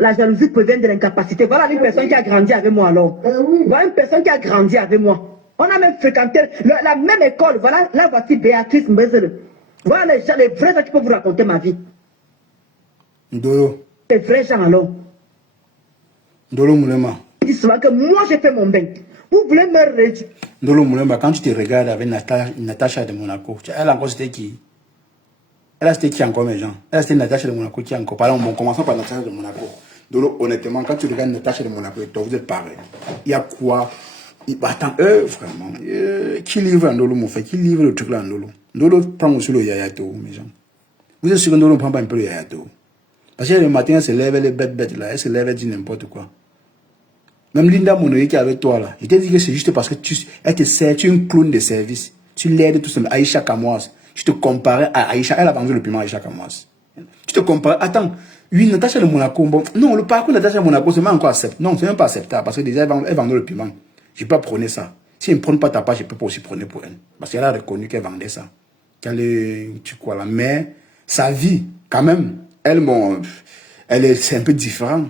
la jalousie provient de l'incapacité. Voilà une personne qui a grandi avec moi alors. Oui. Voilà une personne qui a grandi avec moi. On a même fréquenté la même école. Voilà, là voici Béatrice Mbezele. Voilà les vrais gens qui peuvent vous raconter ma vie. Ndolo. Les vrais gens alors. Ndolo Moulema. Je dis souvent que moi j'ai fait mon bain. Vous voulez me réduire. Ndolo Moulema, quand tu te regardes avec Natacha de Monaco, elle encore c'était qui? Elle c'était qui encore mes gens? Elle c'était Natacha de Monaco qui encore. Par exemple, commençons par Natacha de Monaco. Ndolo, honnêtement, quand tu regardes Natacha de Monaco, toi vous êtes pareil. Il y a quoi? Attends, vraiment. Qui livre Ndolo, mon frère? Qui livre le truc là, Ndolo? Ndolo prend aussi le yayato, mes gens. Vous êtes sûr que Ndolo ne prend pas un peu le yayato? Parce que le matin, elle se lève, elle est bête là. Elle se lève, elle dit n'importe quoi. Même Linda Monnery qui est avec toi là, je t'ai dit que c'est juste parce que elle te sert, tu es une clown de service. Tu l'aides tout simplement. Aïcha Kamoise. Tu te comparais à Aïcha. Elle a vendu le piment à Aïcha Kamoise. Tu te comparais. Attends. Oui, Natacha de Monaco. Bon, non, le parcours de Natacha de Monaco, c'est même encore acceptable. Non, c'est même pas acceptable. Parce que déjà, elle vendait le piment. Je ne peux pas prôner ça. Si elle ne prône pas ta part, je ne peux pas aussi prôner pour elle. Parce qu'elle a reconnu qu'elle vendait ça. Qu'elle est, tu quoi là. Mais sa vie, quand même, elle, bon, c'est un peu différent.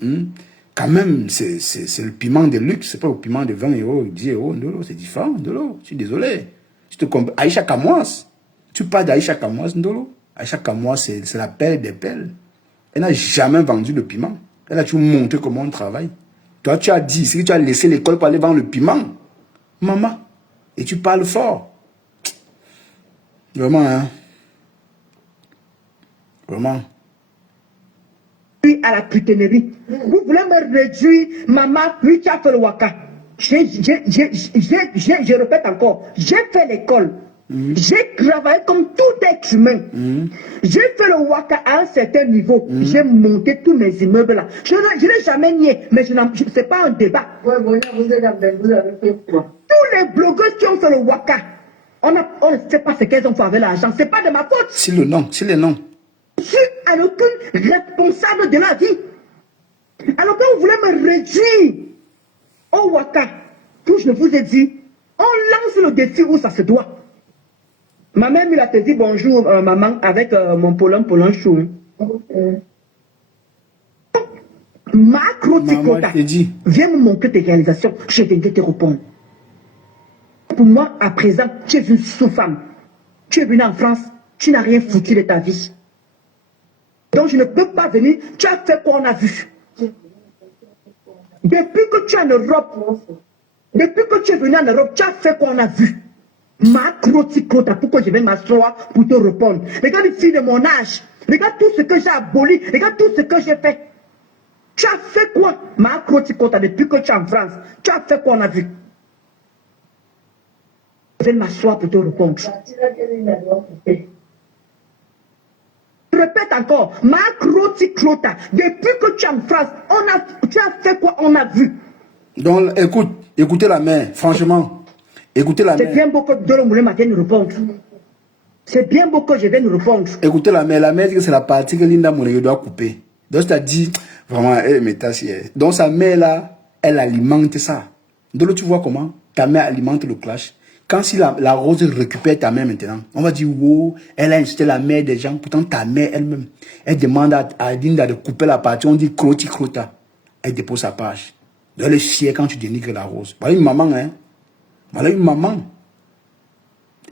Quand même, c'est le piment de luxe, c'est pas le piment de 20 €, 10 €, Ndolo, c'est différent, Ndolo. Je suis désolé. Aïcha Kamoise, tu parles d'Aïcha Kamoise, Ndolo. Aïcha Kamoise, c'est la pelle des pelles. Elle n'a jamais vendu le piment. Elle a toujours montré comment on travaille. Toi, tu as dit, c'est que tu as laissé l'école pour aller vendre le piment. Maman, et tu parles fort. Vraiment, hein. Vraiment. À la putinerie. Vous voulez me réduire, maman, oui, tu as fait le waka. Je répète encore, j'ai fait l'école. J'ai travaillé comme tout être humain. J'ai fait le waka à un certain niveau. J'ai monté tous mes immeubles là. Je ne l'ai jamais nié, mais ce n'est pas un débat. Ouais, bon, vous avez fait quoi? Tous les blogueurs qui ont fait le waka, on ne sait pas ce qu'elles ont fait avec l'argent. Ce n'est pas de ma faute. C'est le nom, c'est le nom. Je suis à aucune responsable de la vie. Alors quand vous voulez me réduire au waka, tout je vous ai dit, on lance le défi où ça se doit. Ma mère lui a dit bonjour maman avec mon polon chou. Macro-ticota, viens me montrer tes réalisations, je viendrai te répondre. Pour moi, à présent, tu es une sous-femme. Tu es venu en France, tu n'as rien foutu de ta vie. Donc je ne peux pas venir, tu as fait quoi on a vu. Depuis que tu es en Europe, depuis que tu es venu en Europe, tu as fait quoi on a vu. Macro-ticota, pourquoi je vais m'asseoir pour te répondre. Regarde une fille de mon âge, regarde tout ce que j'ai aboli, regarde tout ce que j'ai fait. Tu as fait quoi, Macro-ticota, depuis que tu es en France, tu as fait quoi on a vu. Je vais m'asseoir pour te répondre. Je répète encore, Macro-ticota, depuis que tu es en France, tu as fait quoi on a vu. Donc écoutez la main, franchement. Écoutez la main. C'est bien beau que Ndolo Moulema vienne nous répondre. C'est bien beau que je vienne nous répondre. Écoutez la main dit que c'est la partie que Linda Moulema doit couper. Donc c'est-à-dire, vraiment, elle est donc sa mère là, elle alimente ça. Donc tu vois comment ta mère alimente le clash. Quand si la rose récupère ta mère maintenant, on va dire, wow, elle a insulté la mère des gens. Pourtant ta mère elle-même, elle demande à Linda de couper la partie. On dit crota. Elle dépose sa page. Donc elle est fière quand tu dénigres la rose. Voilà une maman, hein. Voilà une maman.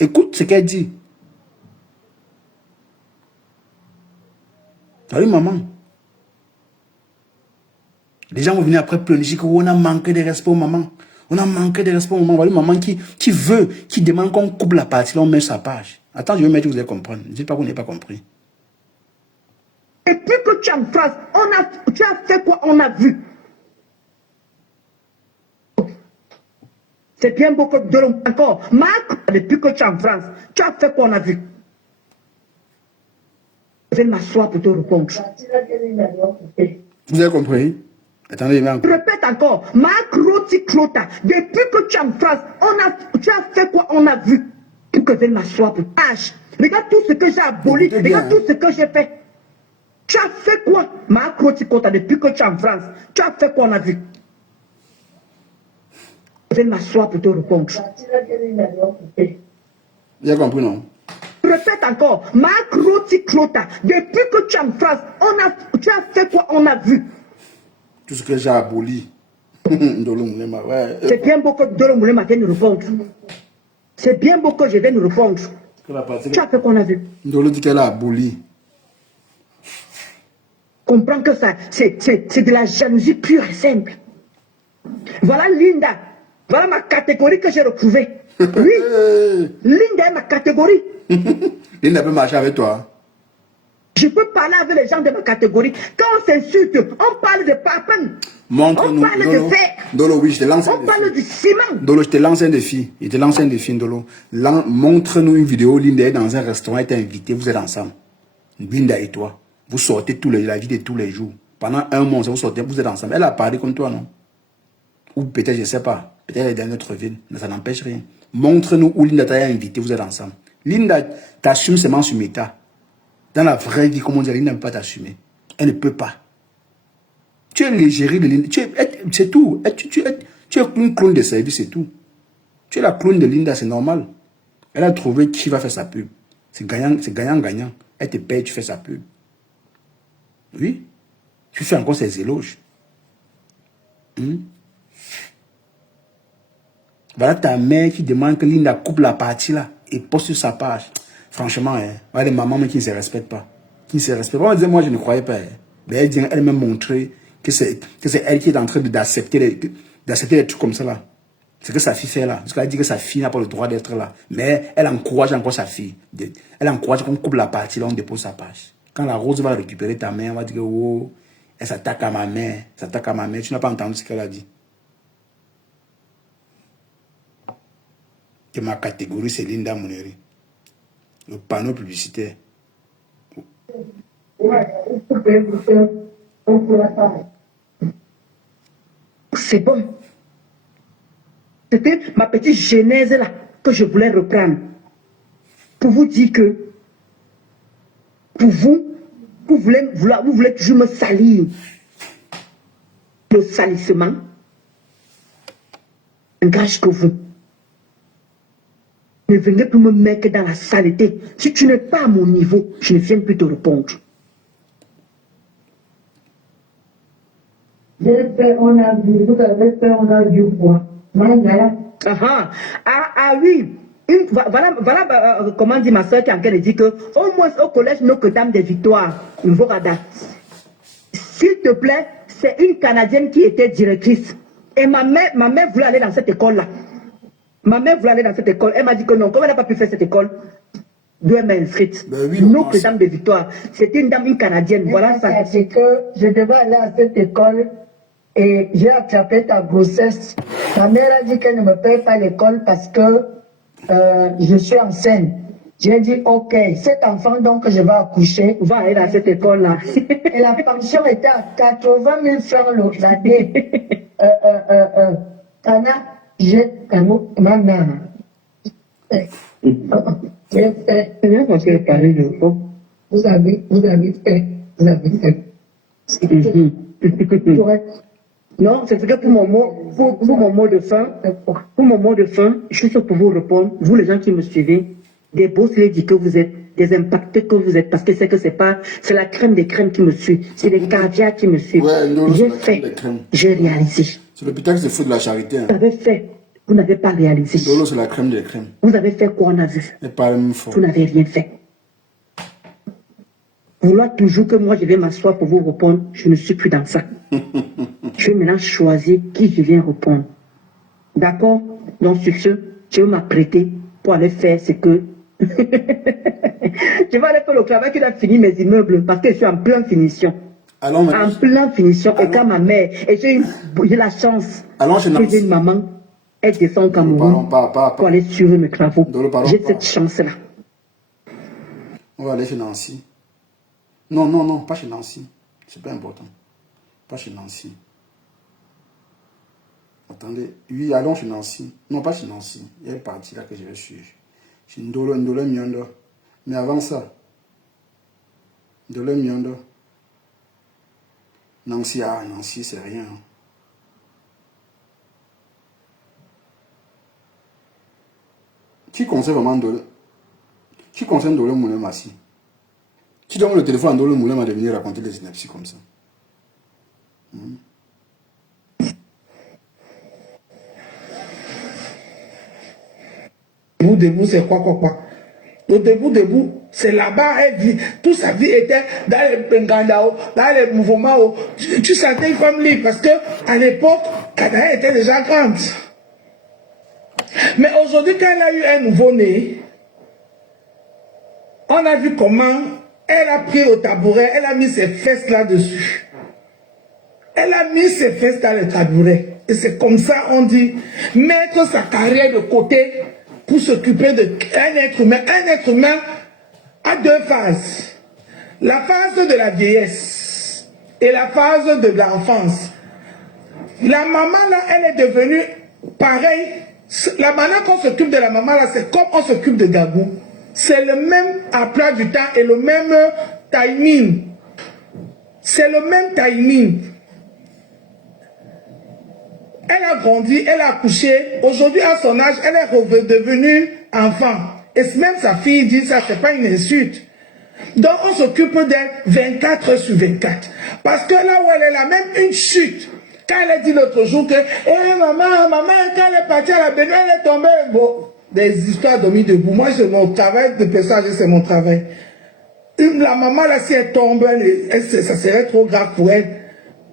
Écoute ce qu'elle dit. Voilà une maman. Les gens vont venir après pleurer qu'on a manqué de respect aux mamans. On a manqué de respect aux mamans. Voilà une maman qui veut, qui demande qu'on coupe la partie, là on met sa page. Attends, je vais mettre que vous allez comprendre. Ne dites pas que vous n'avez pas compris. Depuis que tu es en France, tu as fait quoi? On a vu. C'est bien beaucoup de l'homme encore. Marc, depuis que tu es en France, tu as fait quoi? On a vu. Je vais m'asseoir pour te répondre. Vous avez compris? Attendez, même. Je répète encore. Marc Roti Clota, depuis que tu es en France, tu as fait quoi? On a vu. Pour que je vais m'asseoir pour tâche. Regarde tout ce que j'ai aboli. Regarde tout ce que j'ai fait. Tu as fait quoi? Marc Roti Clota, depuis que tu es en France, tu as fait quoi? On a vu. Je vais m'asseoir pour te répondre. Vous avez compris, non? Je répète encore. Marc Roti Clota, depuis que tu es en France, tu as fait quoi? On a vu. Tout ce que j'ai aboli. Ouais. C'est bien beau que Dolomoulema vienne nous répondre. C'est bien beau que je vienne nous répondre. Tu as fait qu'on a vu. Ndolo dit qu'elle a aboli. Comprends que ça, c'est de la jalousie pure et simple. Voilà Linda. Voilà ma catégorie que j'ai retrouvée. Oui, Linda est ma catégorie. Linda peut marcher avec toi. Je peux parler avec les gens de ma catégorie. Quand on s'insulte, on parle de papen. Montre-nous. On parle de fer. Ndolo, oui, je te lance un On parle du ciment. Ndolo, je te lance un défi. Je te lance un défi, Ndolo. Montre-nous une vidéo. Linda est dans un restaurant, elle est invitée, vous êtes ensemble. Linda et toi. Vous sortez la vie de tous les jours. Pendant un mois, vous sortez, vous êtes ensemble. Elle a parlé comme toi, non? Ou peut-être, je ne sais pas. Peut-être elle est dans notre ville. Mais ça n'empêche rien. Montre-nous où Linda t'a invité, vous êtes ensemble. Linda t'assume seulement sur méta. Dans la vraie vie, comme on dit, Linda ne peut pas t'assumer. Elle ne peut pas. Tu es l'égérie de Linda. C'est tout. Tu es une clone de service, c'est tout. Tu es la clone de Linda, c'est normal. Elle a trouvé qui va faire sa pub. C'est gagnant-gagnant. Elle te paye, tu fais sa pub. Oui. Tu fais encore ses éloges. Voilà ta mère qui demande que Linda coupe la partie là et poste sur sa page. Franchement, voilà les mamans qui ne se respectent pas. Qui ne se respectent pas. Moi, je ne croyais pas. Mais elle dit, elle m'a montré que c'est elle qui est en train d'accepter les trucs comme ça là. C'est que sa fille fait là. Parce qu'elle dit que sa fille n'a pas le droit d'être là. Mais elle encourage encore sa fille. Elle encourage qu'on coupe la partie là, on dépose sa page. Quand la Rose va récupérer ta mère, on va dire que oh, elle s'attaque à ma mère. S'attaque à ma mère. Tu n'as pas entendu ce qu'elle a dit. Que ma catégorie, c'est Linda Mouneri. Le panneau publicitaire. C'est bon. C'était ma petite genèse là que je voulais reprendre. Pour vous dire que, pour vous voulez toujours me salir. Le salissement engage que vous. Ne venez plus me mettre dans la saleté. Si tu n'es pas à mon niveau, je ne viens plus te répondre. On a vu, vous avez fait, on a vu quoi? Oui. Voilà comment dit ma soeur qui est en train de dire que au moins au collège Notre-Dame des Victoires, nouveau radar. S'il te plaît, c'est une Canadienne qui était directrice. Et ma mère voulait aller dans cette école-là. Ma mère voulait aller dans cette école. Elle m'a dit que non, comme elle n'a pas pu faire cette école, elle m'a inscrite. Oui, Notre-Dame de Victoire. C'était une Canadienne. Voilà ça. C'est que je devais aller à cette école et j'ai attrapé ta grossesse. Ma mère a dit qu'elle ne me paye pas l'école parce que je suis enceinte. J'ai dit, ok, cet enfant donc je vais accoucher, Va aller dans cette école-là. Et la pension était à 80 000 francs l'année. Anna, j'ai un mot, maman. J'ai fait. Vous avez fait. Non, c'est que pour mon mot de fin, juste pour vous répondre, vous les gens qui me suivez, des beaux dit que vous êtes, des impactés que vous êtes, parce que c'est la crème des crèmes qui me suit, c'est les caviars qui me suivent. Ouais, j'ai fait, j'ai réalisé. C'est l'hôpital qui se fout de la charité. J'avais fait. Vous n'avez pas réalisé. Dolo, c'est la crème des crèmes. Vous avez fait quoi, on a vu? Et pas même fort. Vous n'avez rien fait. Vouloir toujours que moi je vais m'asseoir pour vous répondre, je ne suis plus dans ça. Je vais maintenant choisir qui je viens répondre. D'accord? Donc sur ce, je vais m'apprêter pour aller faire ce que... je vais aller faire le travail qui a fini mes immeubles parce que je suis en pleine finition. Allons maintenant. En pleine finition. Et quand ma mère, et j'ai la chance que j'ai une maman, elle descend au Cameroun pour aller suivre mes travaux. J'ai cette chance-là. On va aller chez Nancy. Non, non, non, pas chez Nancy. C'est pas important. Pas chez Nancy. Attendez. Oui, allons chez Nancy. Non, pas chez Nancy. Il y a une partie là que je vais suivre. Chez Ndolo Miondo. Mais avant ça, Ndolo Miondo. Nancy, Nancy, c'est rien. Qui conseille vraiment Ndolo? Qui conseille Ndolo Moulin Massi? Tu donnes le téléphone à Ndolo Moulin de venir raconter des synapses comme ça. Debout, c'est quoi. Le debout, c'est là-bas, toute sa vie était dans les Bengandao, dans les mouvements. Tu sentais comme lui, parce que à l'époque, Kadaï était déjà grande. Mais aujourd'hui, quand elle a eu un nouveau-né, on a vu comment elle a pris au tabouret, elle a mis ses fesses là-dessus. Elle a mis ses fesses dans le tabouret. Et c'est comme ça, on dit, mettre sa carrière de côté pour s'occuper d'un être humain. Un être humain a deux phases. La phase de la vieillesse et la phase de l'enfance. La maman, là, elle est devenue pareille. La manière qu'on s'occupe de la maman, là, c'est comme on s'occupe de Gabou. C'est le même emploi du temps et le même timing. C'est le même timing. Elle a grandi, elle a accouché. Aujourd'hui, à son âge, elle est redevenue enfant. Et même sa fille dit ça, c'est pas une insulte. Donc, on s'occupe d'elle 24 heures sur 24. Parce que là où elle est là, même une chute. Quand elle a dit l'autre jour que, maman, quand elle est partie à la baignoire, elle est tombée. Bon, des histoires de mis debout. Moi, c'est mon travail de personnage, c'est mon travail. La maman, là, si elle tombe, ça serait trop grave pour elle.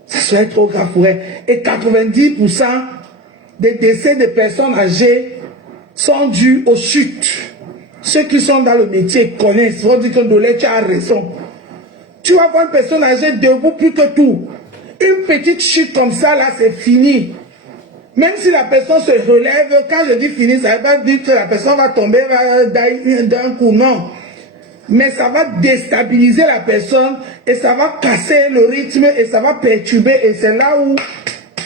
Ça serait trop grave pour elle. Et 90% des décès de personnes âgées sont dus aux chutes. Ceux qui sont dans le métier connaissent. Ils vont dire que Ndolé, tu as raison. Tu vas voir une personne âgée debout plus que tout. Une petite chute comme ça, là, c'est fini. Même si la personne se relève, quand je dis fini, ça ne veut pas dire que la personne va tomber d'un coup, non. Mais ça va déstabiliser la personne et ça va casser le rythme et ça va perturber. Et c'est là où,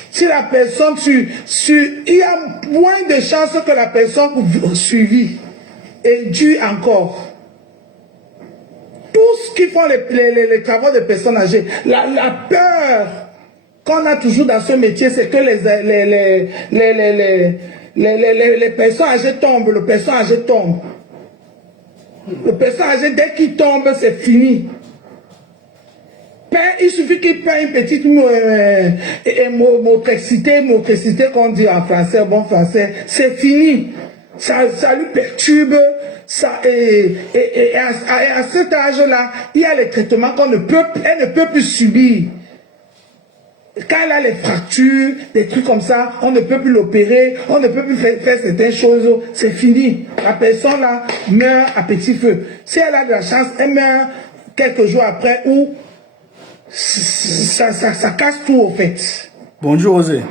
si la personne, il y a moins de chances que la personne suivie et due encore. Tout ce qui font les travaux des personnes âgées, la peur qu'on a toujours dans ce métier, c'est que les personnes âgées tombent, le personne âgé tombe. Le personne âgé, dès qu'il tombe, c'est fini. Il suffit qu'il paye une petite motricité qu'on dit en français, bon français, c'est fini. Ça lui perturbe. Et à cet âge-là, il y a les traitements qu'elle ne peut plus subir. Quand elle a les fractures, des trucs comme ça, on ne peut plus l'opérer, on ne peut plus faire certaines choses, c'est fini. La personne là meurt à petit feu. Si elle a de la chance, elle meurt quelques jours après ou ça casse tout au fait. Bonjour José.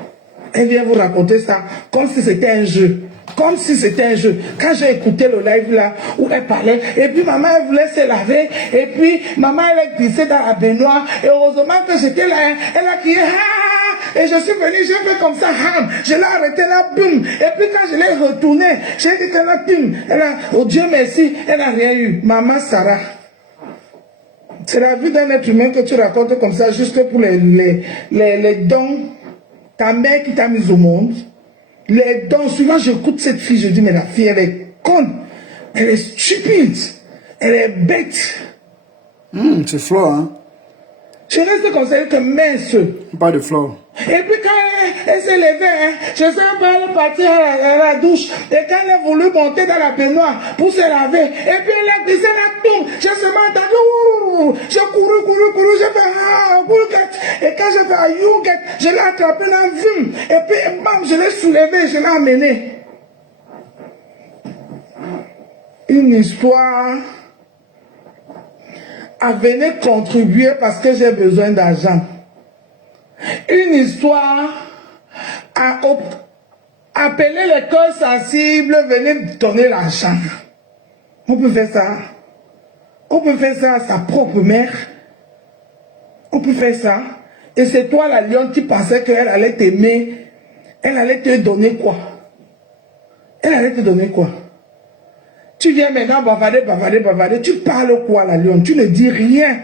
Elle vient vous raconter ça comme si c'était un jeu. Comme si c'était un jeu. Quand j'ai écouté le live là, où elle parlait, et puis maman elle voulait se laver, et puis maman elle est glissée dans la baignoire, et heureusement que j'étais là, elle a crié, ah, et je suis venue, j'ai fait comme ça, je l'ai arrêté là, boum, et puis quand je l'ai retourné, j'ai dit qu'elle a, boum, oh Dieu merci, elle n'a rien eu. Maman Sarah. C'est la vie d'un être humain que tu racontes comme ça, juste pour les dons, ta mère qui t'a mis au monde. Les dons, souvent j'écoute cette fille, je dis, mais la fille, elle est conne, elle est stupide, elle est bête. C'est Flo, hein. Je reste comme ça, que mince. Pas de flore. Et puis quand elle s'est levée, hein, je sais pas, elle est partie à la douche. Et quand elle a voulu monter dans la baignoire pour se laver, et puis elle a glissé, elle tombe. J'ai seulement entendu, ouh, j'ai couru, j'ai fait, ah, get. Et quand j'ai fait, ah, you get, je l'ai attrapé dans le vim. Et puis, bam, je l'ai soulevé, je l'ai amené. Une histoire à venir contribuer parce que j'ai besoin d'argent. Une histoire à appeler les cœurs sensibles, venir donner l'argent. On peut faire ça. On peut faire ça à sa propre mère. On peut faire ça. Et c'est toi la lionne qui pensais qu'elle allait t'aimer. Elle allait te donner quoi? Elle allait te donner quoi? Tu viens maintenant bavarder. Tu parles quoi la lionne? Tu ne dis rien.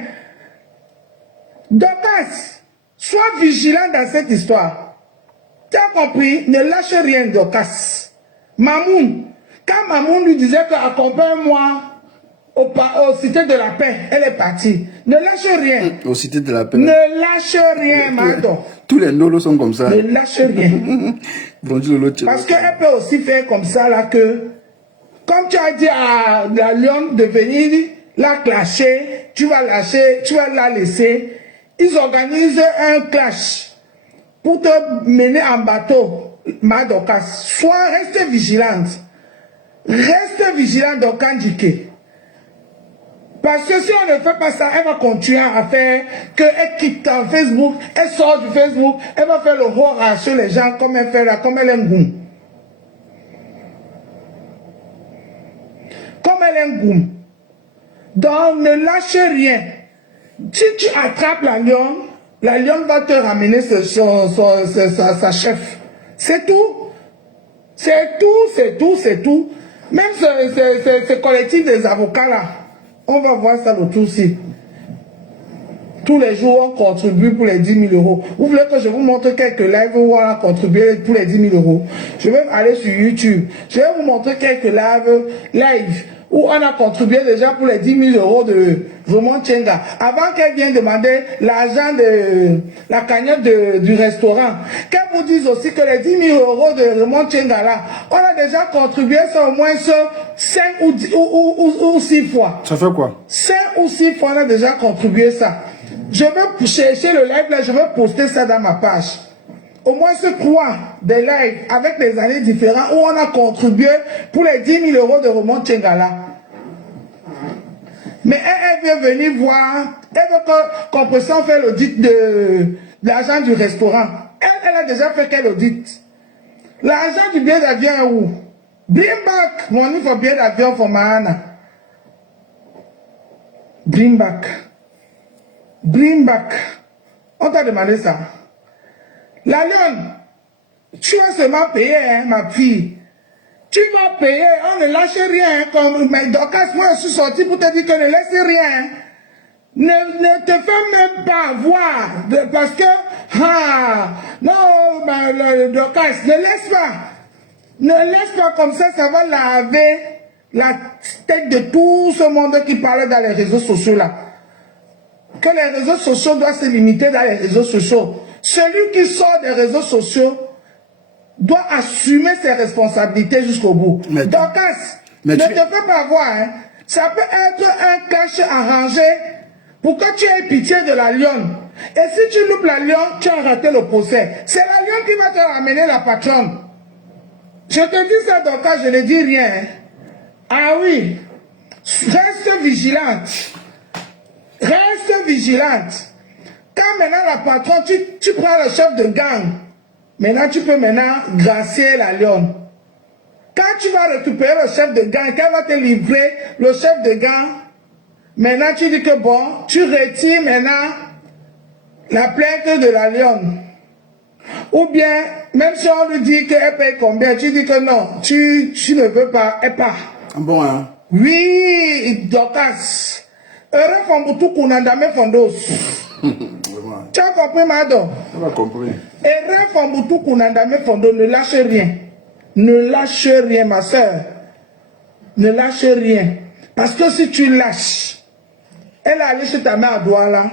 Dorcas, sois vigilant dans cette histoire. Tu as compris? Ne lâche rien, Dorcas. Mamoun, quand Mamoun lui disait que accompagne-moi au Cité de la Paix, elle est partie. Ne lâche rien. Au Cité de la Paix. Ne lâche rien, Mado. Tous les nolos sont comme ça. Ne lâche rien. Bonjour, Parce qu'elle peut aussi faire comme ça là que, comme tu as dit à la lionne de venir la clasher, tu vas la laisser. Ils organisent un clash pour te mener en bateau, Madoka. Reste vigilante. Reste vigilante dans Kandjike. Parce que si on ne fait pas ça, elle va continuer à faire qu'elle quitte en Facebook, elle sort du Facebook, elle va faire le horreur sur les gens comme elle fait là, comme elle est un goum. Comme elle est un goum. Donc ne lâche rien. Si tu attrapes la lionne va te ramener sa chef. C'est tout. C'est tout. Même ce collectif des avocats là, on va voir ça le tout aussi. Tous les jours, on contribue pour les 10 000 euros. Vous voulez que je vous montre quelques lives où on a contribué pour les 10 000 euros? Je vais aller sur YouTube. Je vais vous montrer quelques lives où on a contribué déjà pour les 10 000 euros de Raymond Tchenga. Avant qu'elle vienne demander l'argent de la cagnotte du restaurant, qu'elle vous dise aussi que les 10 000 euros de Raymond Tchenga là, on a déjà contribué ça au moins 5 ou 6 fois. Ça fait quoi? 5 ou 6 fois on a déjà contribué ça. Je vais chercher le live là, je vais poster ça dans ma page. Au moins ce 3 des lives avec des années différentes où on a contribué pour les 10 000 euros de Raymond Tchengala. Mais elle veut venir voir, elle veut qu'on puisse faire l'audit de l'argent du restaurant. Elle a déjà fait quel audit? L'argent du billet d'avion est où? Bring back money for billet d'avion for Mahana. Bring back. Bring back. On t'a demandé ça. La lionne, tu vas seulement payer, hein, ma fille. Tu vas payer, on ne lâche rien. Comme Dorcas, moi je suis sorti pour te dire que ne laisse rien. Ne te fais même pas avoir. Parce que, non, Dorcas, ne laisse pas. Ne laisse pas comme ça va laver la tête de tout ce monde qui parle dans les réseaux sociaux là. Que les réseaux sociaux doivent se limiter dans les réseaux sociaux. Celui qui sort des réseaux sociaux doit assumer ses responsabilités jusqu'au bout. Dorcas, ne te fais pas voir. Hein. Ça peut être un clash arrangé pour que tu aies pitié de la lionne. Et si tu loupes la lionne, tu as raté le procès. C'est la lionne qui va te ramener la patronne. Je te dis ça, Dorcas, je ne dis rien. Hein. Ah oui, reste vigilante. Reste vigilante. Quand maintenant la patronne, tu prends le chef de gang, maintenant tu peux gracier la lionne. Quand tu vas récupérer le chef de gang, quand va te livrer le chef de gang, maintenant tu dis que bon, tu retires maintenant la plainte de la lionne. Ou bien, même si on lui dit qu'elle paye combien, tu dis que non, tu ne veux pas, elle part. Bon, hein? Oui, Dorcas. Heureux Famboutou Kounandame Fondos. Tu as compris, Mado? Tu as compris. Heureux Famboutou Kounandame Fondos, ne lâche rien. Ne lâche rien, ma soeur. Ne lâche rien. Parce que si tu lâches, elle a allé chez ta mère à Douala.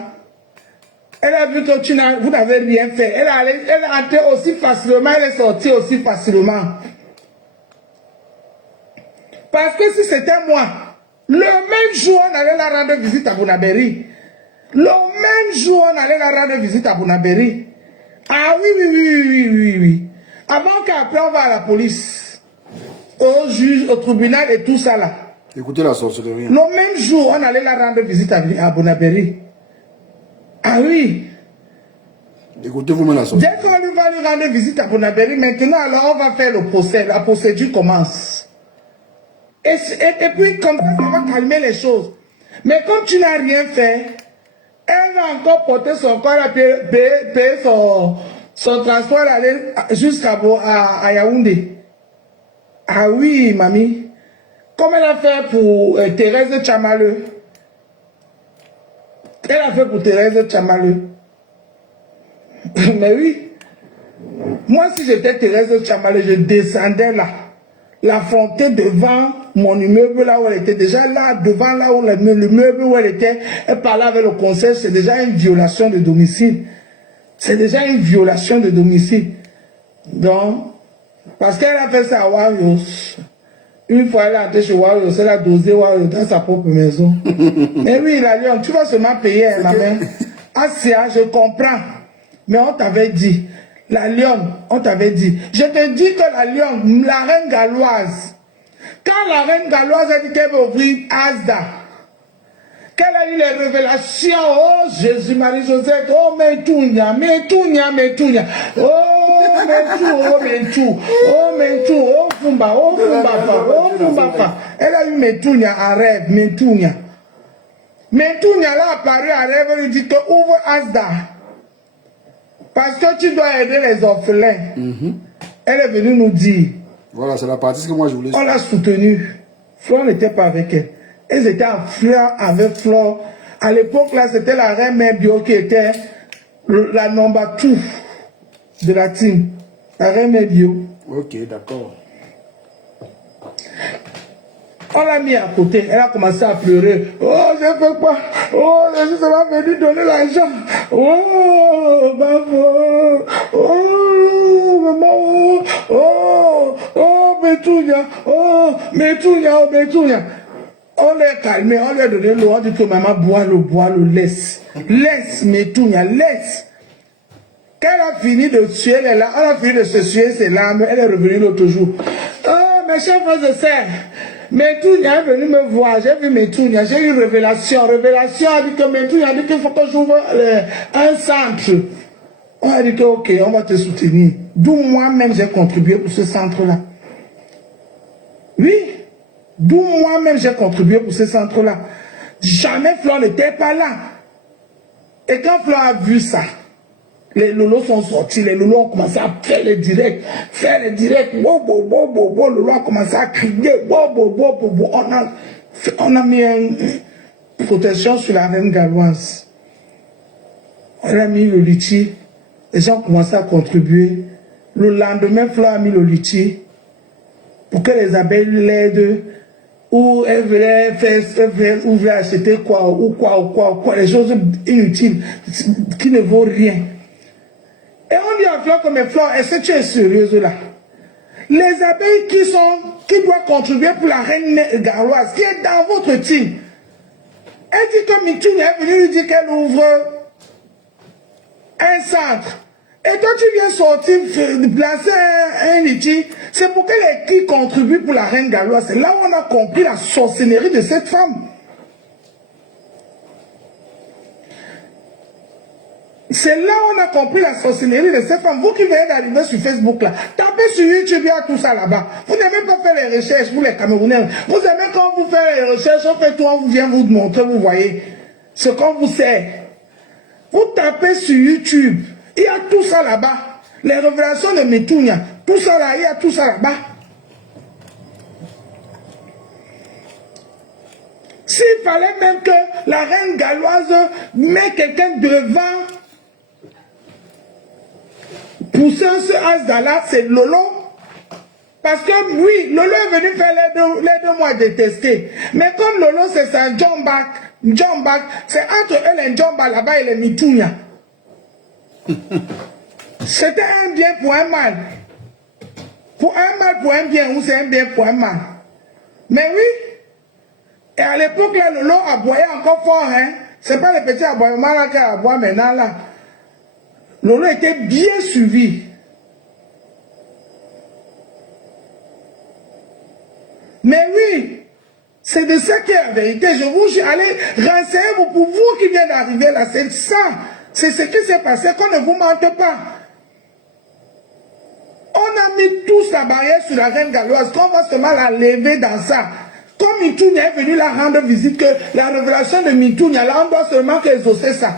Elle a vu que vous n'avez rien fait. Elle est entrée aussi facilement, elle est sortie aussi facilement. Parce que si c'était moi, le même jour, on allait la rendre visite à Bounaberi. Le même jour, on allait la rendre visite à Bounaberi. Ah oui. Avant qu'après, on va à la police, au juge, au tribunal et tout ça là. Écoutez la sorcellerie. Le même jour, on allait la rendre visite à Bounaberi. Ah oui. Écoutez-vous-même la sorcellerie. Dès qu'on va lui rendre visite à Bounaberi, maintenant, alors on va faire le procès. La procédure commence. Et puis, comme ça va calmer les choses. Mais comme tu n'as rien fait, elle va encore porter son corps à payer son transport, aller jusqu'à Yaoundé. Ah oui, mamie. Comme elle a fait pour Thérèse Chamaleu. Elle a fait pour Thérèse Chamaleu. Mais oui. Moi, si j'étais Thérèse Chamaleu, je descendais là. L'affronter devant mon immeuble là où elle était. Déjà là, devant là où le meuble où elle était, elle parlait avec le conseil, c'est déjà une violation de domicile. C'est déjà une violation de domicile. Donc, parce qu'elle a fait ça à Warriors. Une fois elle est entrée chez Warriors, elle a dosé Warriors dans sa propre maison. Mais oui, la Lyon, tu vas seulement payer, ma mère. Ah, je comprends. Mais on t'avait dit. La Lyon, on t'avait dit. Je te dis que la Lyon, la reine galloise, quand la reine galloise a dit qu'elle veut ouvrir Asda, qu'elle a eu les révélations, oh Jésus, Marie-Josette, oh Metounia, oh Fumba. Elle a eu Metounia en rêve, Metounia là apparu en rêve, elle lui dit que ouvre Asda. Parce que tu dois aider les orphelins. Elle est venue nous dire. Voilà, c'est la partie que moi je voulais. On l'a soutenue. Flore n'était pas avec elle. Elles étaient en fleur avec Flore. À l'époque, là, c'était la reine Mère Bio qui était la number 2 de la team. La reine Mère Bio. Ok, d'accord. On l'a mis à côté, elle a commencé à pleurer. Oh, je fais quoi? Oh, Jésus, ça va venir donner l'argent. Oh, maman. Oh, maman. Oh, Betounia. Oh, Betounia. On l'a calmé, on lui a donné l'eau. On dit que maman boit l'eau, laisse. Laisse, Betounia, laisse. Quand elle a fini de suer les larmes, elle a fini de se suer ses larmes, elle est revenue l'autre jour. Oh, mes chers frères et sœurs. Metounia est venu me voir, j'ai vu Metounia, j'ai eu révélation a dit que Metounia a dit qu'il faut que j'ouvre un centre. On a dit que ok, on va te soutenir. D'où moi-même j'ai contribué pour ce centre-là. Oui, d'où moi-même j'ai contribué pour ce centre-là. Jamais Flore n'était pas là. Et quand Flore a vu ça, les lolos sont sortis, les lolos ont commencé à faire les directs. Lolo a commencé à crier. On a mis une protection sur la reine galloise. On a mis le litchi. Les gens ont commencé à contribuer. Le lendemain, Flore a mis le litchi pour que les abeilles l'aident. Ou elle voulait acheter quoi, les choses inutiles qui ne vaut rien. Et on dit à Flore comme Flore, est-ce que tu es sérieuse là? Les abeilles qui doivent contribuer pour la reine galloise, qui est dans votre team. Elle dit que Metounia est venue lui dire qu'elle ouvre un centre. Et toi tu viens sortir, placer un litchi, c'est pour qu'elle qui contribue pour la reine galloise. C'est là où on a compris la sorcellerie de cette femme. C'est là où on a compris la sorcellerie de cette femme. Vous qui venez d'arriver sur Facebook là, tapez sur YouTube, il y a tout ça là-bas. Vous n'aimez pas faire les recherches pour les Camerounais. Vous aimez quand vous faites les recherches, on fait tout, on vient vous montrer, vous voyez ce qu'on vous sert. Vous tapez sur YouTube, il y a tout ça là-bas. Les révélations de Metounia, tout ça là, il y a tout ça là-bas. S'il fallait même que la reine galloise mette quelqu'un devant, pousser ce Asda-là, c'est Lolo. Parce que oui, Lolo est venu faire les deux mois détestés. Mais comme Lolo, c'est un John Back, c'est entre elle et John Back là-bas, il est Metounia. C'était un bien pour un mal. Pour un mal, pour un bien, ou c'est un bien pour un mal. Mais oui. Et à l'époque, là, le lot aboyait encore fort, hein. C'est pas le petit aboiement là qu'il aboie maintenant, là. Le lot était bien suivi. Mais oui, c'est de ça qui est la vérité. Je vous suis allé renseigner pour vous qui vient d'arriver là. C'est ça. C'est ce qui s'est passé, qu'on ne vous mente pas. On a mis tous la barrière sur la reine galloise, qu'on va seulement la lever dans ça. Comme Mitounia est venu la rendre visite, que la révélation de Mitounia, là, on doit seulement exaucer ça.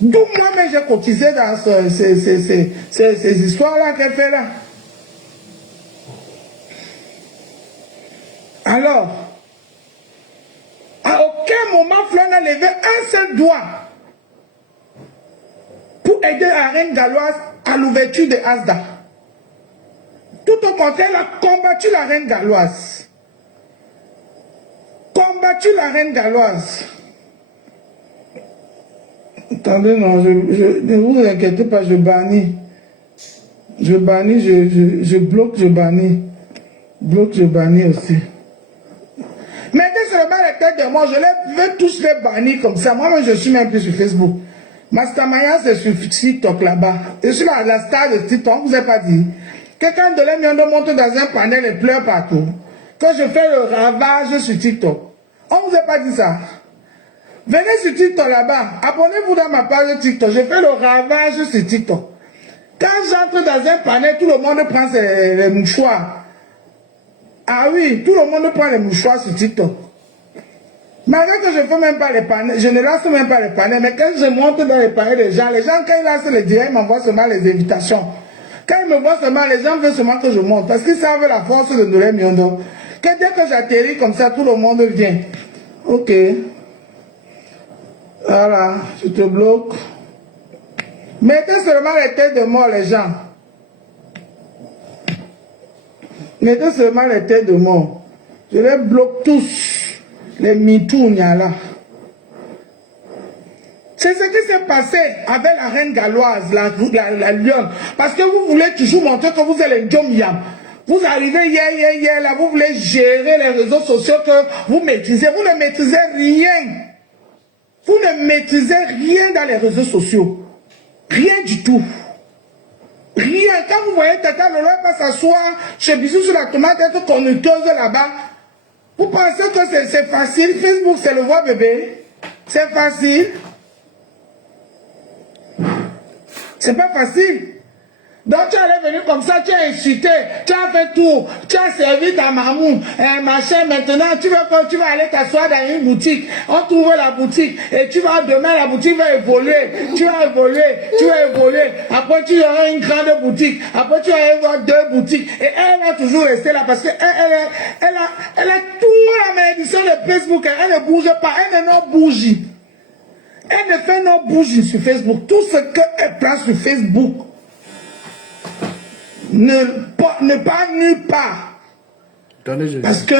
D'où moi-même j'ai cotisé dans ces histoires-là qu'elle fait là. Alors, à aucun moment Fleur n'a levé un seul doigt pour aider la reine galloise à l'ouverture de Asda. Tout au contraire, elle a combattu la reine galloise. Combattu la reine galloise. Attendez, non, ne vous inquiétez pas, je bannis. Je bannis, je bloque, je bannis. Bloque, je bannis aussi. Mettez seulement les têtes de moi, je les veux tous les bannir comme ça. Moi-même, je suis même plus sur Facebook. Mastermaya, c'est sur TikTok là-bas. Je suis la star de TikTok, on ne vous a pas dit. Quelqu'un de l'Amiendo monte dans un panel et pleure partout. Quand je fais le ravage sur TikTok, on ne vous a pas dit ça. Venez sur TikTok là-bas, abonnez-vous dans ma page TikTok, je fais le ravage sur TikTok. Quand j'entre dans un panel, tout le monde prend les mouchoirs. Ah oui, tout le monde prend les mouchoirs sur TikTok. Malgré que je ne fais même pas les panels, je ne lance même pas les panels, mais quand je monte dans les panels des gens, quand ils lancent les directs, ils m'envoient seulement les invitations. Quand ils me voient seulement, les gens veulent seulement que je monte, parce qu'ils savent la force de Ndolé Miondo. Que dès que j'atterris comme ça, tout le monde vient. Ok. Voilà, je te bloque. Mettez seulement les têtes de mort, les gens. Mettez seulement les têtes de mort. Je les bloque tous. Les mitounia là. C'est ce qui s'est passé avec la reine galloise, la lionne. Parce que vous voulez toujours montrer que vous êtes les Djomyam. Vous arrivez hier, là, vous voulez gérer les réseaux sociaux que vous maîtrisez. Vous ne maîtrisez rien. Vous ne maîtrisez rien dans les réseaux sociaux. Rien du tout. Rien. Quand vous voyez Tata Lolo pas s'asseoir chez Bisou sur la tomate, être conducteuse là-bas, vous pensez que c'est facile. Facebook, c'est le voix bébé. C'est facile. C'est pas facile. Donc tu allais venir comme ça, tu as insulté, tu as fait tout, tu as servi ta maman, machin, maintenant tu vas aller t'asseoir dans une boutique, on trouve la boutique, et tu vas demain, la boutique va évoluer, tu vas évoluer, après tu auras une grande boutique, après tu vas avoir 2 boutiques, et elle va toujours rester là, parce que elle a tout la malédiction de Facebook, elle ne bouge pas, elle ne bouge. Elle ne fait non bougie sur Facebook, tout ce qu'elle prend sur Facebook, ne part nulle part. Attendez, Parce que